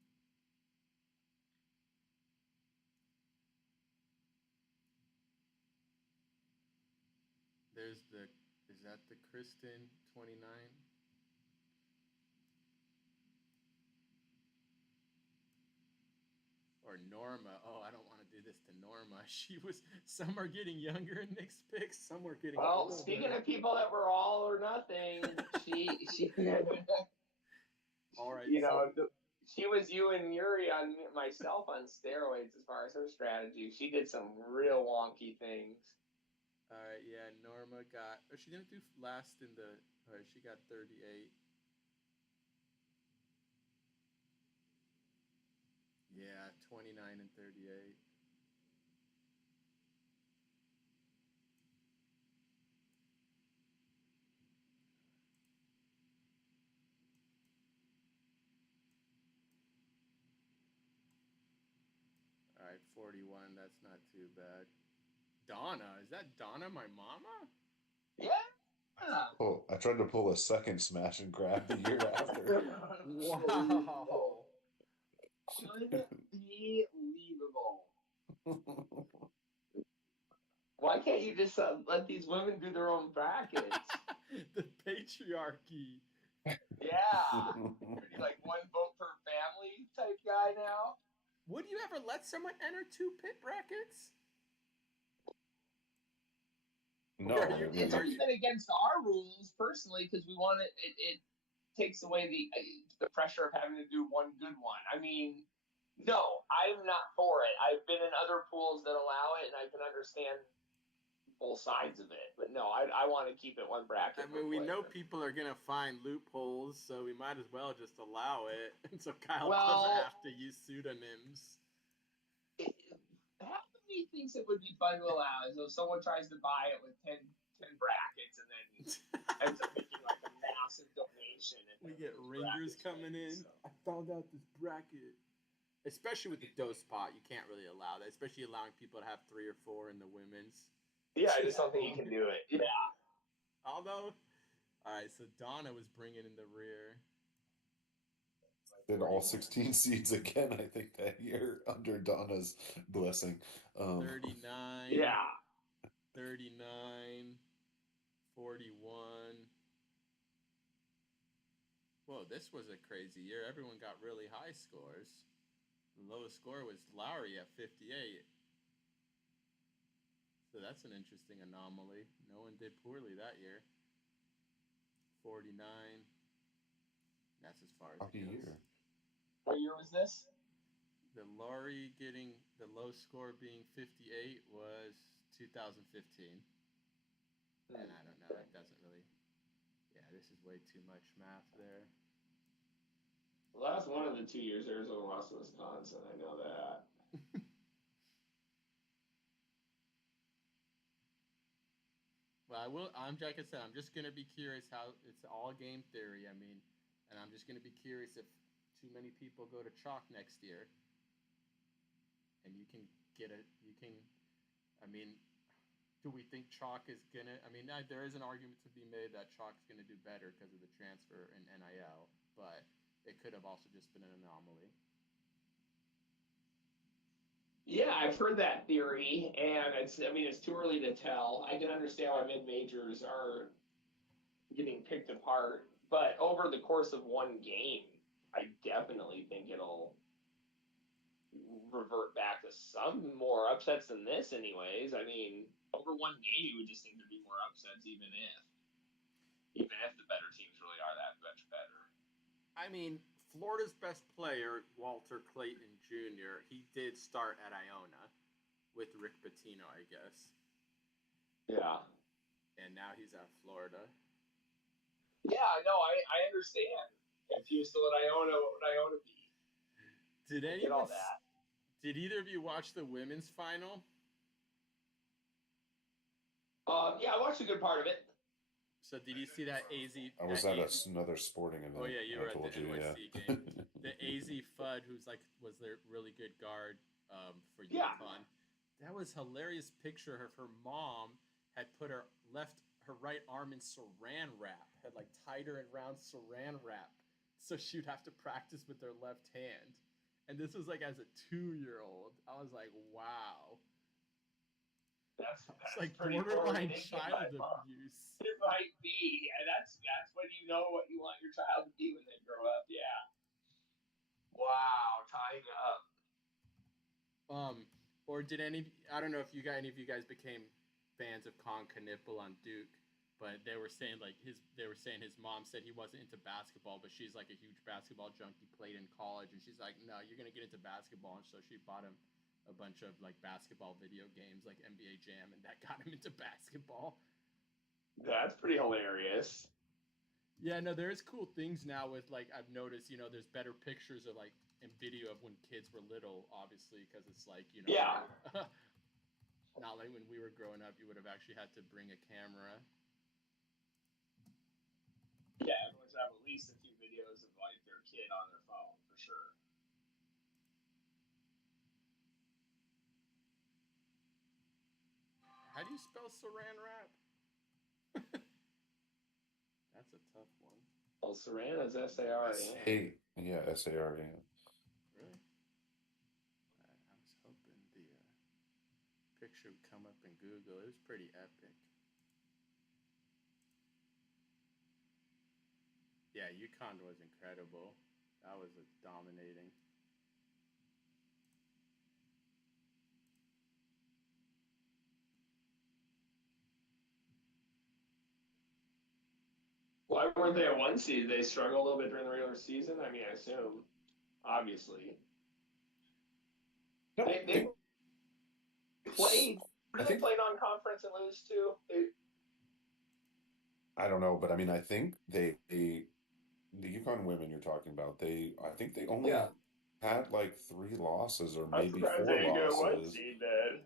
Is that the Kristen 29? Or Norma. Oh, I don't want to do this to Norma. Some are getting younger in Nix Pix, some were getting older. Speaking of people that were all or nothing, she all right. She was you and Yuri on myself on steroids as far as her strategy. She did some real wonky things. All right, yeah, Norma got. She didn't do last in the. All right, she got 38. Yeah, 29 and 38. All right, 41. That's not too bad. Donna, is that Donna, my mama? Yeah. Oh, I tried to pull a second smash and grab the year after. Wow. Unbelievable. Why can't you just let these women do their own brackets? The patriarchy. Yeah. Like one vote per family type guy now? Would you ever let someone enter 2 pit brackets? No, Are you- It's always been against our rules personally because we want it takes away the pressure of having to do one good one. I mean, no, I'm not for it. I've been in other pools that allow it, and I can understand both sides of it. But no, I want to keep it one bracket. I mean, we know people are gonna find loopholes, so we might as well just allow it, and so Kyle doesn't have to use pseudonyms. Half of me thinks it would be fun to allow is if someone tries to buy it with 10 brackets and then ends up making like a massive donation. And We get ringers coming in. So. I found out this bracket. Especially with the dose pot, you can't really allow that, especially allowing people to have 3 or 4 in the women's. Yeah, I just don't think you can do it. Yeah. Although, all right, so Donna was bringing in the rear. Did all 16 seeds again, I think, that year under Donna's blessing. 39. Yeah. 39. 41. Whoa, this was a crazy year. Everyone got really high scores. The lowest score was Lowry at 58. So that's an interesting anomaly. No one did poorly that year. 49. That's as far as it goes. Year. What year was this? The Lowry getting the low score being 58 was 2015. And I don't know. It doesn't really. Yeah, this is way too much math there. Well, that's one of the 2 years Arizona lost to Wisconsin. I know that. Well, like I said, I'm just going to be curious how it's all game theory. I mean, and I'm just going to be curious if too many people go to chalk next year. And you can I mean, do we think chalk is going to, I mean, there is an argument to be made that chalk is going to do better because of the transfer in NIL, but it could have also just been an anomaly. Yeah, I've heard that theory, and it's too early to tell. I can understand why mid-majors are getting picked apart, but over the course of one game, I definitely think it'll revert back to some more upsets than this anyways. I mean, over one game, you would just think there'd be more upsets even if the better teams really are that much better. I mean, Florida's best player, Walter Clayton Jr., he did start at Iona with Rick Pitino, I guess. Yeah. And now he's at Florida. Yeah, no, I understand. If he was still at Iona, what would Iona be? Did either of you watch the women's final? Yeah, I watched a good part of it. So did you see that AZ? I was at another sporting event. Oh yeah, you were at the NYC yeah. game. The AZ Fudd, was their really good guard for UConn. That was a hilarious picture of her mom had put her right arm in saran wrap, had like tied her around saran wrap, so she would have to practice with her left hand. And this was like as a 2-year-old. I was like, wow. That's like pretty borderline child abuse. It might be. And that's when you know what you want your child to be when they grow up. Yeah. Wow, tying up. Or did I don't know if any of you guys became fans of Con Knipple on Duke, but they were saying his mom said he wasn't into basketball, but she's like a huge basketball junkie, played in college, and she's like, no, you're gonna get into basketball, and so she bought him a bunch of like basketball video games like NBA Jam, and that got him into basketball. That's pretty hilarious. Yeah, no, there's cool things now with like I've noticed, there's better pictures of like and video of when kids were little, obviously, because it's like yeah. Not like when we were growing up, you would have actually had to bring a camera. Yeah, everyone's have at least a few videos of like their kid on their phone for sure. How do you spell saran wrap? That's a tough one. Well, saran is S-A-R-A-N. Yeah, S-A-R-A-N. Really? I was hoping the picture would come up in Google. It was pretty epic. Yeah, UConn was incredible. That was dominating. Why weren't they a 1 seed? They struggled a little bit during the regular season. I mean, I assume, obviously, No, they played. I Did they think play non-conference and lose too? I don't know, but I mean, I think the Yukon women you're talking about, I think they only Yeah, had like 3 losses or I'm maybe surprised four they didn't get a 1 losses. seed, man.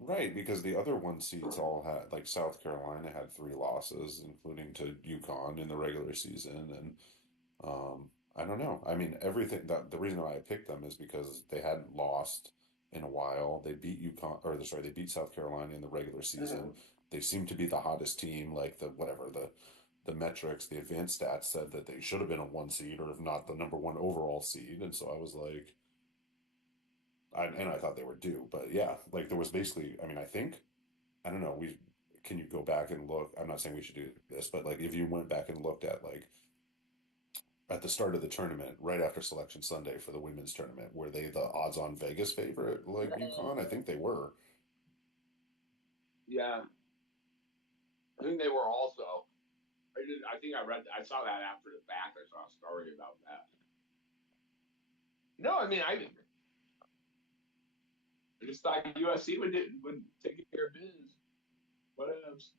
Right, because the other 1 seeds all had, like South Carolina had 3 losses, including to Yukon in the regular season, and I don't know. I mean, everything that the reason why I picked them is because they hadn't lost in a while. They beat Yukon, or sorry, they beat South Carolina in the regular season. They seem to be the hottest team. Like the metrics, the advanced stats said that they should have been a 1 seed, or if not the number one overall seed. And so I was like, and I thought they were due. But yeah, like there was basically, I mean, I don't know. Can you go back and look? I'm not saying we should do this, but like if you went back and looked at like at the start of the tournament, right after Selection Sunday for the women's tournament, were they the odds-on Vegas favorite like UConn? I think they were. Yeah, I think they were also. I think I saw that after the fact. I saw a story about that. No, I mean, I just thought USC would take care of business. Whatevs.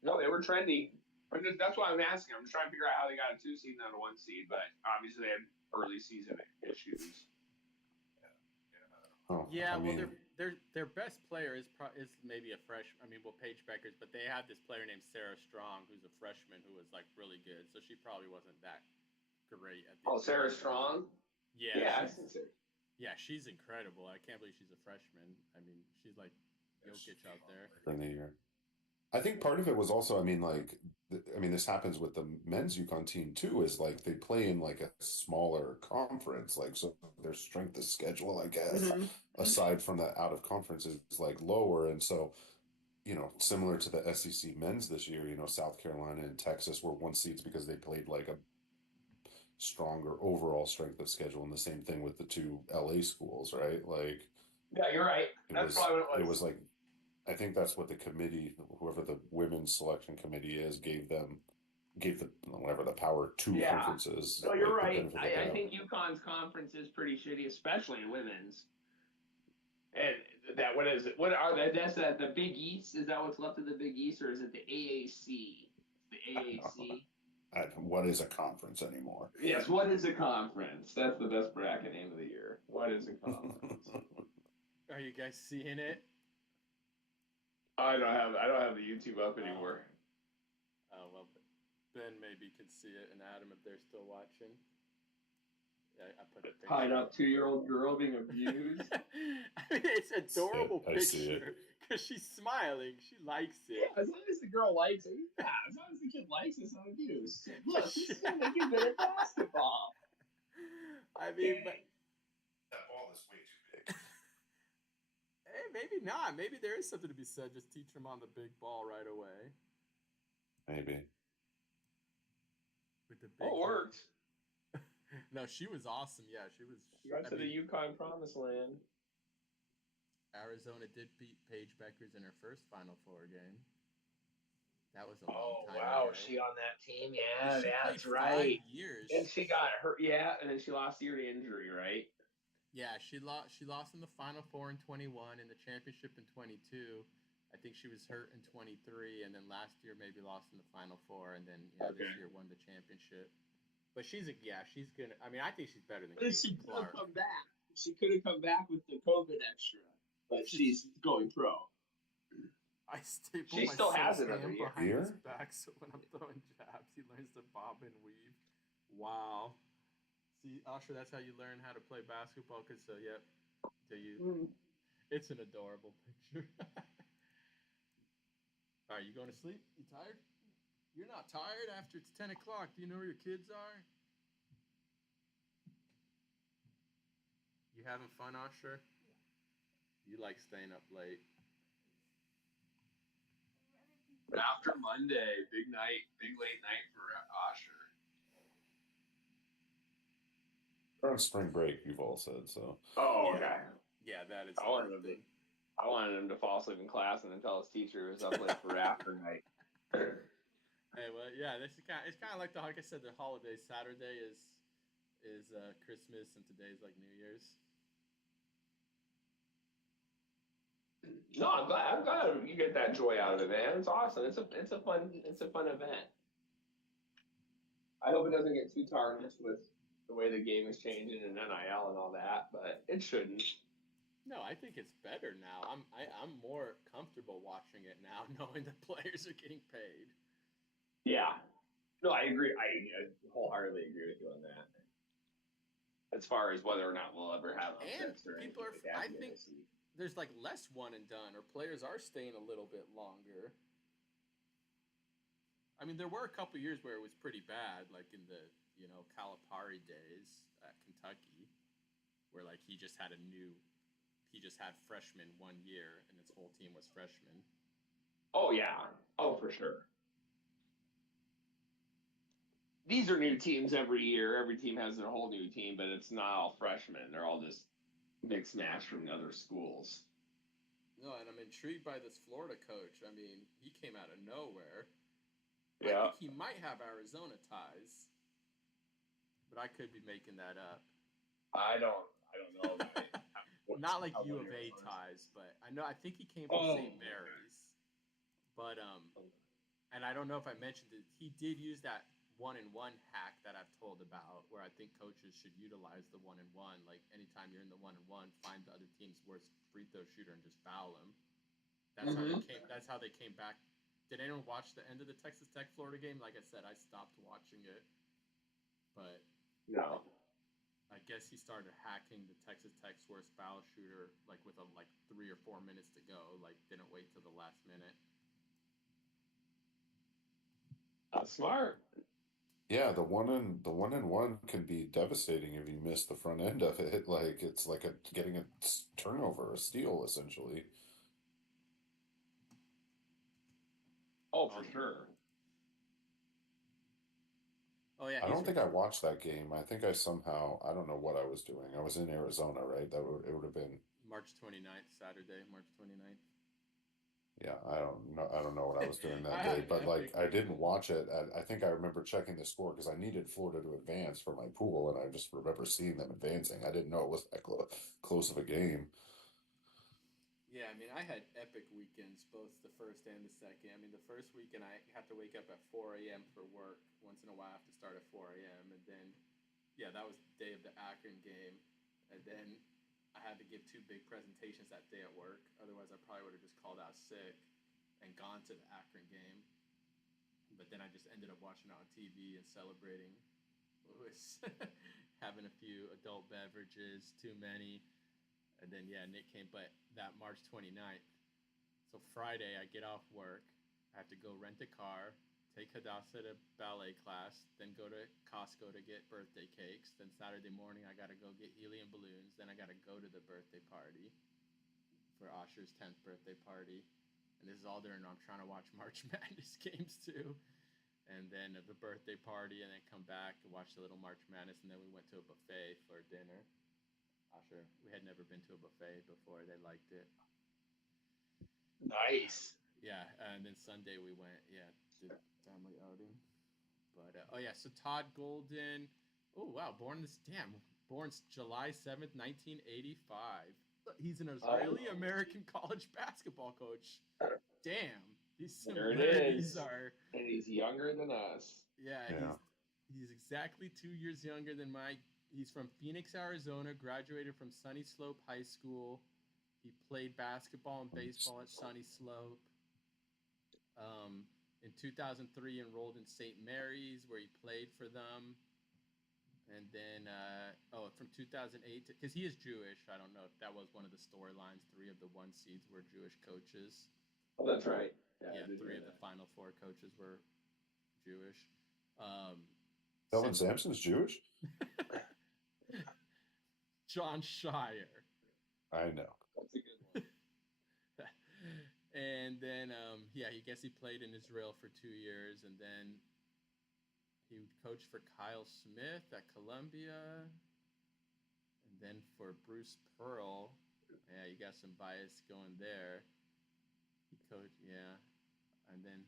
No, they were trendy. That's why I'm asking. I'm trying to figure out how they got a 2 seed and not a 1 seed, but obviously they had early season issues. Oh, Yeah, I well, mean, their best player is maybe a fresh. I mean, well, Paige Beckers, but they had this player named Sarah Strong, who's a freshman who was like really good. So she probably wasn't that great at the. Oh, Sarah Strong. Yeah, Yeah, I've seen Sarah. yeah, she's incredible. I can't believe she's a freshman. I mean, she's like Jokic out there. in the year. I think part of it was also, I mean, like, I mean, this happens with the men's UConn team too, is like they play in like a smaller conference, like, so their strength of schedule, I guess, aside from that out of conference is like lower. And so, similar to the SEC men's this year, South Carolina and Texas were 1 seeds because they played like a stronger overall strength of schedule. And the same thing with the two LA schools, right? Like, Yeah, you're right. That's probably what it was like, I think that's what the committee, whoever the women's selection committee is, gave the whatever the power two conferences. No, you're like, right. I think UConn's conference is pretty shitty, especially in women's. And what is it? What are they? That's the Big East. Is that what's left of the Big East, or is it the AAC? The AAC. What is a conference anymore? Yes. What is a conference? That's the best bracket name of the year. What is a conference? Are you guys seeing it? I don't have the YouTube up anymore. Oh well, Ben maybe could see it, and Adam if they're still watching. Yeah, I put a picture. Tied up 2-year-old girl being abused. I mean, it's an adorable picture because she's smiling. She likes it. Yeah, as long as the girl likes it. Yeah, as long as the kid likes it, it's not abuse. Look, this is gonna make you good at basketball. I mean, but that ball is way too big. hey, maybe not. Maybe there is something to be said. Just teach them on the big ball right away. Maybe. With the big it worked. No, she was awesome. Yeah, she was. You got to the UConn promised land. Arizona did beat Paige Beckers in her first Final Four game. That was a long time ago. Was she on that team? Yeah, she that's played right. 5 years. And she got hurt. Yeah, and then she lost the year to injury, right? Yeah, she lost in the Final Four in 21, in the championship in 22. I think she was hurt in 23, and then last year maybe lost in the Final Four, and then this year won the championship. But she's gonna. I mean, I think she's better than. She could have come back. She could have come back with the COVID extra, but she's going pro. I staple she my still has it hand under behind his back, so when I'm throwing jabs, he learns to bob and weave. Wow. See, Usher, that's how you learn how to play basketball. Cause it's an adorable picture. All right, you going to sleep? You tired? You're not tired after it's 10 o'clock. Do you know where your kids are? You having fun, Usher? You like staying up late. After Monday, big late night for Usher. We're on spring break, you've all said, so. Oh, okay. Yeah, that is. I wanted him to fall asleep in class and then tell his teacher he was up late for Rafter night. Hey, well, yeah, this is it's kind of like like I said, the holiday. Saturday is Christmas, and today's like New Year's. No, I'm glad you get that joy out of it, man. It's awesome. It's a fun event. I hope it doesn't get too tarnished with the way the game is changing and NIL and all that, but it shouldn't. No, I think it's better now. I'm more comfortable watching it now, knowing the players are getting paid. Yeah. No, I agree. I wholeheartedly agree with you on that. As far as whether or not we'll ever have And upsets or people anything are. like that I in the think NSC. there's like less one and done, or players are staying a little bit longer. I mean, there were a couple years where it was pretty bad, like in the Calipari days at Kentucky, where like he just had freshmen 1 year, and his whole team was freshmen. Oh yeah. Oh, for sure. These are new teams every year. Every team has their whole new team, but it's not all freshmen. They're all just mixed match from the other schools. No, and I'm intrigued by this Florida coach. I mean, he came out of nowhere. I Yeah. think he might have Arizona ties, but I could be making that up. I don't know about it. Not like How U well of you're A honest. ties, but I think he came from Oh. St. Mary's. But and I don't know if I mentioned it, he did use that 1-and-1 hack that I've told about, where I think coaches should utilize the 1-and-1. Like anytime you're in the 1-and-1, find the other team's worst free throw shooter and just foul him. That's how they came back. Did anyone watch the end of the Texas Tech Florida game? Like I said, I stopped watching it, but No. I guess he started hacking the Texas Tech's worst foul shooter like with 3 or 4 minutes to go. Like didn't wait till the last minute. That's smart. Yeah, the one and one can be devastating if you miss the front end of it. Like it's like getting a turnover, a steal, essentially. Oh, for sure. Oh yeah, I he's don't from think I watched that game. I think I don't know what I was doing. I was in Arizona, right? It would have been. March 29th, Saturday, March 29th. Yeah, I don't know what I was doing I that had day, an but epic like I didn't weekend. watch it. I think I remember checking the score because I needed Florida to advance for my pool, and I just remember seeing them advancing. I didn't know it was that close of a game. Yeah, I mean, I had epic weekends, both the first and the second. I mean, the first weekend I have to wake up at 4 a.m. for work. Once in a while, I have to start at 4 a.m. And then, yeah, that was the day of the Akron game. And then I had to give 2 big presentations that day at work. Otherwise, I probably would have just called out sick and gone to the Akron game. But then I just ended up watching it on TV and celebrating. Lewis, having a few adult beverages, too many. And then, yeah, Nick came. But that March 29th, so Friday, I get off work. I have to go rent a car, take Hadassah to ballet class, then go to Costco to get birthday cakes. Then Saturday morning, I got to go get helium balloons. Then I got to go to the birthday party for Osher's 10th birthday party. And this is all during I'm trying to watch March Madness games too. And then the birthday party, and then come back and watch the little March Madness. And then we went to a buffet for dinner. Osher, we had never been to a buffet before. They liked it. Nice. Yeah, and then Sunday we went, yeah, did family outing. But oh yeah, so Todd Golden, oh wow, born July 7th, 1985. He's an Israeli American college basketball coach. Damn, these There it similarities is. are. And he's younger than us. Yeah, Yeah. he's exactly 2 years younger than Mike. He's from Phoenix, Arizona. Graduated from Sunny Slope High School. He played basketball and baseball at Sunny Slope. In 2003, enrolled in St. Mary's, where he played for them. And then, from 2008, because he is Jewish. I don't know if that was one of the storylines. 3 of the 1 seeds were Jewish coaches. Oh, that's right. Yeah, I did 3 hear of the that. Final 4 coaches were Jewish. Kelvin Sampson's Jewish? John Shire. I know. That's a good one. And then, I guess he played in Israel for 2 years, and then he coached for Kyle Smith at Columbia, and then for Bruce Pearl. Yeah, you got some bias going there. He coached, yeah, and then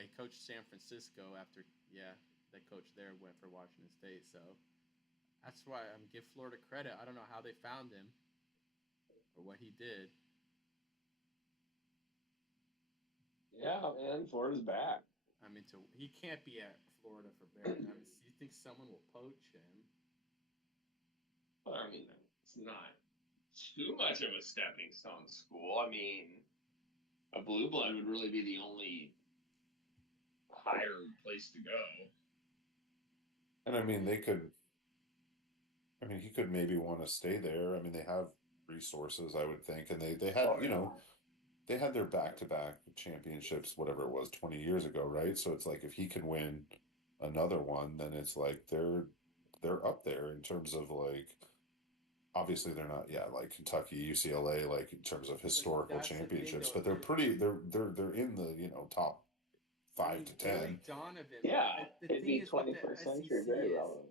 Yeah, he coached San Francisco after. Yeah, the coach there went for Washington State. So that's why I'm give Florida credit. I don't know how they found him or what he did. Yeah, man, Florida's back. I mean, he can't be at Florida for very. I mean, you think someone will poach him? Well, I mean, it's not too much of a stepping stone school. I mean, a blue blood would really be the only higher place to go. And I mean, they could. I mean, he could maybe want to stay there. I mean, they have resources, I would think, and they had, Oh yeah. they had their back-to-back championships, whatever it was, 20 years ago, right? So it's like if he can win another one, then it's like they're up there in terms of like obviously they're not, yeah, like Kentucky, UCLA, like in terms of But historical that's the thing, championships, though. but they're pretty they're in the, top I five mean, to Billy 10. Donovan. Yeah, The it'd thing be is with the 21st century, SEC very is, relevant.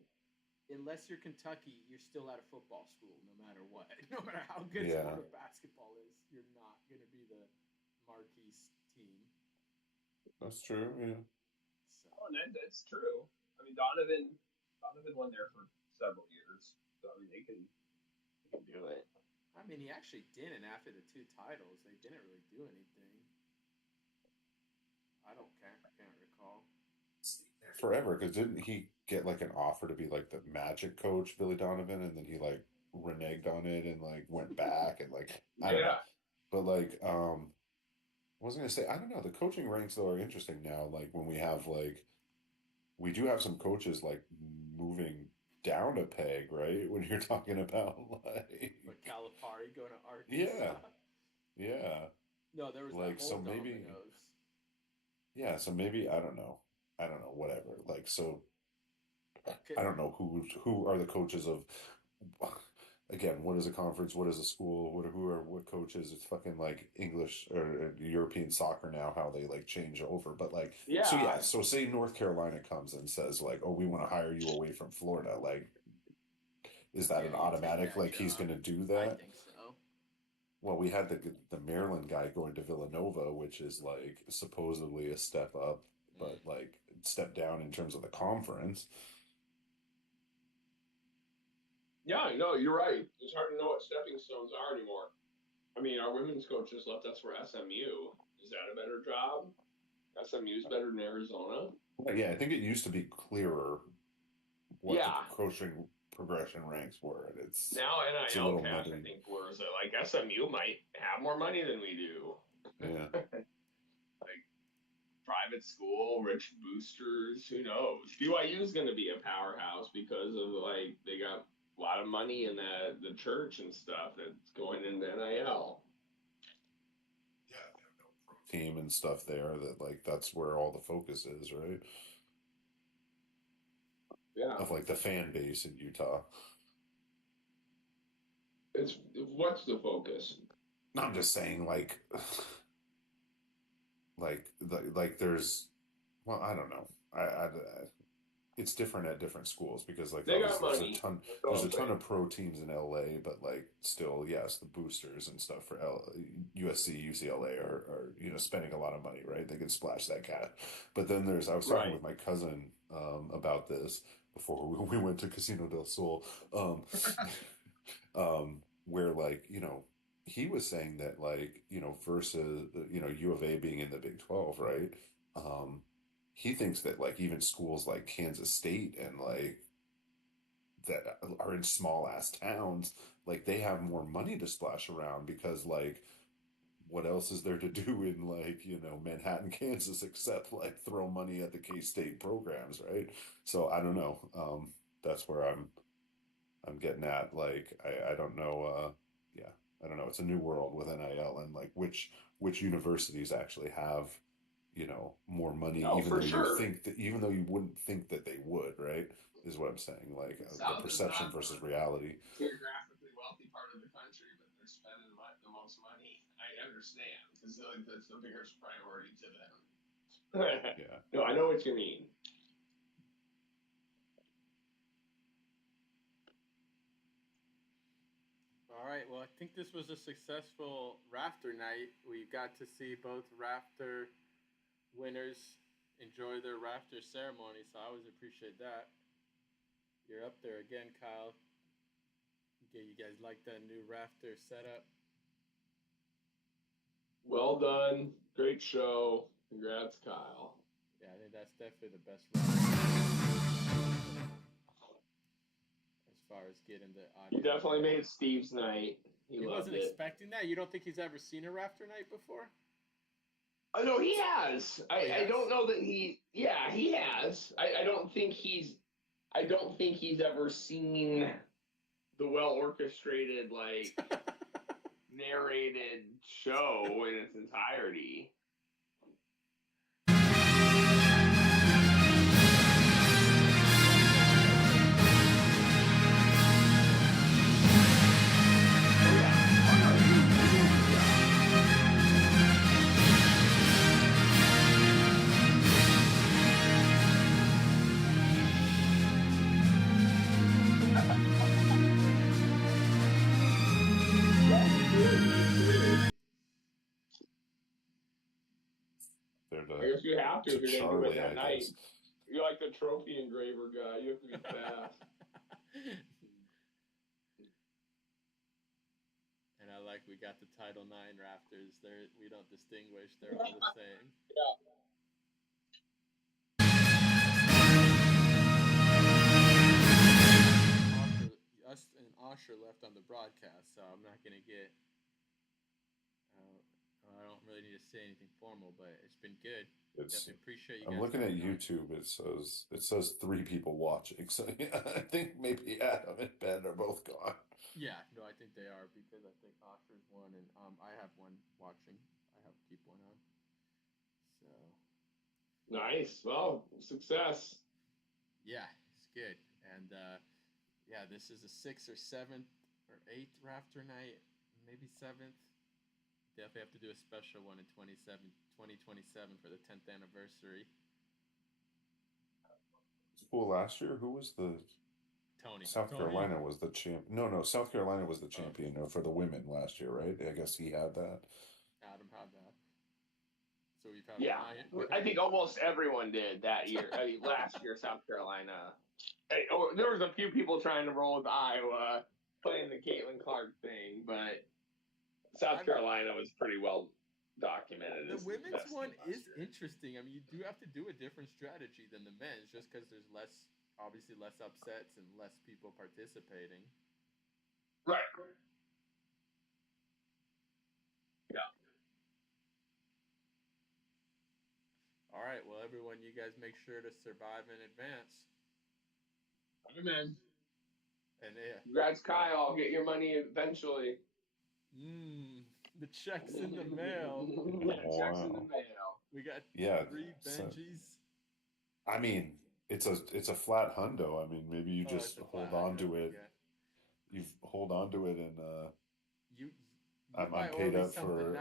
unless you're Kentucky, you're still at a football school, no matter what. No matter how good Yeah. Florida basketball is, you're not going to be the marquee team. That's true, yeah. So, Oh, and that's true. I mean, Donovan won there for several years, so I mean they can do it. I mean, he actually didn't after the 2 titles. They didn't really do anything. I can't recall. Forever, because didn't he get like an offer to be like the Magic coach, Billy Donovan, and then he like reneged on it and like went back and like I don't know. Yeah, But like I was gonna say, I don't know, the coaching ranks though are interesting now, like when we have like we do have some coaches like moving down a peg, right? When you're talking about like But Calipari going to yeah, Arkansas. yeah. No, there was that Like so whole maybe dominoes. yeah, so maybe I don't know. I don't know, whatever. Like so Okay, I don't know who are the coaches of again, what is a conference, what is a school, what coaches? It's fucking like English or European soccer now, how they like change over. But like so yeah, yeah, so say North Carolina comes and says like, "Oh, we want to hire you away from Florida." Like is that yeah, an you take automatic that like he's job. going to do I that? think so. Well, we had the Maryland guy going to Villanova, which is like supposedly a step up, but like step down in terms of the conference. yeah. No, you're right. It's hard to know what stepping stones are anymore. I mean, our women's coach just left us for SMU. Is that a better job? SMU's better than Arizona. But yeah, I think it used to be clearer what the Yeah. coaching progression ranks were, and Now it's a NIL little cash, I muddy. think, blurs it. Like SMU might have more money than we do. Yeah, Like private school, rich boosters, who knows? BYU's going to be a powerhouse because of like they got a lot of money in the church and stuff that's going into NIL. yeah, they have no pro team and stuff there. That like that's where all the focus is, right? Yeah, Of like the fan base in Utah. it's what's the focus? I'm just saying, like there's, well, I don't know. It's different at different schools because like They got obviously money. That's all there's a I'm ton saying. of pro teams in LA, but like still yes, the boosters and stuff for USC, UCLA are spending a lot of money, right? They can splash that cash. But then I was talking Right. with my cousin about this before we went to Casino del Sol, um, where like he was saying that like versus U of A being in the Big 12, right? Um, he thinks that like even schools like Kansas State and like that are in small ass towns, like they have more money to splash around because like what else is there to do in like Manhattan, Kansas, except like throw money at the K-State programs, right? So I don't know. That's where I'm getting at. Like I don't know. Yeah, I don't know. It's a new world with NIL and like which universities actually have more money, Oh, even for though sure. even though you wouldn't think that they would, right? Is what I'm saying. Like The the South is perception not versus the reality. geographically wealthy part of the country, but they're spending the most money. I understand because like, that's the biggest priority to them. Yeah. No, I know what you mean. All right. Well, I think this was a successful Rafter night. We got to see both Rafter winners enjoy their Rafter ceremony, so I always appreciate that. You're up there again, Kyle. Okay, you guys like that new Rafter setup? Well done. Great show. Congrats, Kyle. Yeah, I think that's definitely the best Rafter as far as getting the audio. You definitely made Steve's night. He wasn't it. expecting that. You don't think he's ever seen a Rafter night before? Oh no, he has. I don't know that he. Yeah, he has. I don't think he's ever seen the well orchestrated, like narrated show in its entirety. I guess you have to if you're going to do it that night. You're like the trophy engraver guy. You have to be fast. And I like we got the Title IX Rafters. We don't distinguish. They're all the same. Yeah. Us and Osher left on the broadcast, so I'm not going to get... I don't really need to say anything formal, but it's been good. Definitely appreciate you guys. I'm looking at YouTube. It says 3 people watching. So yeah, I think maybe Adam and Ben are both gone. Yeah, no, I think they are because I think Oscar's one, and I have one watching. I have to keep one on. So nice. Well, success. Yeah, it's good, and yeah, this is the 6th or 7th or 8th Rafter night, maybe 7th. Definitely have to do a special one in 2027 for the 10th anniversary. Well, last year, who was the Tony? South Carolina was the champ. No, South Carolina was the champion for the women last year, right? I guess he had that. Adam had that. So we've had I think almost everyone did that year. Last year, South Carolina. There was a few people trying to roll with Iowa playing the Caitlin Clark thing, but South Carolina was pretty well documented. The women's one is interesting. I mean, you do have to do a different strategy than the men's just because there's obviously less upsets and less people participating. Right. Yeah. All right. Well, everyone, you guys make sure to survive in advance. Amen. And yeah. Congrats, Kyle. I'll get your money eventually. The check's in the mail. Check's in the mail. We got 3 Benjis. I mean, it's a flat hundo. I mean, maybe you just hold on to it. Yeah. You hold on to it, and I'm paid up for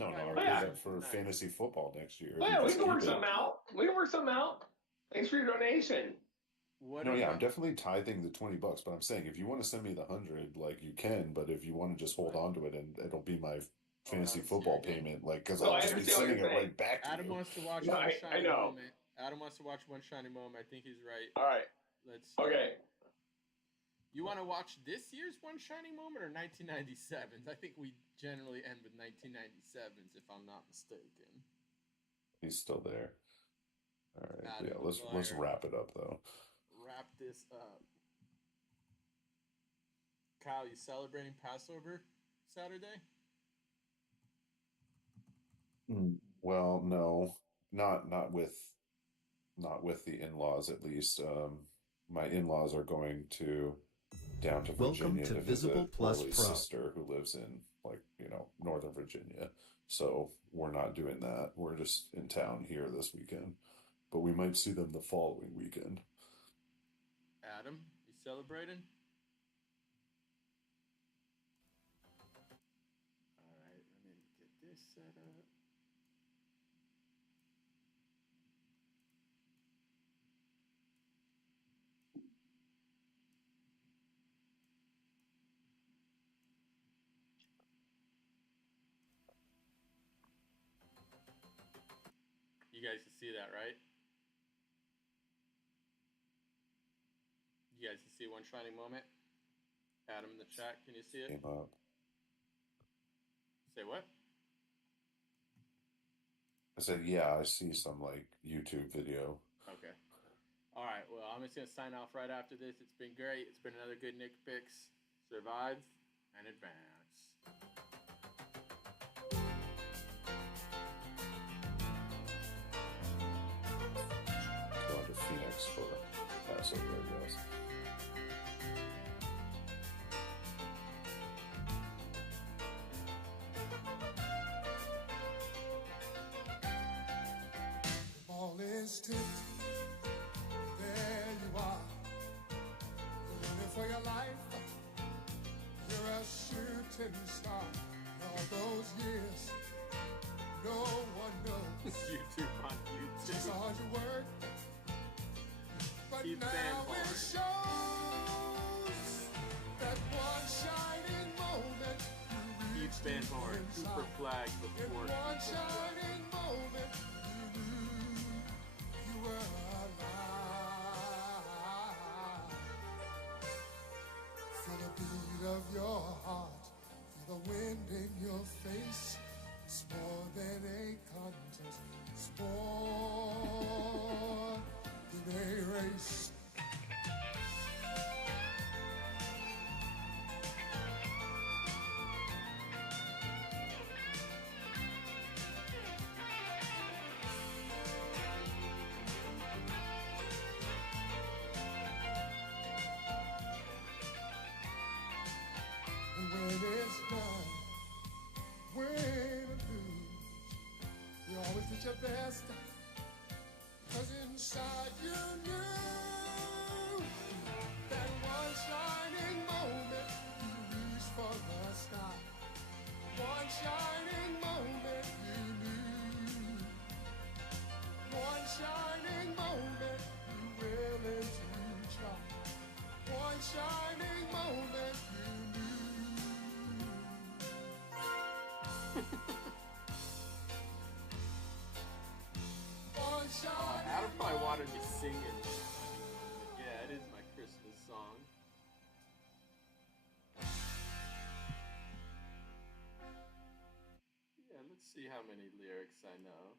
I'm paid up for fantasy football next year. Yeah, we can work something out. Thanks for your donation. I'm definitely tithing the $20, but I'm saying if you want to send me the 100, like you can, but if you want to just hold on to it and it'll be my fantasy football payment, like because I'll just be sending it right back to Adam you. wants to watch one shiny moment. Adam wants to watch one shiny moment. I think he's right. All right. Okay. You want to watch this year's one shiny moment or 1997's? I think we generally end with 1997's, if I'm not mistaken. He's still there. All right. Adam, let's wrap it up though. Wrap this up. Kyle, you celebrating Passover Saturday? Well, no, not with the in-laws at least. My in-laws are going down to Virginia to visit Lily's sister who lives in Northern Virginia. So we're not doing that. We're just in town here this weekend, but we might see them the following weekend. Adam, you celebrating? All right, let me get this set up. You guys can see that, right? You guys can see one shining moment? Adam in the chat, can you see it? Came up. Say what? I said, yeah, I see some like YouTube video. Okay. All right. Well, I'm just gonna sign off right after this. It's been great. It's been another good Nix Pix. Survive and advance. Going to Phoenix for Passover, I guess. Ball is tipped. There you are. You're running for your life. You're a shooting star. All those years, no one knows YouTube on just YouTube. how hard you work. But Keep now fanboy. it shows that one shining moment you Keep reached fanboy. deep Cooper inside. flag In before. one Cooper flag. shining moment, you knew you were alive. Feel the beat of your heart, feel the wind in your face. It's more than a contest, it's more than a race. And when it's done, win or lose, you always did your best. Cause inside you knew that one shining moment you reached for the sky. One shining moment you knew. One shining moment you willing to try. One shining moment you knew. One shining Adam probably wanted me moment. singing. Yeah, it is my Christmas song. Yeah, let's see how many lyrics I know.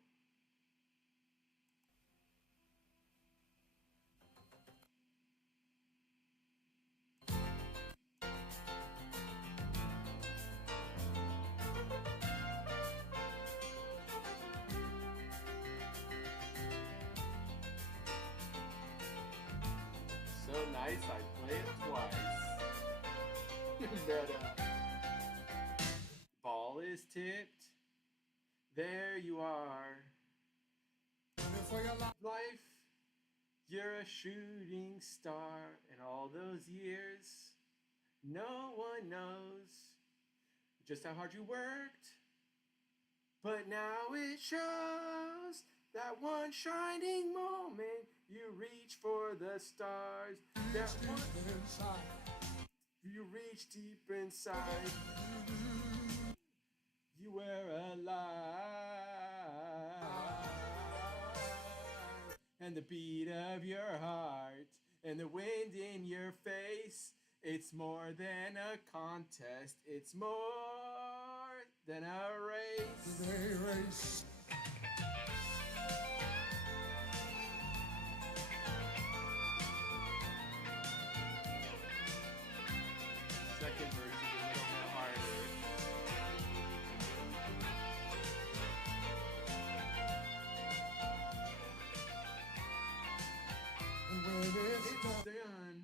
So nice, I play it twice. Meta. Ball is tipped. There you are. Running for your life. Life, you're a shooting star. In all those years, no one knows just how hard you worked. But now it shows that one shining moment you reach for the stars. That Deep one inside. you reach deep inside. You were alive. And the beat of your heart and the wind in your face. It's more than a contest. It's more than a race. A race. Second verse is a little bit harder. And when it's It's done, done.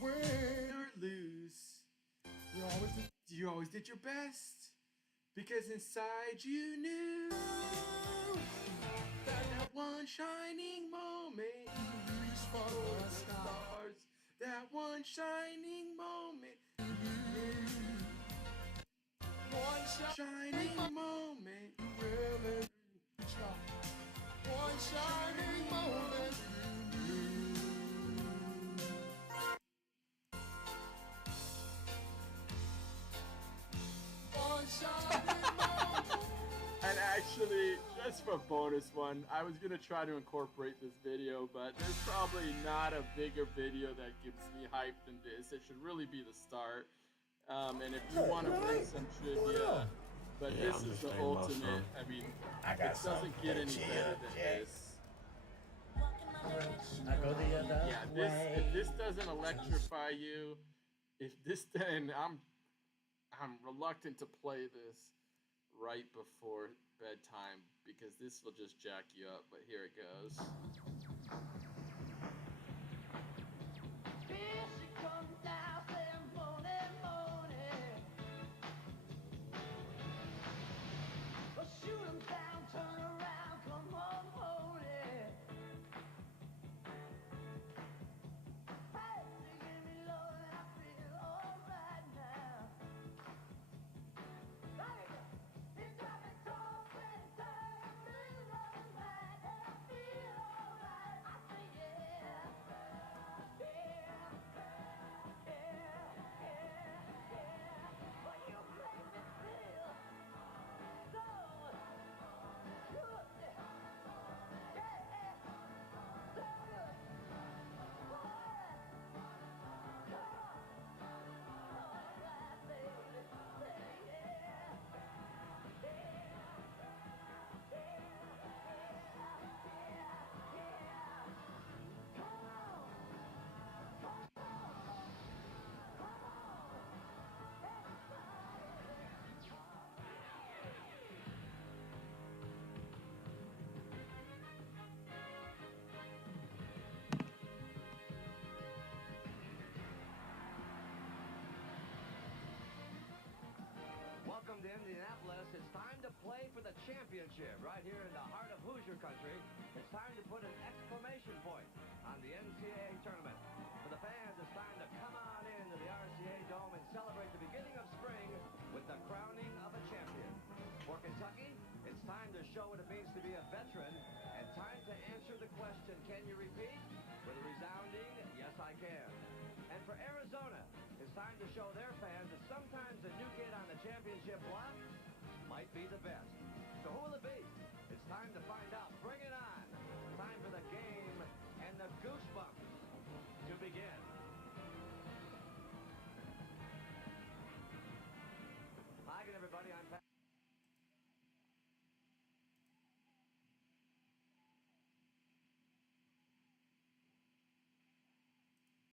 win Win or lose, you always did. you always did your best. Because inside you knew that one shining moment You reach for the sky. stars. That one shining moment. One shot. Shining moment. Willing to try. One shining moment you knew. One shining moment. And Actually, just for bonus one, I was gonna try to incorporate this video, but there's probably not a bigger video that gives me hype than this. It should really be the start. And if you want to bring some trivia, but Yeah, this I'm is just the thinking about ultimate. some. I mean, I it got some. doesn't get any Chill, better than Jack. this. I go the other Yeah, way. if this doesn't electrify you, if this then I'm reluctant to play this right before bedtime because this will just jack you up, but here it goes. Welcome to Indianapolis. It's time to play for the championship right here in the heart of Hoosier country. It's time to put an exclamation point on the Ncaa tournament. For the fans, it's time to come on into the RCA Dome and celebrate the beginning of spring with the crowning of a champion. For Kentucky, it's time to show what it means to be a veteran and time to answer the question, can you repeat? With a resounding, yes I can. And for Arizona, it's time to show their fans that sometimes the new kid on the championship block might be the